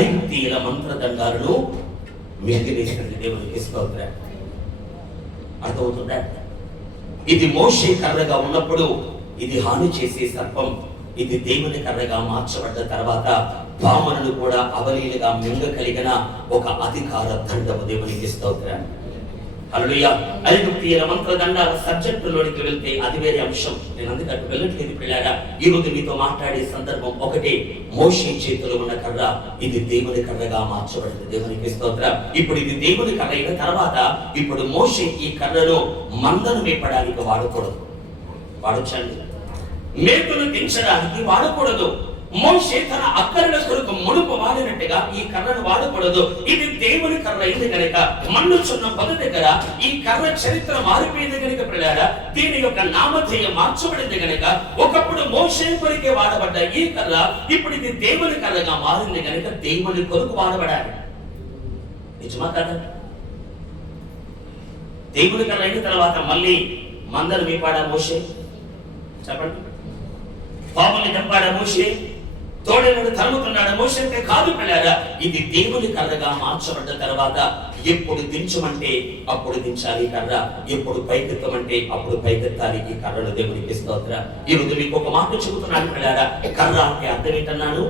ఐగుప్తీయుల మంత్రదండాలను మింగివేసింది. దేవునికి స్తోత్రం. అర్థమవుతుందా? ఇది మోషే కర్రగా ఉన్నప్పుడు ఇది హాని చేసే సర్పం, ఇది దేవుని కర్రగా మార్చబడ్డ తర్వాత పాములను కూడా అవలీలుగా మింగగలిగిన ఒక అధికార దండము దేవునికి స్తోత్రం. హల్లెలూయా. ఐగుప్తీయుల మంత్రదండాల సబ్జెక్టులోనికి వెళ్తే అది వేరే అంశం. నేను అందుకట్టు వెళ్ళట్లేదు పిల్లారా. ఈ రోజు మీతో మాట్లాడే సందర్భం ఒకటే, మోషే చేతిలో ఉన్న కర్ర ఇది దేవుని కర్రగా మార్చబడింది. దేవునికి స్తోత్రం. ఇప్పుడు ఇది దేవుని కర్ర అయిన తర్వాత ఇప్పుడు మోషే ఈ కర్రను మందను మేపడానికి వాడకూడదు. వాడొచ్చండి. మేకును దించడానికి వాడకూడదు. మోషే తన అక్కరల కొరకు మునుపు వాడినట్టుగా ఈ కర్రను వాడకూడదు. ఇది దేవుని కర్ర అయింది కనుక మన్నుచున్న పొద దగ్గర ఈ కర్ర చరిత్ర మారిపోయింది కనుక పిల్లారా, దీని యొక్క నామధేయం మార్చబడింది కనుక ఒకప్పుడు మోషే కొరికే వాడబడ్డ ఈ కర్ర ఇప్పుడు ఇది దేవుని కర్రగా మారింది కనుక దేవుని కొరకు వాడబడాలి. నిజమా కదా? దేవుని కర్ర అయిన తర్వాత మళ్ళీ మందరు మేపాడా మోషే? చెప్పండి. పాముల్ని చంపాడా మోషే? తోడేలను తరుముతున్నాడా మోషే? అంటే కాదు పిల్లారా, ఇది దేవుని కర్రగా మార్చబడ్డ తర్వాత ఎప్పుడు దించమంటే అప్పుడు దించాలి కర్ర, ఎప్పుడు పైకెత్తమంటే అప్పుడు పైకెత్తాలి ఈ కర్రను. దేవునికి స్తోత్రం. ఈ రోజు మీకు ఒక మాట చెబుతున్నాను పిల్లారా. కర్ర అంటే అర్థం ఏంటన్నాను?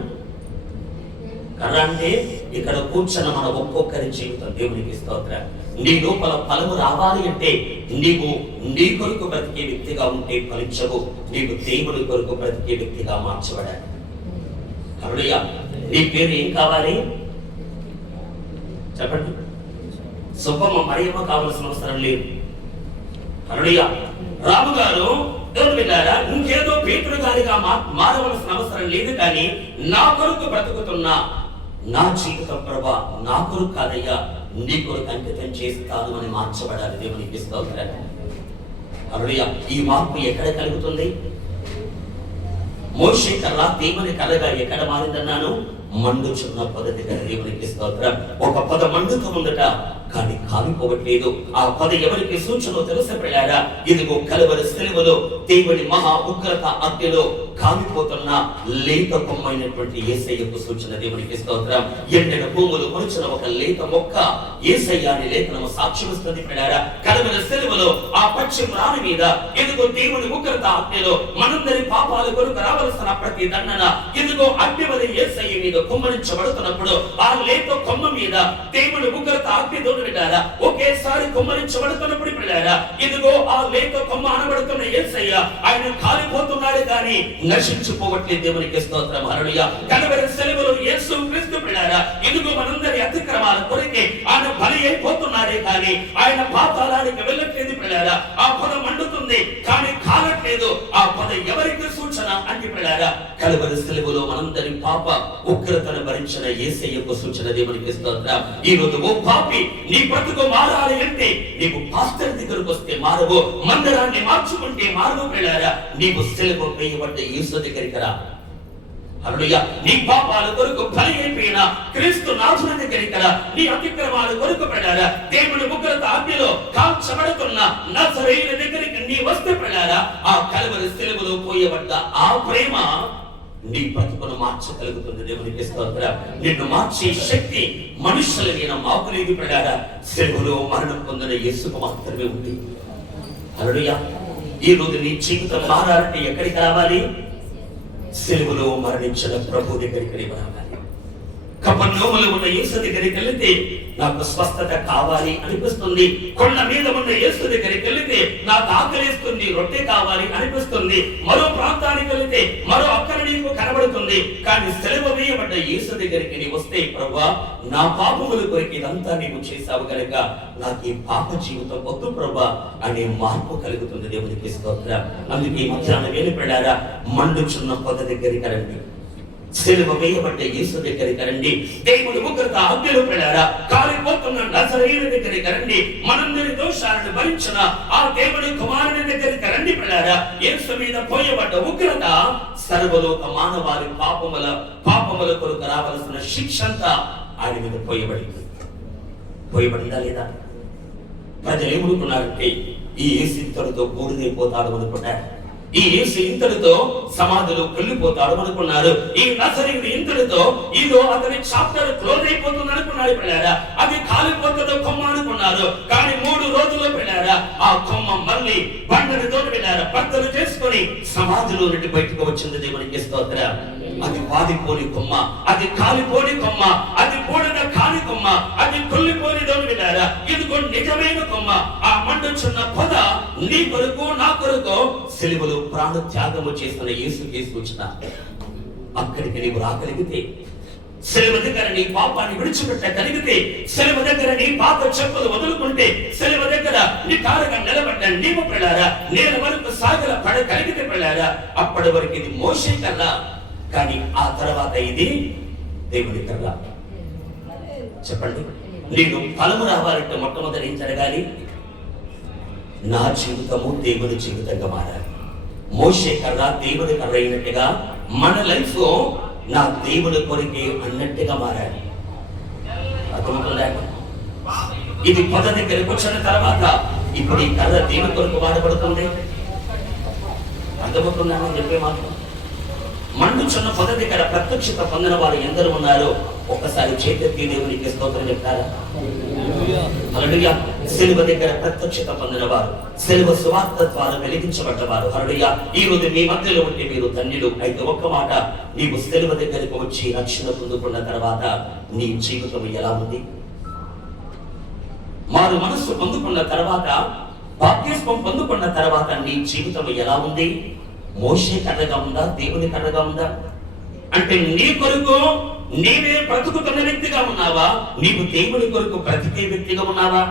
కర్ర అంటే ఇక్కడ కూర్చున్న మన ఒక్కొక్కరి జీవితం. దేవునికి స్తోత్రం. నీ లోపల ఫలము రావాలి అంటే నీవు నీ కొరకు బ్రతికే వ్యక్తిగా ఉంటే ఫలించవు. నీవు దేవుని కొరకు బ్రతికే వ్యక్తిగా మార్చబడాలి. హల్లెలూయా. నీ పేరు ఏం కావాలి చెప్పండి. సుబ్బమ్మ మరియమ్మ కావలసిన అవసరం లేదు. హల్లెలూయా. రాము గారు దేవుని బిడ్డలారా, ఇంకేదో పేతురు గారిగా మారవలసిన అవసరం లేదు. కానీ నా కొరకు బ్రతుకుతున్న నా జీవితం ప్రభా నా కొరకు కాదయ్యా, నీ కొరకు అంకితం చేస్తాను అని మార్చబడాలి. దేవునికి స్తోత్రం. హల్లెలూయా. ఈ మార్పు ఎక్కడ కలుగుతుంది? మోషే కర్ర దేవుని కర్రగా ఎక్కడ మారిందన్నాను? మండుచున్న పొద దగ్గర. దేవునికి స్తోత్రం. ఒక పొద మండుతూ ఉందట కానీ కాలిపోవట్లేదు. ఆ పొద ఎవరికి సూచనో తెలుసా పిల్లారా? ఇదిగో కలువరి సిలువలో దేవుని మహా ఉగ్రత అగ్నిలో కాలిపోతున్న లేత కొమ్మైనటువంటి యేసయ్యకు సూచన. దేవునికి స్తోత్రం. ఎండిన భూములు మొలిచిన ఒక లేత మొక్క యేసయ్య అని లేఖనము సాక్ష్యమిస్తుంది పిల్లారా. కలువరి సిలువలో ఆ పక్షి ప్రాణి మీద ఇదిగో దేవుని ఉగ్రత అగ్నిలో మనందరి పాపాల కొరకు రావలసిన ప్రతి దండన ఇదిగో అగ్నివలి యేసయ్య మీద కుమ్మరించబడుతున్నప్పుడు ఆ లేత కొమ్మ మీద దేవుని ఉగ్రత అగ్నితో బిడ్డారా ఒకేసారి కుమ్మరించబడుతున్నప్పుడు బిడ్డారా ఇదిగో ఆ లేత కొమ్మ అనబడుతున్న యేసయ్య ఆయన కాలిపోతున్నాడు కానీ నశించిపోవట్లేదు. దేవునికి స్తోత్రం. హల్లెలూయా. కలువరి సిలువలో యేసు క్రీస్తు బిడ్డారా ఇదిగో మనందరి అతిక్రమాల కొరకే ఆయన బలి అయిపోతున్నాడే కానీ ఆయన పాతాళానికి వెళ్ళట్లేదు బిడ్డారా. ఆ పొద మండుతుంది కానీ కాలట్లేదు. ఆ పొద ఎవరికి సూచన అంటే బిడ్డారా కలువరి సిలువలో మనందరి పాప ఉగ్రతను భరించిన యేసయ్యకు సూచన. దేవునికి స్తోత్రం. ఈ రోజు ఓ పాపి నీ బ్రతుకు మారాలి అంటే నీవు పాస్టర్ దగ్గరకు వస్తే మారవు, మందిరాన్ని మార్చుకుంటే మారవు పిల్లారా. నీవు సిలువ వేయబడ్డ యేసు దగ్గరికి రా. హల్లెలూయా. నీ పాపాల కొరకు బలి అయిపోయిన క్రీస్తు నాథుని దగ్గరికి రా. నీ అతిక్రమాల కొరకు పిల్లారా దేవుని ఉగ్రత అగ్నిలో కాల్చబడుతున్న నజరేయుని దగ్గరికి నీ వస్తే పిల్లారా ఆ కలువరి సిలువలో పోయబడ్డ ఆ ప్రేమ నీ బ్రతుకును మార్చగలుగుతుంది. దేవునికి స్తోత్రం. నిన్ను మార్చే శక్తి మనుషుల మీద మాకులేదు పిల్లారా. సిలువలో మరణం పొందిన యేసుకు మాత్రమే ఉంది. హల్లెలూయా. ఈ రోజు నీ జీవితం మారాలంటే ఎక్కడికి రావాలి? సిలువలో మరణించిన ప్రభు దగ్గరికి రావాలి. కపర్నౌములో ఉన్న యేసు దగ్గరికి వెళితే నాకు స్వస్థత కావాలి అనిపిస్తుంది. కొండ మీద ఉన్న యేసు దగ్గరికి వెళితే నాకు ఆకలిస్తుంది, రొట్టె కావాలి అనిపిస్తుంది. మరో ప్రాంతానికి వెళితే మరో అక్కడ నీకు కనబడుతుంది. కానీ సిలువ వేయబడ్డ యేసు దగ్గరికి నీ వస్తే ప్రభువా నా పాపముల కొరకు ఇదంతా నీవు చేశావు కనుక నాకు ఈ పాప జీవితం వద్దు ప్రభువా అనే మార్పు కలుగుతుంది. దేవునికి స్తోత్రం. అందుకే మధ్యాహ్నం వెళ్ళిపోయారా మండుచున్న పొద దగ్గరికి రండి. సిలువ వేయబడ్డ యేసు దగ్గరికి రండి. దేవుని ఉగ్రత అగ్నిలో పడారా కాలిపోతున్న నజరేయుని దగ్గరికి రండి. మనందరి దోషాలను భరించిన ఆ దేవుని కుమారుని దగ్గరికి రండి పడారా. యేసు మీద పోయబడ్డ ఉగ్రత సర్వలోక మానవాళి పాపముల కొరకు రావలసిన శిక్ష అంతా ఆయన మీద పోయబడిందా లేదా? ప్రజలు ఏమనుకున్నారంటే ఈ యేసు ఇతరుతో బూడిదైపోతాడు అనుకున్నారు. ఈ యేసు ఇంతటితో సమాధిలో వెళ్ళిపోతాడు అనుకున్నారు. ఈ నజరేయుడు ఇంతటితో ఇదో అతని చాప్టర్ క్లోజ్ అయిపోతుంది అనుకున్నాడు పిల్లారా. అది కాలిపోతుందో కొమ్మ అనుకున్నారు. కానీ 3 రోజుల్లో పిల్లారా ఆ కొమ్మ మళ్ళీ బండని తోటి పిల్లారా బద్దలు చేసుకొని సమాధిలో నుండి బయటకు వచ్చింది. దేవునికి స్తోత్రం. అది వాడిపోని కొమ్మ, అది కాలిపోని కొమ్మ, అది బూడిద కాని కొమ్మ, అది కొల్లిపోని దోని పిల్లారా ఇదిగో నిజమైన కొమ్మ. ఆ మండుచున్న పొద నీ కొరకు నా కొరకు సిలువలో ప్రాణ త్యాగము చేసిన యేసుకి సూచన. అక్కడికి నీవు రాగలిగితే, సిలువ దగ్గర నీ పాపాన్ని విడిచిపెట్టగలిగితే, సిలువ దగ్గర నీ పాప చెప్పులు వదులుకుంటే, సిలువ దగ్గర నీ కారగా నిలబడ్డ నీవు పిల్లారా నేను వరకు సాగల పడగలిగితే పిల్లారా అప్పటి వరకు ఇది మోషే కర్ర, కానీ ఆ తర్వాత ఇది దేవుని కర్ర. చెప్పండి, నేను ఫలము రావాలంటే మొట్టమొదటి ఏం జరగాలి? నా జీవితము దేవుని జీవితంగా మారాలి. మోషే కర్ర దేవుని కర్ర అయినట్టుగా మన లైఫ్ నా దేవుని కొరికే అన్నట్టుగా మారాలి. అర్థమవుతుందా? ఇది పొద దగ్గరికి వచ్చిన తర్వాత ఇప్పుడు ఈ కర్ర దేవుని కొరకు వాడబడుతుంది. అర్థమవుతుందా అని చెప్పే మాత్రం మండుచున్న పొద దగ్గర ప్రత్యక్షత పొందిన వారు ఎందరు ఉన్నారో ఒక్కసారి చేతెత్తి దేవునికి స్తోత్రం చెప్తారా? హల్లెలూయా. సిలువ దగ్గర ప్రత్యక్షత పొందిన వారు, సిలువ సువార్త ద్వారా వెలిగించబడ్డవారు, హల్లెలూయా, ఈ రోజు మీ మధ్యలో ఉంటే మీరు ధన్యులు. అయితే ఒక్క మాట, నీవు సిలువ దగ్గరికి వచ్చి రక్షణ పొందుకున్న తర్వాత నీ జీవితం ఎలా ఉంది? మారు మనస్సు పొందుకున్న తర్వాత, బాప్తిస్మం పొందుకున్న తర్వాత నీ జీవితం ఎలా ఉంది? మోషే కర్రగా ఉందా? దేవుని కర్రగా ఉందా? అంటే నీ కొరకు నీవే బ్రతుకుతున్న వ్యక్తిగా ఉన్నావా? నీవు దేవుని కొరకు బ్రతికే వ్యక్తిగా ఉన్నావా?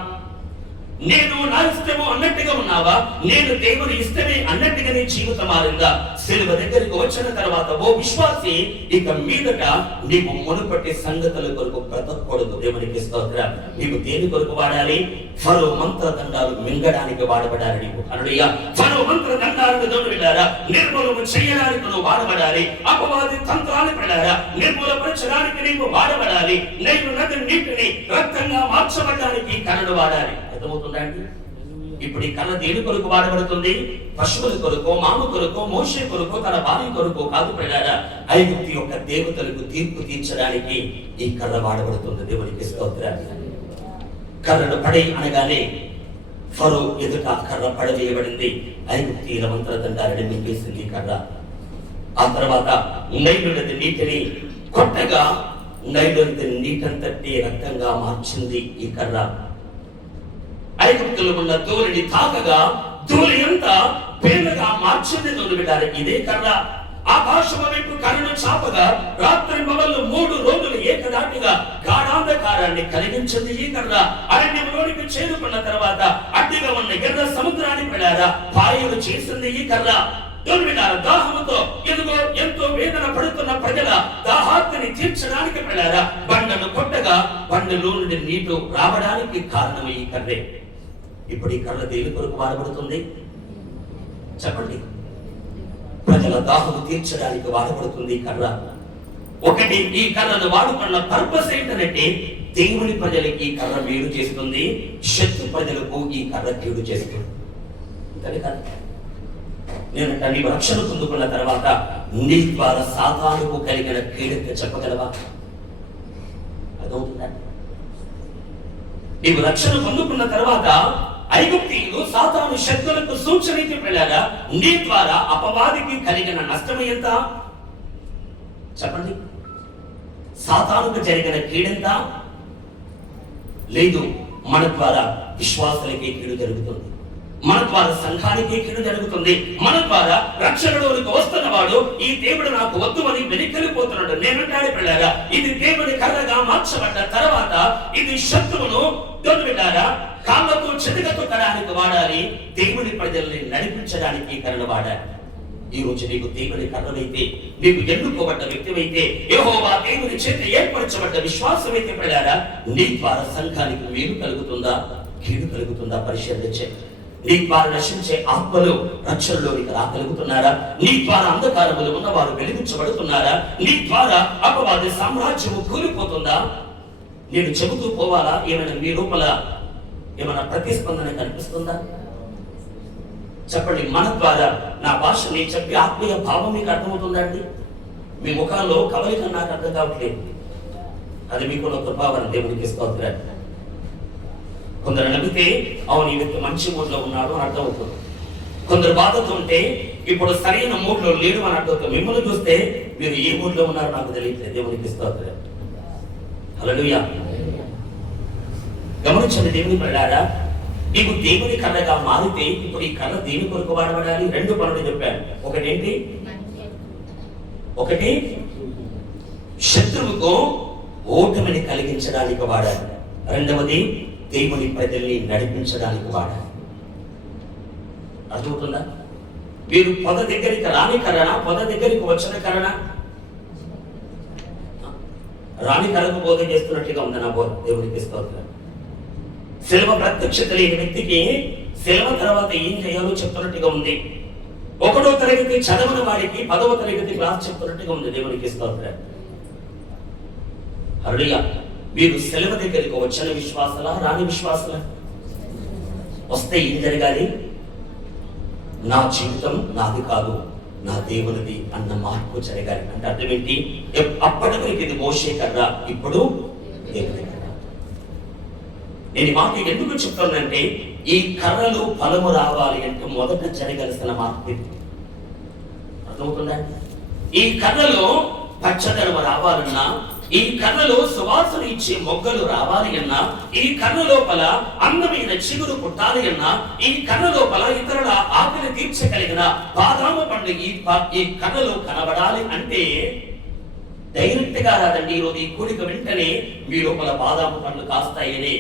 నేను నా ఇష్టము అన్నట్టుగా ఉన్నావా? నేను దేవుని ఇష్టమే అన్నట్టుగా నీ జీవితం మారిందా? సిలువ దగ్గరికి వచ్చిన తర్వాత ఓ విశ్వాసి, ఇక మీదట నీవు మునుపటి సంగతుల కొరకు బ్రతకూడదు. దేవునికి స్తోత్రం. నీవు దేని కొరకు వాడాలి? ఫరో మంత్రదండాలు మింగడానికి వాడబడాలి. నీవు హల్లెలూయా. ఫరో మంత్రదండాలను దొంగిలారా నిర్మూలన చేయడానికి నువ్వు వాడబడాలి. అపవాది తంత్రాలు పడారా నిర్మూలపరచడానికి నీవు వాడబడాలి. నేను నది నీటిని రక్తంగా మార్చబడడానికి కర్రను వాడాలి. అర్థమవుతుందండి? ఇప్పుడు ఈ కర్ర దేని కొరకు వాడబడుతుంది? పశువుల కొరకు, మాము కొరకు, మోషే కొరకు, తన భార్య కొరకు కాదు పిల్లారా. ఐగుప్తు యొక్క దేవతలకు తీర్పు తీర్చడానికి ఈ కర్ర వాడబడుతుంది. దేవునికి స్తోత్రం. కర్రను పడే అనగానే ఫరో ఎదుట కర్ర పడవేయబడింది. ఐగుప్తీయుల మంత్రదండాలను మింగేసింది కర్ర. ఆ తర్వాత నైలు నది నీటిని కొట్టగా నైలు నది నీటంతటి రక్తంగా మార్చింది ఈ కర్ర. ఐగుప్తులో ఉన్న ధూళిని తాకగా ధూళి అంతా పేలగా మార్చింది. తొలిపెట్టారు ఇదే కర్ర. ఆకాశం వైపు కర్రను చాపగా రాత్రి పగళ్ళు 3 రోజులు ఏకదాటిగా గాఢాంధకారాన్ని కలిగించింది ఈ కర్ర. అరణ్యంలోనికి చేరుకున్న తర్వాత అడ్డిగా ఉన్న ఎర్ర సముద్రాన్ని పడారా పాయలు చేసింది ఈ కర్ర. దాహముతో ఎదుగో ఎంతో వేదన పడుతున్న ప్రజల దాహార్తిని తీర్చడానికి పడారా బండను కొట్టగా బండలో నుండి నీళ్లు రావడానికి కారణం ఈ కర్రే. ఇప్పుడు ఈ కర్ర దేని కొరకు వాడబడుతుంది? చెప్పండి. ప్రజల దాహము తీర్చడానికి వాడబడుతుంది ఈ కర్ర. ఒకటి, ఈ కర్రను వాడుకున్న పర్పస్ ఏంటంటే దేవుని ప్రజలకి ఈ కర్ర మేలు చేస్తుంది, శత్రు ప్రజలకు ఈ కర్ర కీడు చేస్తుంది. నేనంట నీవు రక్షణ పొందుకున్న తర్వాత నీ ద్వారా సాతానుకు కలిగిన కీడెంత చెప్పగలవా? అదవుతుందా? నీవు రక్షణ పొందుకున్న తర్వాత ఐగుప్తీయులు సాతాను శక్తులకు సూచనకి వెళ్ళారా నీ ద్వారా అపవాదికి కలిగిన నష్టం ఎంత? చెప్పండి. సాతానుకు జరిగిన కీడెంత? లేదు. మన ద్వారా విశ్వాసులకి కీడు జరుగుతుంది, మన ద్వారా సంఘానికి కీడు జరుగుతుంది, మన ద్వారా రక్షణలోనికి వస్తున్నవాడు ఈ దేవుడు నాకు వద్దు అని వెనక్కిపోతున్నాడు. నేనంటాడు పిల్లారా, ఇది దేవుని కర్రగా మార్చబడ్డ తర్వాత ఇది శత్రువును దొంగిలారా కాళ్ళతో చెదగొట్టడానికి వాడాలి, దేవుని ప్రజల్ని నడిపించడానికి కర్ర వాడాలి. ఈ రోజు నీకు దేవుని కర్రవైతే, నీకు ఎన్నుకోబడ్డ వ్యక్తివైతే, యెహోవా దేవుని చేత ఏర్పరచబడ్డ విశ్వాసమైతే పిల్లారా నీ ద్వారా సంఘానికి మేలు కలుగుతుందా, కీడు కలుగుతుందా? పరిశీలించే. నీ ద్వారా నశించే ఆత్మలు రక్షణలోనికి రాగలుగుతున్నారా? నీ ద్వారా అంధకారములు ఉన్నవారు వెలిగించబడుతున్నారా? నీ ద్వారా అపవాది సామ్రాజ్యము కూలిపోతుందా? నేను చెబుతూ పోవాలా? ఏమైనా మీ లోపల ఏమైనా ప్రతిస్పందన కనిపిస్తుందా? చెప్పండి, మన ద్వారా నా భాష నేను చెప్పే ఆత్మీయ భావం మీకు అర్థమవుతుందండి? మీ ముఖాల్లో కవలిక నాకు అర్థం కావట్లేదు. అది మీకున్న కృపావరం, దేవునికి స్తోత్రం. కొందరు నమ్మితే అవును ఈ వ్యక్తి మంచి మూడ్లో ఉన్నాడు అని అర్థమవుతుంది. కొందరు బాధతో ఉంటే ఇప్పుడు సరైన మూడ్లో లేడు అని అర్థమవుతుంది. మిమ్మల్ని చూస్తే మీరు ఏ మూడ్లో ఉన్నారో నాకు తెలియట్లేదు. దేవునికి స్తోత్రం. హల్లెలూయా. గమనించండి దేవుని పిల్లారా, నీకు దేవుని కర్రగా మారితే ఇప్పుడు ఈ కర్ర దేని కొరకు వాడబడాలి? 2 పనులు చెప్పాను. ఒకటి శత్రువుకు ఓటమిని కలిగించడానికి వాడాలి. 2వది దేవుని ప్రజల్ని నడిపించడానికి వాడాలి. అర్థమవుతుందా? మీరు పొద దగ్గరికి రాని కర్రనా, పొద దగ్గరికి వచ్చిన కర్రనా? రాని కర్రకు బోధ చేస్తున్నట్టుగా ఉంది నా బోధ. దేవునికి స్తోత్రం. శిలువ ప్రత్యక్షత లేని వ్యక్తికి శిలువ తర్వాత ఏం చేయాలో చెప్తున్నట్టుగా ఉంది. 1వ తరగతి చదవని వాడికి 10వ తరగతి క్లాస్ చెప్తున్నట్టుగా ఉంది. దేవునికి స్తోత్రం. హల్లెలూయా. మీరు శిలువ దగ్గరికి వచ్చిన విశ్వాసలా, రాని విశ్వాసలా? వస్తే ఏం జరగాలి? నా జీవితం నాది కాదు, నా దేవునిది అన్న మార్పు జరగాలి. అంటే అర్థం ఏంటి? అప్పటి వరకు ఇది మోషే కర్ర, ఇప్పుడు దేవుని కర్ర. నేను ఈ మాట ఎందుకు చెప్తానంటే, ఈ కర్రలు ఫలము రావాలి అంటే మొదట జరగాల్సిన మార్పు. అర్థమవుతుందా? ఈ కర్రలో పచ్చదనం రావాలన్నా, ఈ కర్రలో సువాసన ఇచ్చే మొగ్గలు రావాలి అన్నా, ఈ కర్ర లోపల అందమైన చిగురు పుట్టాలి అన్నా, ఈ కర్ర లోపల ఇతరుల ఆకలి తీర్చగలిగిన బాదాము పండు ఈ కర్రలో కనబడాలి అంటే డైరెక్ట్ గా రాదండి. ఈరోజు ఈ కూడిక వెంటనే మీ లోపల బాదాము పండ్లు కాస్తాయని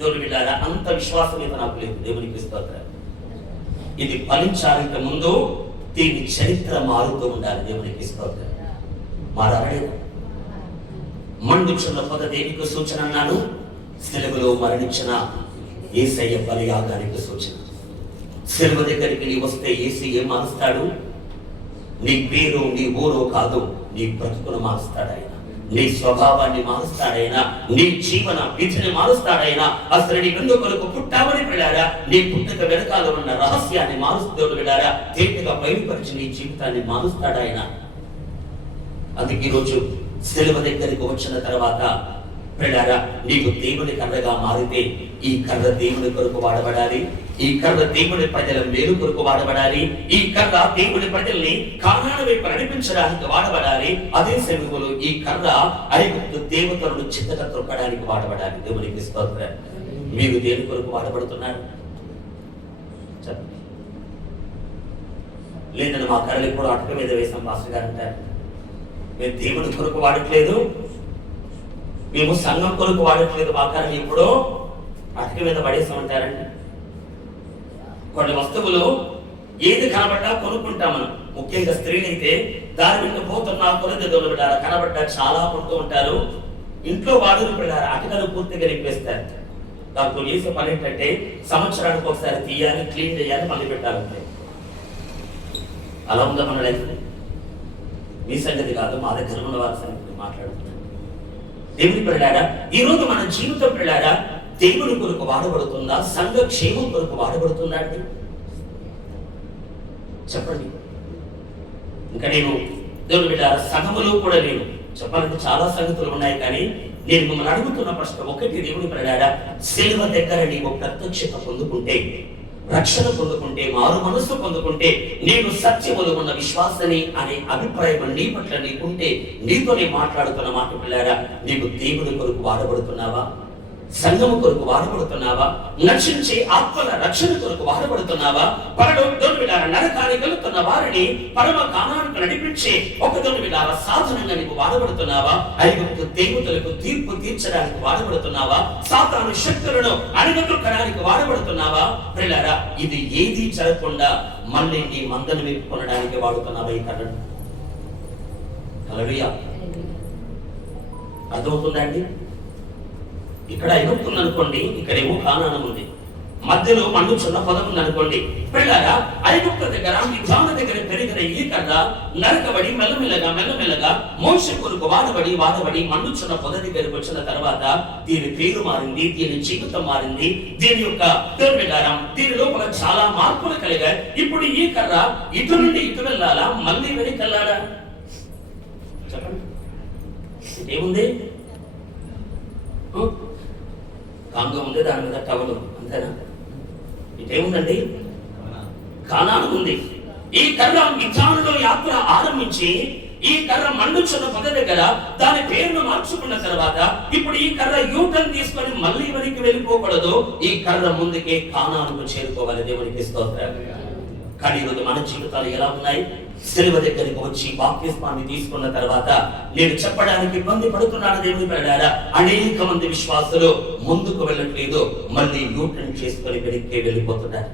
దేవుని బిడ్డలారా, అంత విశ్వాసం అయితే నాకు లేదు. దేవునికి స్తోత్రం. ఇది ఫలించాలంటే ముందు దీని చరిత్ర మారుతూ ఉండాలి. దేవునికి స్తోత్రం. మారాలి. మండుచున్న పొద దేనికి సూచన అన్నాను? సిలువలో మరణించిన యేసయ్య బలియాగానికి సూచన. సిలువ దగ్గరికి నీ వస్తే యేసు ఏం మారుస్తాడు? నీ పేరు, నీ ఊరు కాదు, నీ బ్రతుకును మారుస్తాడు ఆయన. నీ స్వభావాన్ని మారుస్తాడైనా, నీ జీవన విధిని మారుస్తాడైనా. అసలు నీ వెన్నుకొరకు పుట్టామని వెళ్ళారా, నీ పుట్టుక వెనకాల ఉన్న రహస్యాన్ని మారుస్తూ వెళ్ళారా, తేటగా బయలుపరిచి నీ జీవితాన్ని మారుస్తాడాయన. అందుకే ఈరోజు సిలువ దగ్గరికి వచ్చిన తర్వాత వెళ్ళారా, నీకు దేవుని కర్రగా మారితే ఈ కర్ర దేవుని కొరకు వాడబడాలి. ఈ కర్ర దేవుని ప్రజల మేలు కొరకు వాడబడాలి. ఈ కర్ర దేవుని ప్రజల్ని కానాన వైపు నడిపించడానికి వాడబడాలి. అదే సమయంలో ఈ కర్ర ఐగుప్తు దేవతలను చిత్తగా తొక్కడానికి వాడబడాలి. దేవునికి స్తోత్రం. మీరు దేని కొరకు వాడబడుతున్నారు? లేదని మా కర్రలు ఇప్పుడు అటుక మీద వేసాం మాస్టర్ గారు అంటారు. మేము దేవుని కొరకు వాడట్లేదు, మేము సంఘం కొరకు వాడట్లేదు, మా కర్రలు ఇప్పుడు అటుక మీద పడేసామంటారండి. కొన్ని వస్తువులు ఏది కనబడ్డా కొనుక్కుంటాం మనం. ముఖ్యంగా స్త్రీలైతే దాని మీద పోతున్నా కొరత దొరకడారా కనబడ్డా చాలా కొంటూ ఉంటారు. ఇంట్లో వాడులు పిల్లారు అటుకలు పూర్తిగా నింపేస్తారు. దాంతో చేసే పని ఏంటంటే సంవత్సరానికి ఒకసారి తీయాలి, క్లీన్ చేయాలి, మళ్ళీ పెట్టాలంటే. అలా ఉందా మన లైఫ్? మీ సంగతి కాదు, మా దగ్గర ఉన్న వారి సంగతి మాట్లాడుతున్నాను. దేవుని పిల్లారా, ఈ రోజు మన జీవితం పిల్లారా దేవుని కొరకు వాడబడుతుందా, సంఘ క్షేమం కొరకు వాడబడుతుందా అండి? చెప్పండి. ఇంకా నేను దేవుని పిల్లారా సంఘములో కూడా నేను చెప్పాలంటే చాలా సంగతులు ఉన్నాయి, కానీ నేను మిమ్మల్ని అడుగుతున్న ప్రశ్న ఒకటి. దేవుని పిల్లారా, సిలువ దగ్గర నీవు ప్రత్యక్షత పొందుకుంటే, రక్షణ పొందుకుంటే, మారు మనసు పొందుకుంటే, నేను సత్యములు ఉన్న విశ్వాసని అనే అభిప్రాయం నీ పట్ల నీకుంటే, నీతోనే మాట్లాడుతున్న మాట పిల్లారా, నీకు దేవుని కొరకు వాడబడుతున్నావా? సంఘము కొరకు వాడబడుతున్నావా? నశించే ఆత్మల రక్షణ కొరకు వాడబడుతున్నావా? నరకానికి వెళుతున్న వారిని పరమ కానానికి నడిపించే ఒక సాధనంగా నీకు వాడబడుతున్నావా? ఐగుప్తు దేవతలకు తీర్పు తీర్చడానికి వాడబడుతున్నావా? సాతాను శక్తులను అణగదొక్కడానికి వాడబడుతున్నావా? పిల్లరా, ఇది ఏది జరగకుండా మళ్ళీ నీ మందను వెప్పుకొనడానికి వాడుతున్నావా ఈ కర్రను? హల్లెలూయా. అర్థమవుతుందా అండి? ఇక్కడ ఐగుప్తు అనుకోండి, ఇక్కడేమో కానానం ఉంది. మధ్యలో మండుచున్న పొద ఉందనుకోండి. పిల్లరా, ఐగుప్తు దగ్గర మిద్యాను దగ్గర పెరిగిన ఈ కర్ర నరకబడి మెల్లమెల్లగా మోషే కొరకు వాడబడి మండుచున్న పొద దగ్గరికి వచ్చిన తర్వాత దీని పేరు మారింది, దీని జీవితం మారింది, దీని యొక్క దీని లోపల చాలా మార్పులు కలిగాయి. ఇప్పుడు ఈ కర్ర ఇటు నుండి ఇటు వెళ్ళాలా, మళ్ళీ వెనక్కి వెళ్ళాలా? చెప్పండి, ఏముంది? కాంగం ఉంది, దాని మీద టవలు, అంతేనా? ఇదేముందండి? కానాను ఉంది. ఈ కర్ర మిద్యానులో యాత్ర ఆరంభించి ఈ కర్ర మండుచున్న పొద దగ్గర దాని పేరును మార్చుకున్న తర్వాత ఇప్పుడు ఈ కర్ర యూటర్న్ తీసుకొని మళ్ళీ వెనక్కి వెళ్ళిపోకూడదు, ఈ కర్ర ముందుకే కానానుకు చేరుకోవాలి. దేవునికి స్తోత్రం. కానీ ఈరోజు మన జీవితాలు ఎలా ఉన్నాయి? సిలువ దగ్గరికి వచ్చి బాప్తిస్మాన్ని తీసుకున్న తర్వాత నేను చెప్పడానికి ఇబ్బంది పడుతున్నాను దేవుని బిడ్డలారా. అనేక మంది విశ్వాసులు ముందుకు వెళ్ళట్లేదు, మళ్ళీ యూటర్న్ చేసుకొని వెనక్కి వెళ్ళిపోతున్నారు.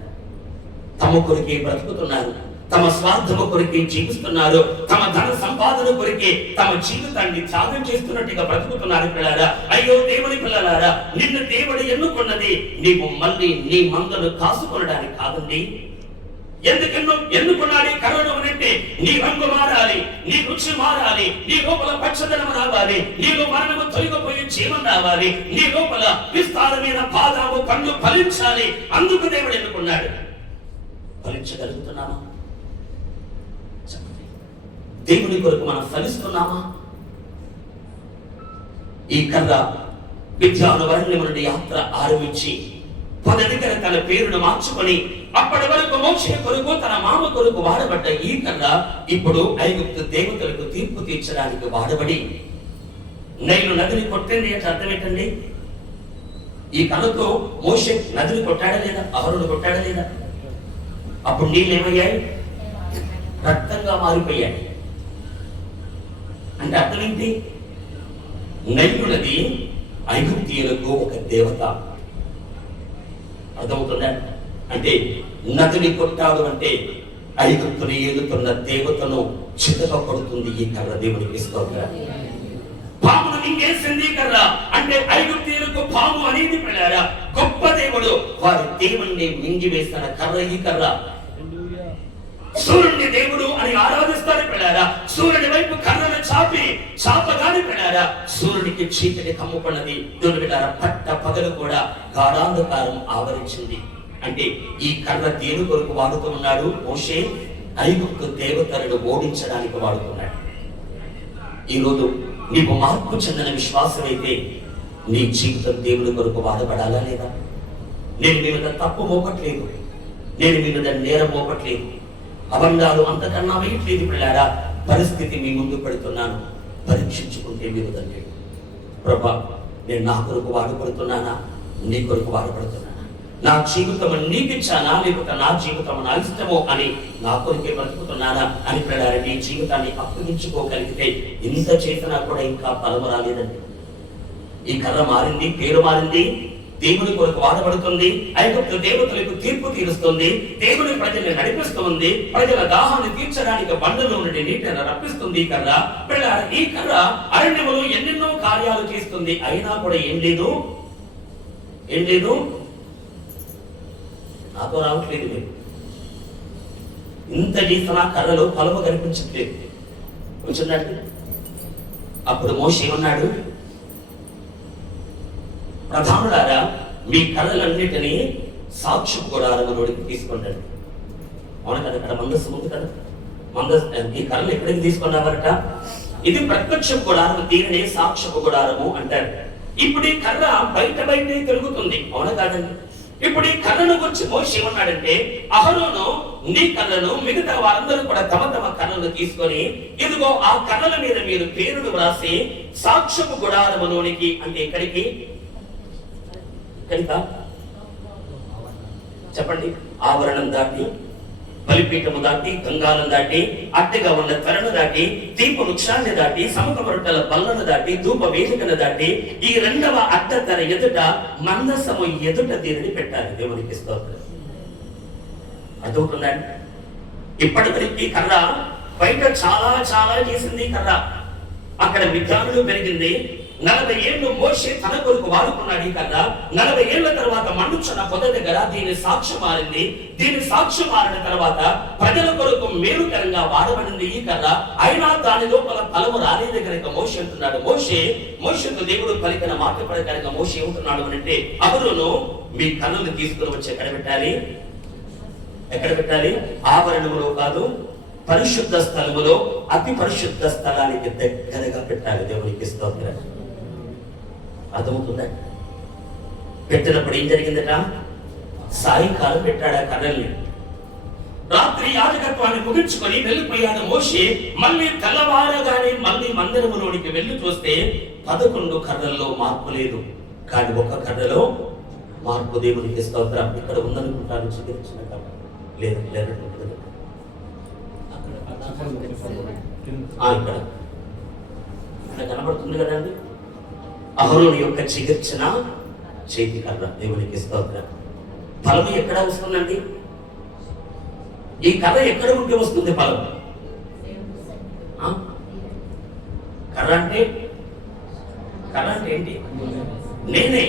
తమ కొరికే బ్రతుకుతున్నారు, తమ స్వార్థము కొరికే జీవిస్తున్నారు, తమ ధన సంపాదన కొరికే తమ జీవితాన్ని త్యాగం చేస్తున్నట్టుగా బ్రతుకుతున్నారు. పిల్లలారా, అయ్యో దేవుని పిల్లలారా, నిన్ను దేవుడు ఎన్నుకున్నది నీవు మళ్ళీ నీ మందను కాసుకొనడానికి కాదండి. ఎన్నుకున్నాడు కరోనా అంటే నీ రంగు మారాలి, నీ రుచి మారాలి, నీ లోపల పచ్చదనం రావాలి, నీలో మరణము తొలగిపోయి జీవం రావాలి, నీ లోపల విస్తారమైన బాదాము పండ్లు ఫలించాలి. అందుకు దేవుడు ఎన్నుకున్నాడు. ఫలించగలుగుతున్నామా? దేవుని కొరకు మనం ఫలిస్తున్నామా? ఈ కర్ర మిద్యాను అరణ్యము నుండి యాత్ర ఆరంభించి పొద దగ్గర తన పేరును మార్చుకొని అప్పటి వరకు మోషే కొరకు తన మామ కొరకు వాడబడ్డ ఈ కర్ర ఇప్పుడు ఐగుప్తు దేవతలకు తీర్పు తీర్చడానికి వాడబడి నైలు నదిని కొట్టింది అంటే అర్థం ఏంటండి? ఈ కర్రతో మోషే నదిని కొట్టాడా లేదా? అహరోను కొట్టాడా లేదా? అప్పుడు నీళ్ళు ఏమయ్యాయి? రక్తంగా మారిపోయాయి. అంటే అర్థం ఏంటి? నైలు నది ఐగుప్తీయులకు ఒక దేవత. అర్థమవుతుందా? అంటే నదిని కొట్టాడు అంటే ఐగుప్తుని ఏలుతున్న దేవతను చితక కొడుతుంది ఈ కర్ర. దేవునికి స్తోత్రం. పామును మింగేసింది కర్ర అంటే ఐగుప్తీయులకు పాము అనేది పిల్లారా గొప్ప దేవుడు, వారి దేవుణ్ణి మింగివేసిన కర్ర ఈ కర్ర. సూర్యుని దేవుడు అని ఆరాధిస్తారు పిల్లారా. సూర్యుని వైపు కర్రను చాపగాని పిల్లారా సూర్యునికి చీకటి కమ్ముకున్నది. దేవుని బిడ్డలారా, పట్ట పగలు కూడా గాఢాంధకారం ఆవరించింది. అంటే ఈ కర్ర దేని కొరకు వాడుతూ ఉన్నాడు? మోషే ఐగుప్తు దేవతలను ఓడించడానికి వాడుతున్నాడు. ఈరోజు నీకు మార్పు చెందిన విశ్వాసమైతే నీ జీవితం దేవుని కొరకు వాడబడాలా లేదా? నేను మీ మీద తప్పు మోపట్లేదు, నేను మీ మీద నేరం మోపట్లేదు, అబంధాలు అంతకన్నా వేయట్లేదు పిల్లారా. పరిస్థితి మీ ముందు పెడుతున్నాను, పరీక్షించుకుంటే మీరు తండ్రి. ప్రభా, నేను నా కొరకు వాడబడుతున్నానా, నీ కొరకు వాడబడుతున్నానా? నా జీవితం నీకిచ్చానా, లేకపోతే నా జీవితం నా ఇష్టమో అని నా కొరికే బ్రతుకుతున్నానా అని పిల్లారా నీ జీవితాన్ని అప్పగించుకోగలిగితే ఇంత చేసినా కూడా ఇంకా ఫలము రాలేదండి. ఈ కర్ర మారింది, పేరు మారింది, దేవుని కొరకు వాడబడుతుంది, ఐగుప్తు దేవతలకు తీర్పు తీరుస్తుంది, దేవుని ప్రజల్ని నడిపిస్తుంది, ప్రజల దాహాన్ని తీర్చడానికి బండలో నుండి నీటిని రప్పిస్తుంది. ఈ కర్ర పిల్లారా, ఈ కర్ర అరణ్యములో ఎన్నెన్నో కార్యాలు చేస్తుంది. అయినా కూడా ఏం లేదు నాతో రావట్లేదు. మీరు ఇంత చేసిన కర్రలో ఫలము కనిపించట్లేదు. వచ్చిందండి. అప్పుడు మోషే ఏమన్నాడు? ప్రధానులారా, మీ కర్రలన్నిటినీ సాక్షి గుడారములోకి తీసుకున్నాడు. అవును కదా, అక్కడ మందస్సు ఉంది కదా, ఈ కర్రలు ఎక్కడికి తీసుకున్నారట? ఇది ప్రత్యక్ష గుడారం, దీనినే సాక్ష్యపు గుడారము అంటారు. ఇప్పుడు ఈ కర్ర బయటే తిరుగుతుంది. అవును కాదండి? ఇప్పుడు ఈ కర్రను గురించి మోషే ఏమన్నాడంటే, అహరోను నీ కర్రను, మిగతా వారందరూ కూడా తమ తమ కర్రను తీసుకొని ఇదిగో ఆ కర్రల మీద మీరు పేరును వ్రాసి సాక్ష్యపు గుడారములోనికి, అంటే ఎక్కడికి? చెప్పండి. ఆవరణం దాటి, బలిపీఠము దాటి, గంగాలను దాటి, అడ్డగా ఉన్న తెరను దాటి, దీప వృక్షాన్ని దాటి, సముఖ రొట్టెల బల్లను దాటి, ధూప వేదికను దాటి, ఈ రెండవ అడ్డ తెర ఎదుట మందసము ఎదుట దీనిని పెట్టాలి. దేవునికి స్తోత్రం. అర్థమవుతుందండి? ఇప్పటి వరకు కర్ర బయట చాలా చేసింది కర్ర. అక్కడ విజ్ఞానులు పెరిగింది, 40 ఏళ్ళు మోషే తన కొరకు వాడుకున్నాడు ఈ కర్ర. 40 ఏళ్ల తర్వాత మండుచున్న పొద దగ్గర దీని సాక్ష్యం మారింది. దీని సాక్ష్యం మారిన తర్వాత ప్రజల కొరకు మేలుకరంగా వాడబడింది ఈ కర్ర. అయినా దాని లోపల ఫలము రాలేదు కనుక మోషే అంటున్నాడు, మోషేతో దేవుడు పలికిన మాట ప్రకారంగా మోషే ఏమంటున్నాడు అంటే, అహరోను మీ కన్నులు తీసుకుని వచ్చి ఎక్కడ పెట్టాలి? ఆవరణములో కాదు, పరిశుద్ధ స్థలములో, అతి పరిశుద్ధ స్థలానికి దగ్గరగా పెట్టాలి. దేవునికి స్తోత్రం. అర్థమవుతుందా? పెట్టినప్పుడు ఏం జరిగిందట? సాయంకాలం పెట్టాడు ఆ కర్రల్ని. రాత్రి యాజకత్వాన్ని ముగించుకొని వెళ్ళిపోయాడు మోషే. మళ్ళీ తెల్లవారగానే మళ్ళీ మందిరములోనికి వెళ్ళి చూస్తే 11 కర్రల్లో మార్పు లేదు, కానీ ఒక కర్రలో మార్పు. దేవునికి స్తోత్రం. ఇక్కడ ఉందనుకుంటాను, చిగురించిన కర్ర లేదు. ఇక్కడ కనబడుతుంది కదండి, అహరోను యొక్క చిగిర్చిన చేతి కర్ర. దేవునికి స్తోత్రం. ఫలము ఎక్కడ వస్తుందండి? ఈ కర్ర ఎక్కడ ఉంటే వస్తుంది ఫలం? కర్ర అంటే ఏంటి? నేనే.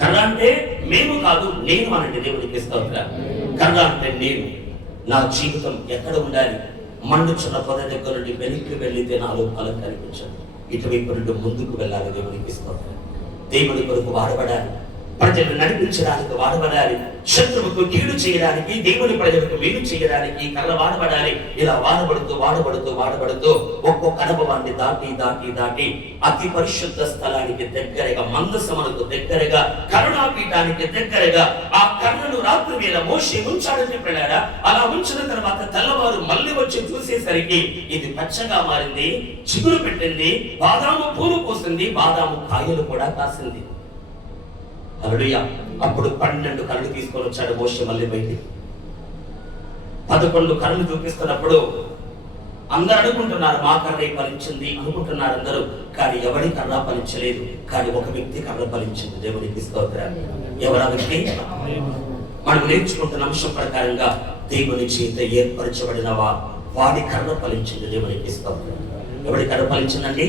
కర్ర అంటే మేము కాదు, నేను అనండి. దేవునికి స్తోత్రం. కర్ర అంటే నేను. నా జీవితం ఎక్కడ ఉండాలి? మండుచున్న పొద దగ్గర నుండి వెనక్కి వెళ్ళితే నాలో ఫలం కనిపించాలి. ఇటువైపు నుండి ముందుకు వెళ్ళాలి. దేవునికి స్తోత్రం. దేవుని కొరకు వాడబడాలి, ప్రజలు నడిపించడానికి వాడబడాలి, శత్రువుకు కీడు చేయడానికి, దేవుని ప్రజలకు మేలు చేయడానికి కర్ర వాడబడాలి. ఇలా వాడబడుతూ ఒక్కొక్క అనుభవాన్ని దాటి అతి పరిశుద్ధ స్థలానికి దగ్గరగా, మందసమునకు దగ్గరగా, కరుణాపీఠానికి దగ్గరగా ఆ కర్రను రాత్రి వేళ మోషే ఉంచాడని చెప్పాడా. అలా ఉంచిన తర్వాత తెల్లవారు మళ్ళీ వచ్చి చూసేసరికి ఇది పచ్చగా మారింది, చిగురు పెట్టింది, బాదాము పూలు పోసింది, బాదాము కాయలు కూడా కాసింది. హల్లెలూయా. అప్పుడు 12 కర్రలు తీసుకొని వచ్చాడు మోషే మళ్ళీ బయటికి. 11 కర్రలు చూపిస్తున్నప్పుడు అందరు అనుకుంటున్నారు మా కర్రే ఫలించింది అనుకుంటున్నారు అందరూ, కానీ ఎవరి కర్ర ఫలించలేదు. కానీ ఒక వ్యక్తి కర్ర ఫలించింది. దేవునికి స్తోత్రం. ఎవరా వ్యక్తి? మనం నేర్చుకుంటున్న అంశం ప్రకారంగా దేవుని చేత ఏర్పరచబడిన వాడి కర్ర ఫలించింది. దేవునికి స్తోత్రం. ఎవరి కర్ర ఫలించిందండి?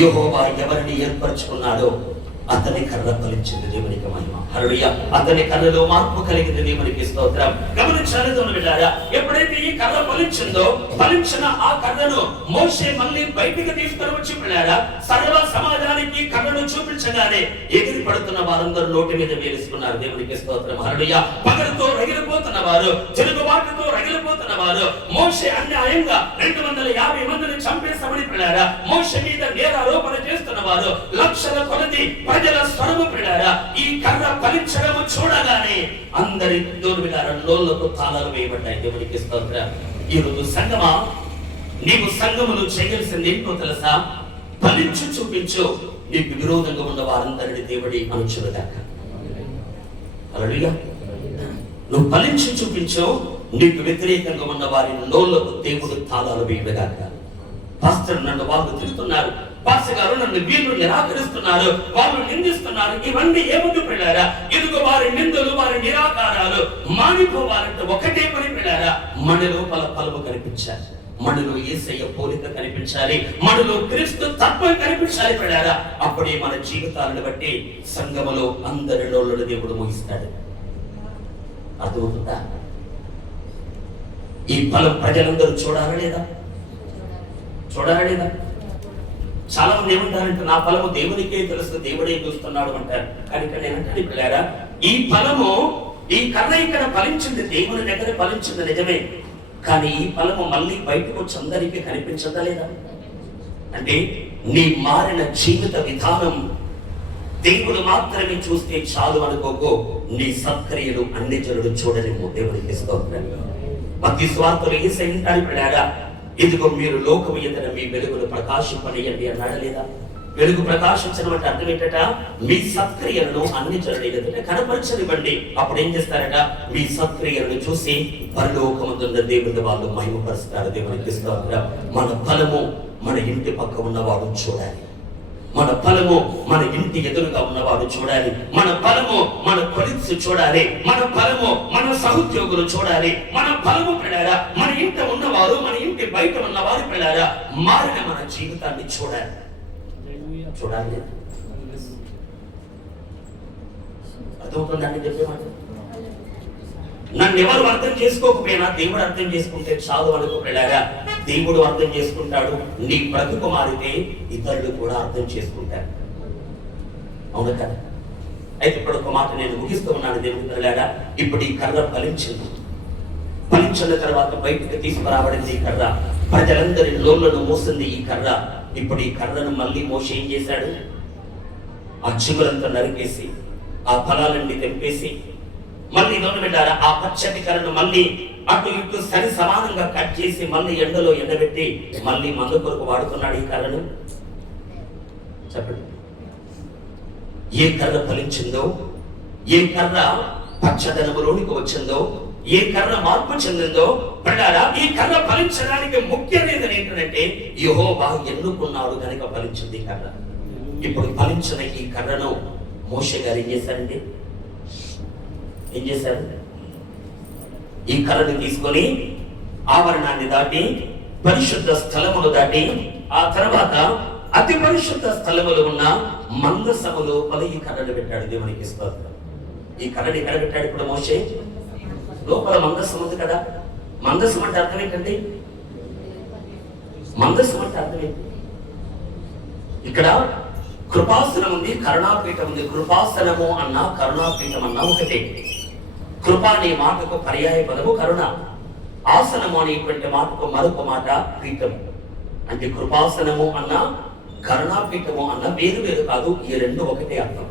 యెహోవా ఎవరిని ఏర్పరచుకున్నాడో అతని కర్ర ఫలించింది. దేవునికి మహిమ. హల్లెలూయా. అతని కర్రలో మార్పు కలిగింది. దేవునికి స్తోత్రం. గమనించాలి దేవుని బిడ్డలారా, ఎప్పుడైతే ఈ కర్ర ఫలించిన ఆ కర్రను మోషే మళ్ళీ బయటికి తీసుకొని వచ్చి పిల్లారా, సర్వ సమాజానికి కర్రను చూపించగానే ఎగిరి పడుతున్న వారందరూ నోటి మీద వేలుసుకున్నారు. దేవునికి స్తోత్రం. హల్లెలూయా. పగలతో రగిలిపోతున్న వారు, తిరుగుబాటుతో రగిలిపోతున్న వారు, మోషే అన్యాయంగా 250 మందిని చంపేస్తామని పిల్లారా మోషే మీద నేరారోపణ చేస్తున్న వారు, లక్షల కొలది ప్రజల స్వరము పిల్లారా ఈ కర్ర ఫలించడము చూడగానే అందరి నోళ్లకు తాళాలు వేయబడ్డాయి. దేవునికి స్తోత్రం. ఈ రోజు సంగమా, నీవు సంగములు చేయాల్సింది ఏంటో తెలుసా? ఫలించు చూపించు. నీకు విరోధంగా ఉన్న వారందరిని దేవుడి అనుచునుగాక. హల్లెలూయా. నువ్వు ఫలించి చూపించు. నీకు వ్యతిరేకంగా ఉన్న వారి నోళ్లకు దేవుడు తాళాలు వేయగాక. పాస్టర్ నన్ను వాళ్ళు తిరుగుతున్నారు, పాస్టర్ గారు నన్ను వీళ్ళు నిరాకరిస్తున్నారు, వాళ్ళు నిందిస్తున్నారు, ఇవన్నీ ఏముంది పిల్లారా? ఇదిగో వారి నిందలు, వారి నిరాకారాలు మానిపోవాలంటే ఒకటే పని పిల్లారా, మన లోపల ఫలము కనిపించాలి, మనలో యేసయ్య పోలిక కనిపించాలి, మనలో క్రీస్తు తత్వం కనిపించాలి పిల్లారా. అప్పుడే మన జీవితాలను బట్టి సంఘములో అందరి నోళ్ళను దేవుడు మోగిస్తాడు. అర్థమవుతుందా? ఈ ఫలం ప్రజలందరూ చూడాలా లేదా? చాలా మంది ఏమంటారంటే నా ఫలము దేవునికే తెలుసు, దేవుడే చూస్తున్నాడు అంటారు. కానీ ఇక్కడ నేనంటే పిల్లారా, ఈ ఫలము, ఈ కర్ర ఇక్కడ ఫలించింది, దేవుని దగ్గర ఫలించింది నిజమే, కానీ ఈ ఫలము మళ్ళీ బయటకు వచ్చి అందరికీ కనిపించదా లేదా? అంటే నీ మారిన జీవిత విధానం దేవుడు మాత్రమే చూస్తే చాలు అనుకోకో. నీ సత్క్రియలు అన్ని జనులు చూడలేము. దేవునికి స్తోత్రం. మత్తయి సువార్తలో యేసయ్య అంటాడు పిల్లారా, ఇదిగో మీరు లోకము ఎదుట మీ వెలుగును ప్రకాశింపనీయండి అన్నాడా లేదా? వెలుగు ప్రకాశించడం అంటే అర్థం ఏంటట? మీ సత్క్రియలను అన్ని జనుల ఎదుట కనపరచనివ్వండి. అప్పుడు ఏం చేస్తారట? మీ సత్క్రియలను చూసి పరలోకమందున్న దేవుని వాళ్ళు మహిమపరుస్తారు. దేవునికి స్తోత్రం. మన ఫలము మన ఇంటి పక్క ఉన్నవాడు చూడాలి, మన ఫలము మన ఇంటి ఎదురుగా ఉన్నవాడు చూడాలి, మన ఫలము మన కొలీగ్స్ చూడాలి, మన ఫలము మన సహోద్యోగులు చూడాలి, మన ఫలము పిల్లారా మన ఇంట ఉన్నవారు, మన ఇంటి బయట ఉన్నవారు పిల్లారా మారిన మన జీవితాన్ని చూడాలి. చూడాలి. అర్థమవుతుందండి చెప్పేమాట? నన్ను ఎవరు అర్థం చేసుకోకపోయినా దేవుడు అర్థం చేసుకుంటే చాలు అనుకోలేగా దేవుడు అర్థం చేసుకుంటాడు. నీ బ్రతుకు మారితే ఇతరులు కూడా అర్థం చేసుకుంటారు. అవును కదా? అయితే ఇప్పుడు ఒక మాట నేను ముగిస్తూ ఉన్నాను దేవుడి పిల్లలారా. ఇప్పుడు ఈ కర్ర ఫలించింది. ఫలించిన తర్వాత బయటకు తీసుకురాబడింది ఈ కర్ర. ప్రజలందరి లోన్లను మోసింది ఈ కర్ర. ఇప్పుడు ఈ కర్రను మళ్ళీ మోసి ఏం చేశాడు? ఆ చిగురంతా నరికేసి ఆ ఫలాలన్నీ తెంపేసి మళ్ళీ నోటి పెట్టారా ఆ పచ్చటి కర్రను మళ్ళీ అటు ఇటు సరి సమానంగా కట్ చేసి మళ్ళీ ఎండలో ఎండబెట్టి మళ్ళీ మందు కొరకు వాడుతున్నాడు ఈ కర్రను. చెప్పండి, ఏ కర్ర ఫలించిందో, ఏ కర్ర పచ్చదనములోనికి వచ్చిందో, ఏ కర్ర మార్పు చెందిందో ప్రకారా ఈ కర్ర ఫలించడానికి ముఖ్య రీజన్ ఏంటంటే యెహోవా ఎన్నుకున్నాడు కనుక ఫలించింది కర్ర. ఇప్పుడు ఫలించిన ఈ కర్రను మోషే గారు ఏం చేశారండి? ఏం చేశారు? ఈ కర్రను తీసుకొని ఆవరణాన్ని దాటి పరిశుద్ధ స్థలమును దాటి ఆ తర్వాత అతి పరిశుద్ధ స్థలములు ఉన్న మందసము లోపల ఈ కర్రను పెట్టాడు. దేవునికి స్తోత్రం. ఈ కర్రను ఎక్కడ పెట్టాడు ఇప్పుడు మోషే? లోపల మందసం ఉంది కదా. మందసం అంటే అర్థం ఏంటండి? మందసం అంటే అర్థం ఏంటి? ఇక్కడ కృపాసనం ఉంది, కరుణాపీఠం ఉంది. కృపాసనము అన్నా కరుణాపీఠం అన్నా ఒకటే. కృప అనే మాటకు పర్యాయ పదము కరుణ. ఆసనము అనేటువంటి మాటకు మరొక మాట పీఠం. అంటే కృపాసనము అన్నా కరుణాపీఠము అన్న వేరు వేరు కాదు, ఈ రెండు ఒకటే అర్థం.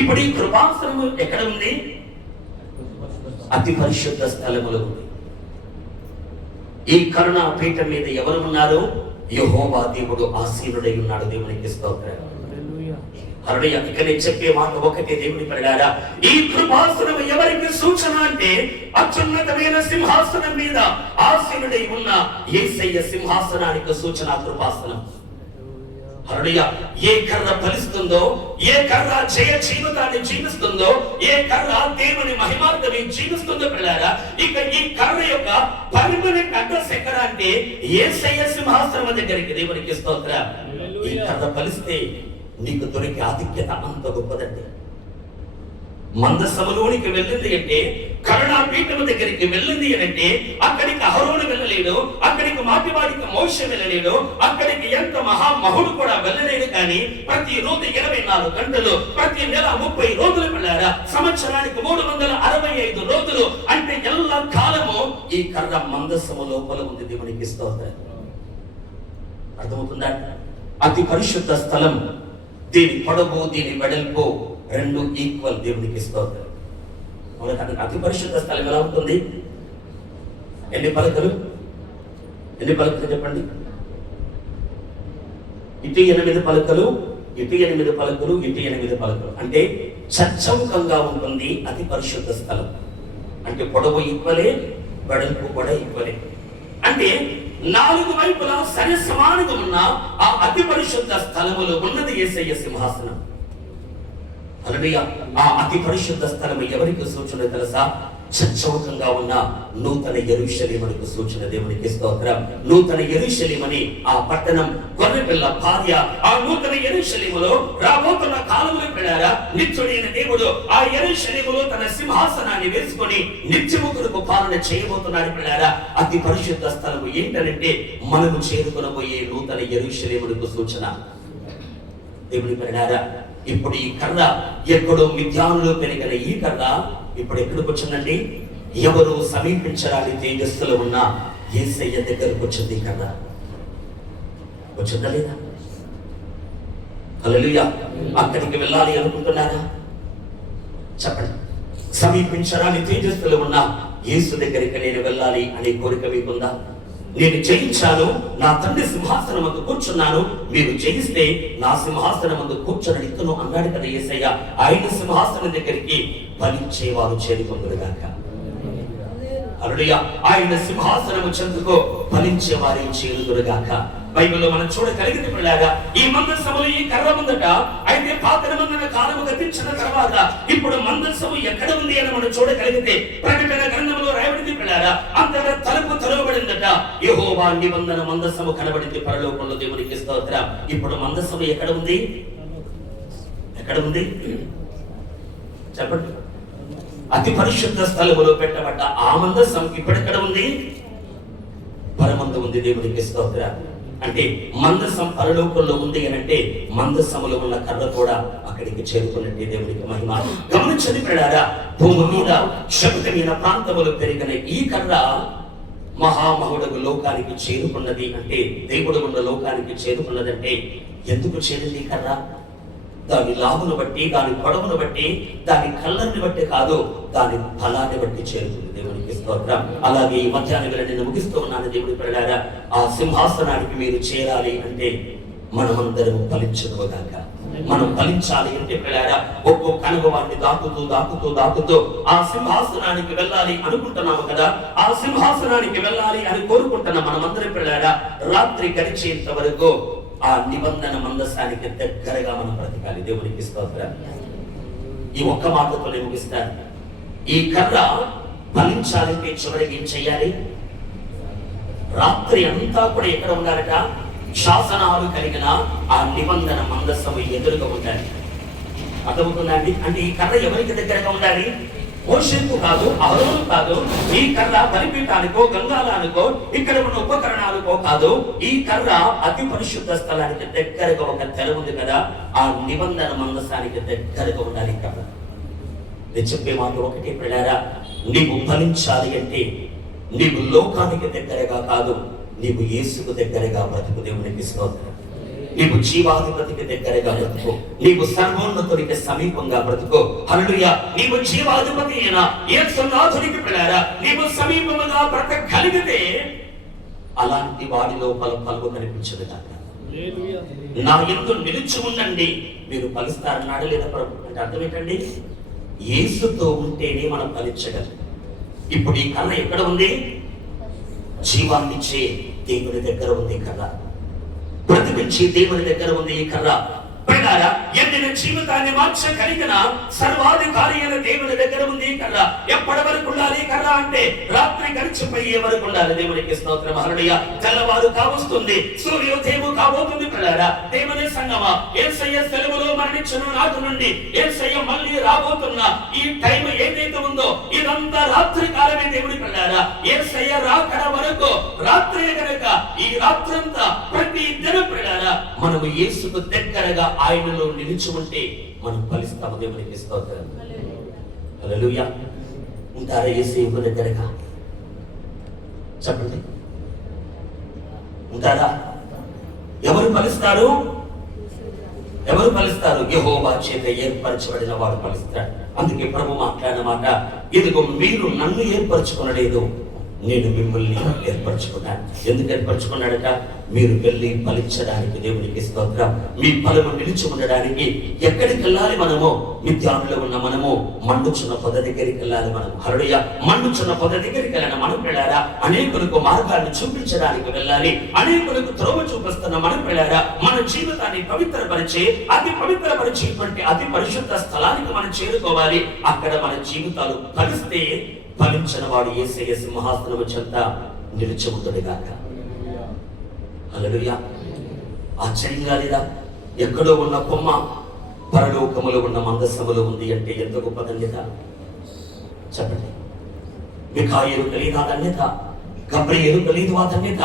ఇప్పుడు ఈ కృపాసనము ఎక్కడ ఉంది? అతి పరిశుద్ధ స్థలములో ఉంది. ఈ కరుణా పీఠం మీద ఎవరు ఉన్నారు? యెహోవా దేవుడు ఆసీనుడై ఉన్నాడు. దేవునికి స్తోత్రం. హల్లెలూయా. ఇక నేను చెప్పే మాట ఒకటే దేవుని పిల్లలారా, ఈ కృపాసనం ఎవరికి సూచన అంటే అత్యున్నతమైన సింహాసనం మీద ఆసీనుడై ఉన్న యేసయ్య సింహాసనానికి సూచన కృపాసనం. హల్లెలూయా. ఏ కర్ర ఫలిస్తుందో, ఏ కర్ర జయ జీవితాన్ని జీవిస్తుందో, ఏ కర్ర దేవుని మహిమార్థమే జీవిస్తుందో పిల్లారా, ఇక ఈ కర్ర యొక్క పర్మనెంట్ అడ్రస్ ఎక్కడ అంటే యేసయ్య సింహాసనం దగ్గరికి. దేవునికి స్తోత్రం. ఈ కర్ర ఫలిస్తే నీకు దొరికే ఆధిక్యత అంత గొప్పదండి. మందసములోనికి వెళ్ళింది అంటే, కరుణాపీఠము దగ్గరికి వెళ్ళింది అంటే అక్కడికి అహరోను వెళ్ళలేడు, అక్కడికి మాటివాడికి మోషే వెళ్ళలేడు, అక్కడికి ఎంత మహామహుడు కూడా వెళ్ళలేడు. కానీ ప్రతి రోజు 24 గంటలు, ప్రతి నెల 30 రోజులు వెళ్ళారా, సంవత్సరానికి 365 రోజులు అంటే ఎల్ల కాలము ఈ కర్ర మందసము లోపల ఉంది. దేవునికి స్తోత్రం. అర్థమవుతుందా? అతి పరిశుద్ధ స్థలం, దీని పొడవు దీని వెడల్పు రెండు ఈక్వల్. దేవునికి స్తోత్రం. అతి పరిశుద్ధ స్థలం ఎలా ఉంటుంది? ఎన్ని పలకలు? ఎన్ని పలకలు చెప్పండి? ఇటు 8 పలకలు, ఇటు 8 పలకలు, ఇటు 8 పలకలు. అంటే చచ్చౌకంగా ఉంటుంది అతి పరిశుద్ధ స్థలం. అంటే పొడవు ఈక్వలే, వెడల్పు కూడా ఈక్వలే. అంటే 4 వైపులా సరి సమానంగా ఉన్న ఆ అతి పరిశుద్ధ స్థలములో ఉన్నది యేసయ్య సింహాసనం. హల్లెలూయా. ఆ అతి పరిశుద్ధ స్థలం ఎవరికి సూచన తెలుసా? చచ్చౌకంగా ఉన్న నూతన యెరూషలేమునకు సూచన. దేవునికి స్తోత్రం. నూతన యెరూషలేమని ఆ పట్టణం, గొర్రెపిల్ల భార్య, ఆ నూతన యెరూషలేములో రాబోతున్న కాలంలో పిల్లారా, నిత్యుడైన దేవుడు ఆ యెరూషలేములో తన సింహాసనాన్ని వేసుకొని నిత్యము కొరకు పాలన చేయబోతున్నాడు పిల్లారా. అతి పరిశుద్ధ స్థలము ఏంటంటే మనము చేరుకొనబోయే నూతన యెరూషలేమునకు సూచన. దేవుని పిల్లారా, ఇప్పుడు ఈ కర్ర ఎక్కడో మిథ్యానులో పెరిగిన ఈ కర్ర ఇప్పుడు ఎక్కడికి వచ్చిందండి? ఎవరు సమీపించరాని తేజస్సులో ఉన్న యేసయ్య దగ్గరకు వచ్చింది ఈ కర్ర. వచ్చిందా లేదా? హల్లెలూయా. అక్కడికి వెళ్ళాలి అనుకుంటున్నారా? చెప్పండి. సమీపించరాని తేజస్సులో ఉన్న యేసు దగ్గరికి నేను వెళ్ళాలి అనే కోరిక మీకుందా? నేను జయించాను, నా తండ్రి సింహాసనం ముందు కూర్చున్నాను, మీరు జయిస్తే నా సింహాసనం ముందు కూర్చొని ఇతను అన్నాడు కదా యేసయ్య. ఆయన సింహాసనం దగ్గరికి ఫలించేవారు చేరుకొందురుగాక. హల్లెలూయా. ఆయన సింహాసనము చెందుకో ఫలించేవారు చేరుదురుగాక. బైబిల్లో మనం చూడగలిగిన పిల్లారా, ఈ మందసములు ఈ కర్ర ముందట అయితే పాత నిబంధన కాలము గతించిన తర్వాత ఇప్పుడు మందసము ఎక్కడ ఉంది అని మనం చూడగలిగితే ప్రకటన గ్రంథంలో రాయబడింది పిల్లారా, అంతటా తలుపు తెరవబడిందట. యెహోవా నిబంధన మందసము కనబడింది పరలోకంలో. దేవునికి స్తోత్రం. ఇప్పుడు మందసము ఎక్కడ ఉంది? ఎక్కడ ఉంది చెప్పండి. అతి పరిశుద్ధ స్థలములో పెట్టబడ్డ ఆ మందసం ఇప్పుడెక్కడ ఉంది? పరమందు ఉంది. దేవునికి స్తోత్రం. అంటే మందసం పరలోకంలో ఉంది అని అంటే మందసములో ఉన్న కర్ర కూడా అక్కడికి చేరుకున్నట్టే. దేవునికి మహిమ. గమనించండి పిల్లారా, భూమి మీద శక్తిమైన ప్రాంతములు పెరిగిన ఈ కర్ర మహామహుడకు లోకానికి చేరుకున్నది. అంటే దేవుడు ఉన్న లోకానికి చేరుకున్నదంటే ఎందుకు చేరింది కర్ర? దాని లాభును బట్టి, దాని పొడవును బట్టి, దాని కళ్ళని బట్టి కాదు, దాని ఫలాన్ని బట్టి చేరుతుంది. దేవునికి స్తోత్రం. అలాగే ఈ మధ్యాహ్నం వేళ నేను ముగిస్తూ ఉన్నాను. దేవుడి పిల్లారా, ఆ సింహాసనానికి మీరు చేరాలి అంటే మనమందరం ఫలించదుగాక. మనం ఫలించాలి అంటే పిల్లారా, ఒక్కొక్క అనుభవాన్ని దాటుతూ ఆ సింహాసనానికి వెళ్ళాలి అనుకుంటున్నాము కదా. ఆ సింహాసనానికి వెళ్ళాలి అని కోరుకుంటున్న మనమందరం పిల్లారా, రాత్రి గడిచేంత వరకు ఆ నిబంధన మందసానికి దగ్గరగా మనం బ్రతకాలి. దేవునికి స్తోత్రం. ఈ ఒక్క మాటతో నేను ముగిస్తాను. ఈ కర్ర ఫలించాలంటే చివరికి ఏం చెయ్యాలి? రాత్రి అంతా కూడా ఎక్కడ ఉండాలట? శాసనాలు కలిగిన ఆ నిబంధన మందసము ఎదురుగా ఉండాలి. అర్థమవుతుందండి? అంటే ఈ కర్ర ఎవరికి దగ్గరగా ఉండాలి? మోషేకు కాదు, అహరోను కాదు. ఈ కర్ర బలిపీఠానికో గంగాలానికో ఇక్కడ ఉన్న ఉపకరణాలకో కాదు. ఈ కర్ర అతి పరిశుద్ధ స్థలానికి దగ్గరగా ఒక తెర ఉంది కదా, ఆ నిబంధన మందసానికి దగ్గరగా ఉండాలి కర్ర. నేను చెప్పే మాట ఒకటి పిల్లారా, నీవు ఫలించాలి అంటే నీవు లోకానికి దగ్గరగా కాదు, నీవు యేసుకు దగ్గరగా బ్రతుకు. దేవునికి స్తోత్రం. నీవు జీవాధిపతికి దగ్గరగా బ్రతుకు. నీవు సర్వోన్నతుడికి సమీపంగా బ్రతుకు. హల్లెలూయా. నీవు జీవాధిపతి అయిన యేసునాథునికి పిల్లారా, నీవు సమీపముగా బ్రతకగలిగితే అలాంటి వాడి లోపల ఫలము కనిపించదు కాక. నా యందు నిలిచి ఉండండి మీరు ఫలిస్తారన్నాడు లేదా ప్రభు? అంటే అర్థం ఏంటండి? యేసుతో ఉంటేనే మనం ఫలించగలం. ఇప్పుడు ఈ కర్ర ఎక్కడ ఉంది? జీవాన్నిచ్చే దేవుని దగ్గర ఉంది కర్ర. బ్రతికించి దేవుని దగ్గర ఉంది ఈ కర్ర. పిల్లారా, ఎండిన జీవితాన్ని మార్చగలిగిన సర్వాధికారి అయిన దేవుని దగ్గర ఉంది ఈ కర్ర. ఎప్పటి వరకు ఉండాలి ఈ కర్ర అంటే రాత్రి గడిచిపోయే వరకు ఉండాలి. దేవునికి స్తోత్రం. హల్లెలూయా. తెల్లవారు కావస్తుంది, సూర్యోదయం కాబోతుంది. పిల్లారా, దేవుని సంగమా, యేసయ్య సెలవులో మరణించిన నాటి నుండి యేసయ్య మళ్ళీ రాబోతున్న ఈ టైం ఏదైతే ఉందో ఇదంతా రాత్రి కాలమే. దేవుని పిల్లారా, యేసయ్య రాకడ వరకు రాత్రి కనుక ఈ రాత్రంతా ప్రతి దినం పిల్లారా మనము యేసుకు దగ్గరగా ఆయనలో నిలిచి ఉంటే మనం ఫలిస్తాము. దేవునికి స్తోత్రం. హల్లెలూయా. ఉంటారా యేసయ్య దగ్గరగా? చెప్పండి, ఉంటారా? ఎవరు ఫలిస్తారు? ఎవరు ఫలిస్తారు? యెహోవా చేత ఏర్పరచబడిన వాడు ఫలిస్తాడు. అందుకే ప్రభు మాట్లాడిన మాట, ఇదిగో మీరు నన్ను ఏర్పరచుకొనలేదు, నేను మిమ్మల్ని ఏర్పరచుకున్నాను. ఎందుకు ఏర్పరచుకున్నాడట? మీరు వెళ్ళి ఫలించడానికి. దేవునికి స్తోత్రం. మీ ఫలము నిలిచి ఉండడానికి ఎక్కడికి వెళ్ళాలి? మనము నిత్యానులో ఉన్న మనము మండుచున్న పొద దగ్గరికి వెళ్ళాలి. మనం హల్లెలూయా. మండుచున్న పొద దగ్గరికి వెళ్ళిన మనం వెళ్ళారా, అనేకులకు మార్గాన్ని చూపించడానికి వెళ్ళాలి. అనేకులకు త్రోవ చూపిస్తున్న మనం వెళ్ళారా, మన జీవితాన్ని పవిత్రపరిచే అతి పవిత్రపరిచేటువంటి అతి పరిశుద్ధ స్థలానికి మనం చేరుకోవాలి. అక్కడ మన జీవితాలు ఫలిస్తే ఫలించిన వాడు యేసయ్య సింహాసనము చెంత నిలిచి ఉండుగాక. హల్లెలూయా. ఆశ్చర్యంగా లేదా? ఎక్కడో ఉన్న కొమ్మ పరలోకములో ఉన్న మందసములో ఉంది అంటే ఎంత గొప్ప ధన్యత చెప్పండి. మిఖాయేలు కలిగిన ఆ ధన్యత, గబ్రియేలు కలిగిన ఆ ధన్యత,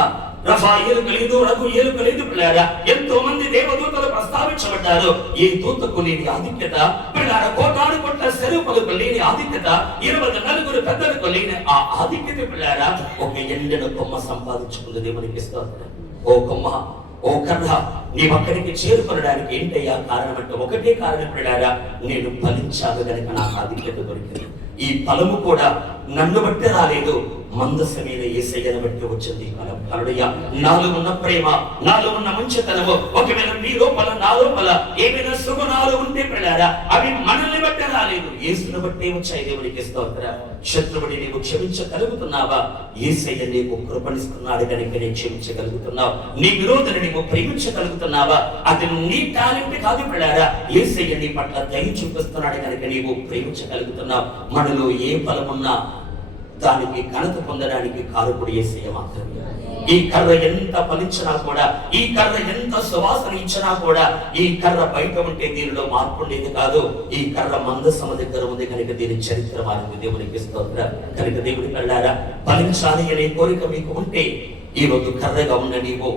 రఫాయేలు కలిగిన, రఘుయేలు కలిగిన పిల్లారా, ఎంతో మంది దేవదూతలు ప్రస్తావించబడ్డారు. ఏ దూతకు లేని ఆధిక్యత పిల్లారా, కోటాను కోట్ల స్వరూపులకు లేని ఆధిక్యత, 24 పెద్దలకు లేని ఆ ఆధిక్యత పిల్లారా ఒక ఎండిన కొమ్మ సంపాదించుకుంది. దేవునికి స్తోత్రం. ఓ కొమ్మ, ఓ కర్ర, నీవు అక్కడికి చేరుకొనడానికి ఏంటయ్యా కారణం అంటే ఒకటే కారణం పిల్లారా, నేను ఫలించాను గనుక నాకు ఆధిక్యత దొరికింది. ఈ ఫలము కూడా నన్ను బట్టి రాలేదు, మందస మీద యేసయ్యను బట్టి వచ్చింది బలం. హల్లెలూయా. నాలో ఉన్న ప్రేమ, నాలో ఉన్న మంచితనము, ఒకవేళ మీ లోపల నా లోపల ఏమైనా సుగుణాలు ఉంటే ప్రియులారా, అవి మనల్ని బట్టి రాలేదు, యేసును బట్టే వచ్చాయి. దేవునికి స్తోత్రం. శత్రువుని నీవు క్షమించగలుగుతున్నావా? యేసయ్య నీకు కృపణిస్తున్నాడు కనుక నేను క్షమించగలుగుతున్నావు. నీ విరోధిని నీవు ప్రేమించగలుగుతున్నావా? అది నీ టాలెంట్ కాదు ప్రియులారా, యేసయ్య నీ పట్ల దయ చూపిస్తున్నాడు కనుక నీవు ప్రేమించగలుగుతున్నావు. మనలో ఏ ఫలమున్నా దానికి ఘనత పొందడానికి కారకుడు యేసయ్య మాత్రమే. ఈ కర్ర ఎంత ఫలించినా కూడా, ఈ కర్ర ఎంత సువాసన ఇచ్చినా కూడా, ఈ కర్ర బయట ఉంటే దీనిలో మార్పు ఉండేది కాదు. ఈ కర్ర మందసమ దగ్గర ఉంది కనుక దీని చరిత్ర మారింది. దేవునికి స్తోత్రం. కనుక దేవుడి కళ్ళారా, ఫలించాలి అనే కోరిక మీకు ఉంటే ఈ రోజు కర్రగా ఉన్న నీవు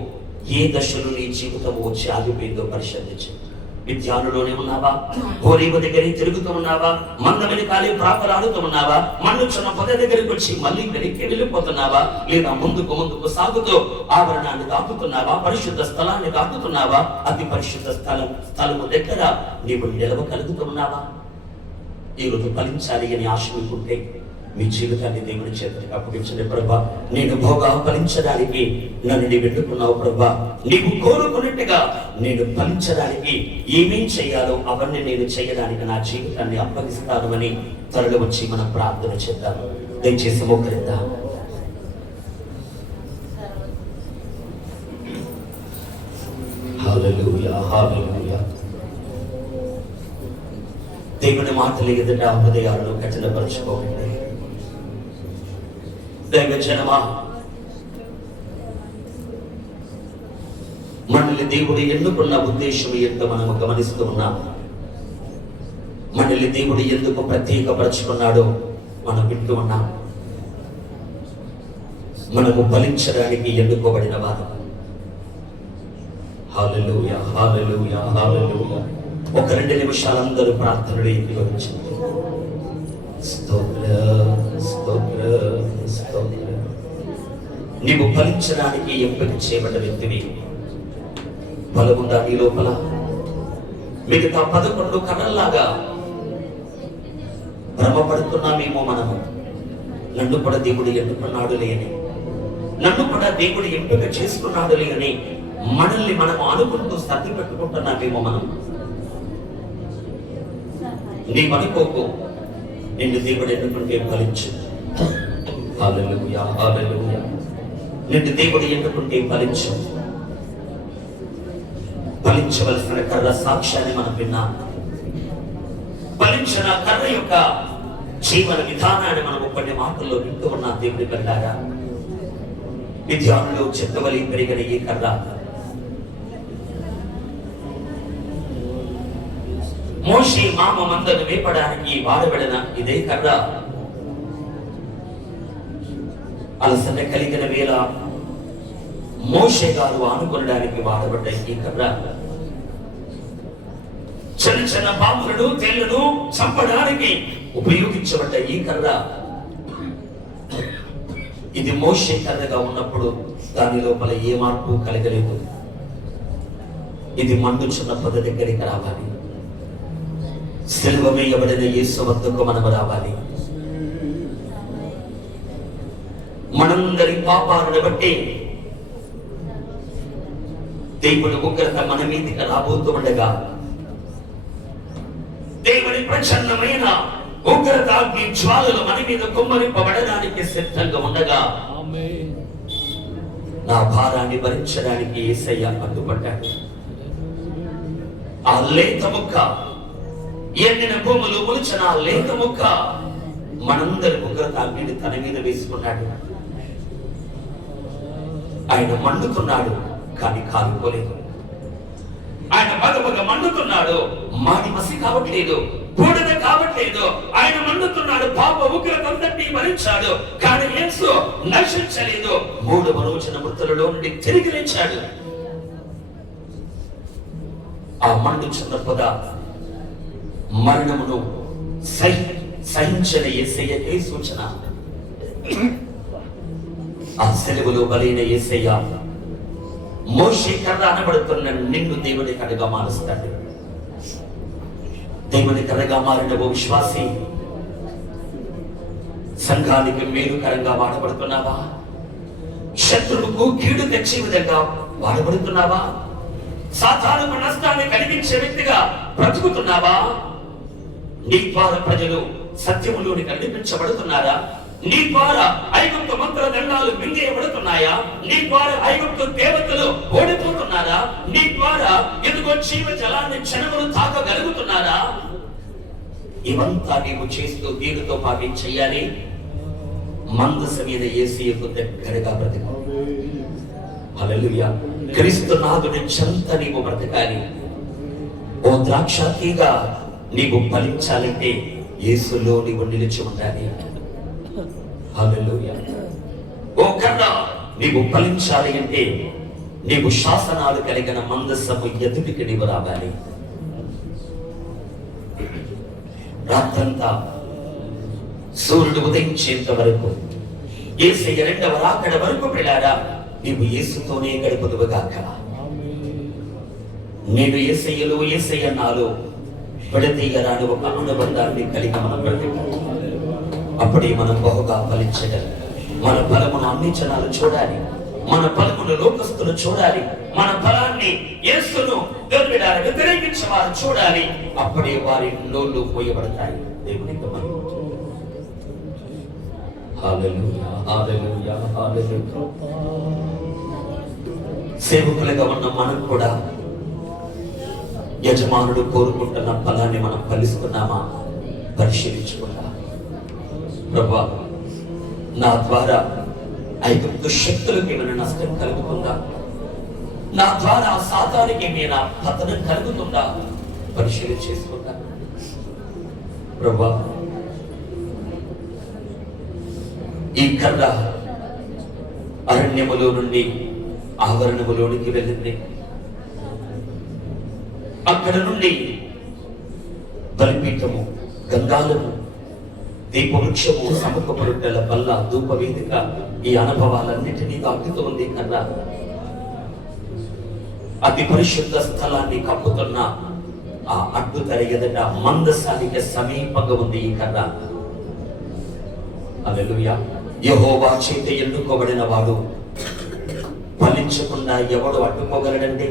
ఏ దశలో నీ జీవితం వచ్చి ఆగిపోయిందో పరిశీలించు. విద్యానులోనే ఉన్నావా? హోరీబు దగ్గర తిరుగుతూ ఉన్నావా? మందమని కాలి ప్రాపరాడుతూ ఉన్నావా? మన్నుచున్న పొద దగ్గరికి వచ్చి మళ్ళీ వెనక్కి వెళ్ళిపోతున్నావా? లేదా ముందుకు సాగుతూ ఆవరణాన్ని దాటుతున్నావా? పరిశుద్ధ స్థలాన్ని దాటుతున్నావా? అతి పరిశుద్ధ స్థలము దగ్గర నీవు నిలవగలుగుతూ ఉన్నావా? ఈరోజు ఫలించాలి అని ఆశ మీకుంటే మీ జీవితాన్ని దేవుని చేతులకు అప్పగించండి. ప్రభా, నేను బాగా ఫలించడానికి నన్ను నీవు ఎన్నుకున్నావు ప్రభా. నీవు కోరుకున్నట్టుగా నేను ఫలించడానికి ఏమేం చేయాలో అవన్నీ నేను చేయడానికి నా జీవితాన్ని అప్పగిస్తాను అని త్వరలో వచ్చి మనం ప్రార్థన చేద్దాం. దయచేసి మోకరిద్దాం. హల్లెలూయా, హల్లెలూయా. దేవుని మాటలు ఎదుట హృదయాలను కఠినపరచుకోకండి. దైవజనమా, మనల్ని దేవుడు ఎన్నుకున్న ఉద్దేశం ఎంత మనము గమనిస్తూ ఉన్నాం. మనల్ని దేవుడు ఎందుకు ప్రత్యేకపరచుకున్నాడో మనం వింటూ ఉన్నాం. మనము ఫలించడానికి ఎన్నుకోబడిన వారు. హల్లెలూయా, హల్లెలూయా, హల్లెలూయా. ఒక 2 నిమిషాలు అందరూ ప్రార్థనలు ఏకీభవించండి. స్తోత్రం, స్తోత్రం, స్తోత్రం. నీవు ఫలించడానికి ఎంపిక చేయబడ్డ వ్యక్తివి. బలముందా నీ లోపల? మిగతా 11 కర్రల్లాగా భ్రమపడుతున్నామేమో మనము. నన్ను కూడా దేవుడు ఎన్నుకున్నాడు లేని, నన్ను కూడా దేవుడు ఎంపిక చేసుకున్నాడు లేని మనల్ని మనము అనుకుంటూ సర్ది పెట్టుకుంటున్నామేమో మనం. నీవు అనుకోకు, నిన్ను దేవుడు ఎన్నుకుంటే ఫలించు. హల్లెలూయా, హల్లెలూయా. నిన్ను దేవుడు ఎన్నుకుంటే ఫలించు. ఫలించవలసిన కర్ర సాక్ష్యాన్ని మనం విన్నాం. ఫలించిన కర్ర యొక్క జీవన విధానాన్ని మనం కొన్ని మాటల్లో వింటూ ఉన్నాం. దేవుడి కర్రారా, విద్యార్థులు చెత్తవలి పెరిగిన ఈ కర్ర మోషే మామ మందను వేపడానికి వాడబడిన ఇదే కర్ర అలసట కలిగిన వేళ మోషే గారు ఆనుకొనడానికి వాడబడ్డ ఈ కర్ర చిన్న చిన్న పాములను తేళ్లను చంపడానికి ఉపయోగించబడ్డ ఈ కర్ర. ఇది మోషే కర్రగా ఉన్నప్పుడు దాని లోపల ఏ మార్పు కలగలేదు. ఇది మండుచున్న పొద దగ్గరికి రావాలి. సిలువ వేయబడిన యేసు వద్దకు మనము రావాలి. మనందరి పాపాలను బట్టి దేవుని ఉగ్రత మన మీదికి రాబోతూ ఉండగా, దేవుని ప్రచన్నమైన ఉగ్రత అగ్ని జ్వాలలు మన మీద కుమ్మరింపబడడానికి సిద్ధంగా ఉండగా, నా భారాన్ని భరించడానికి యేసయ్య అడ్డుపడ్డాడు. ఆ లేత ముక్క, ఎండిన భూములు ములిచిన ఆ లేత ముక్క మనందరి ఉగ్రత అగ్నిని తన మీద వేసుకున్నాడు. ఆయన మండుతున్నాడు కానీ కాలిపోలేదు. ఆయన బగబగ మండుతున్నాడు, మాడి మసి కావట్లేదు, బూడిద కావట్లేదు. ఆయన మండుతున్నాడు, పాప ఉగ్రత అంతటినీ భరించాడు కానీ యేసు నశించలేదు. 3వ రోజున మృతులలో నుండి తిరిగి లేచాడు. ఆ మండుచున్న పొద మరణమును సహించిన యేసయ్యకే సూచన. ఆ సెలవులో బలైన యేసయ్య మోషే కర్ర అనబడుతున్న నిన్ను దేవుని కర్రగా మారుస్తాడు. దేవుని కర్రగా మారిన ఓ విశ్వాసి సంఘానికి మేలుకరంగా వాడబడుతున్నావా? శత్రువుకు కీడు తెచ్చే విధంగా వాడబడుతున్నావా? సాధారణ నష్టాన్ని కలిగించే వ్యక్తిగా బ్రతుకుతున్నావా? నీ ద్వారా ప్రజలు సత్యములోని నడిపించబడుతున్నారా? నీ ద్వారా ఐగుప్తు మంత్ర దండాలు మింగేయబడుతున్నాయా? నీ ద్వారా ఐగుప్తు దేవతలు ఓడిపోతున్నారా? నీ ద్వారా ఎదుగో జీవ జలాన్ని క్షణములు తాకగలుగుతున్నారా? ఇవంతా నీవు చేస్తూ దీనితో పాటు చెయ్యాలి. మందస మీద యేసయ్యకు దగ్గరగా బ్రతకాలి. హల్లెలూయా. క్రీస్తునాథుని చెంత నీవు బ్రతకాలి. ఓ ద్రాక్ష తీగ నీవు ఫలించాలంటే యేసులో నీవు నిలిచి ఉండాలి. హల్లెలూయా. ఓ కర్ర నీవు ఫలించాలి అంటే నీవు శాసనాలు కలిగిన మందసము ఎదుటికి నీవు రావాలి. రాత్రంతా సూర్యుడు ఉదయించేంత వరకు యేసయ్య రెండవ రాకడ వరకు పిల్లారా నీవు యేసుతోనే గడుపుదువుగాక. నేను యేసయ్యలో, యేసయ్య నాలో విడదీయరాని ఒక అనుబంధాన్ని కలిగి మనం బ్రతకాలి. అప్పుడే మనం బహుగా ఫలించగలం. మన ఫలమును అన్ని జనాలు చూడాలి. మన ఫలమును లోకస్తులు చూడాలి. మన ఫలాన్ని యేసును వ్యతిరేకించే వారు చూడాలి. అప్పుడే వారి నోళ్ళు పోయబడతాయి. దేవునికి మహిమ. హల్లెలూయా, హల్లెలూయా, హల్లెలూయా. సేవకులుగా ఉన్న మనం కూడా యజమానుడు కోరుకుంటున్న ఫలాన్ని మనం ఫలిస్తున్నామా పరిశీలించుకుంటా. ప్రభువా, నా ద్వారా ఐగుప్తు శక్తులకు ఏమైనా నష్టం కలుగుతుందా? నా ద్వారా సాతానికి ఏమైనా పతనం కలుగుతుందా? పరిశీలన చేసుకుంటా. ప్రభువా, ఈ కర్ర అరణ్యములో నుండి ఆవరణములోనికి వెళ్ళింది. అక్కడ నుండి బలిపీఠము, గంగాలము, దీపవృక్షము, సముఖపు రొట్టెల బల్ల, ధూప వేదిక, ఈ అనుభవాలన్నిటినీ దాటుతూ ఉంది కర్ర. అతి పరిశుద్ధ స్థలాన్ని కప్పుతున్న ఆ అడ్డుతెర ఎదుట మందసానికి సమీపంగా ఉంది ఈ కర్ర. హల్లెలూయా. యెహోవా చేత ఎన్నుకోబడిన వాడు ఫలించకుండా ఎవడు అడ్డుకోగలడండి?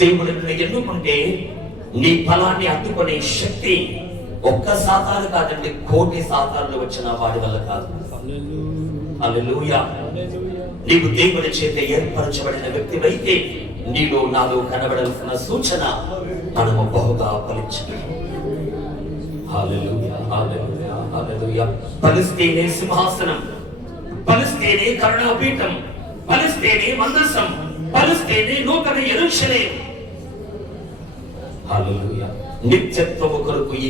దేవుడిని ఎన్నుకుంటే నీ ఫలాన్ని అడ్డుకునే శక్తి ఒక్క సాతాను కాదండి, కోటి సాతానులు వచ్చిన వాడి వల్ల కాదు. హల్లెలూయా. నీవు దేవుడి చేత ఏర్పరచబడిన వ్యక్తివైతే నీలో నాలో కనబడాల్సిన సూచన మనము బహుగా ఫలించాలి. హల్లెలూయా, హల్లెలూయా, హల్లెలూయా. ఫలిస్తేనే సింహాసనం, ఫలిస్తేనే కరుణాపీఠం, ఫలిస్తేనే మందసం, ఫలిస్తేనే నూతన యెరూషలేము. హల్లెలూయా. నిత్యత్వము కొరకు ఈ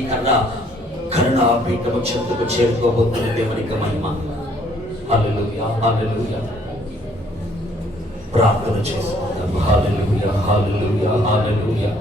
కరుణాపీఠము చెంతకు చేరుకోబోతున్న దేవునికి మహిమ. హల్లెలూయా, హల్లెలూయా. ప్రార్థన చేసుకుందాం. హల్లెలూయా, హల్లెలూయా, హల్లెలూయా.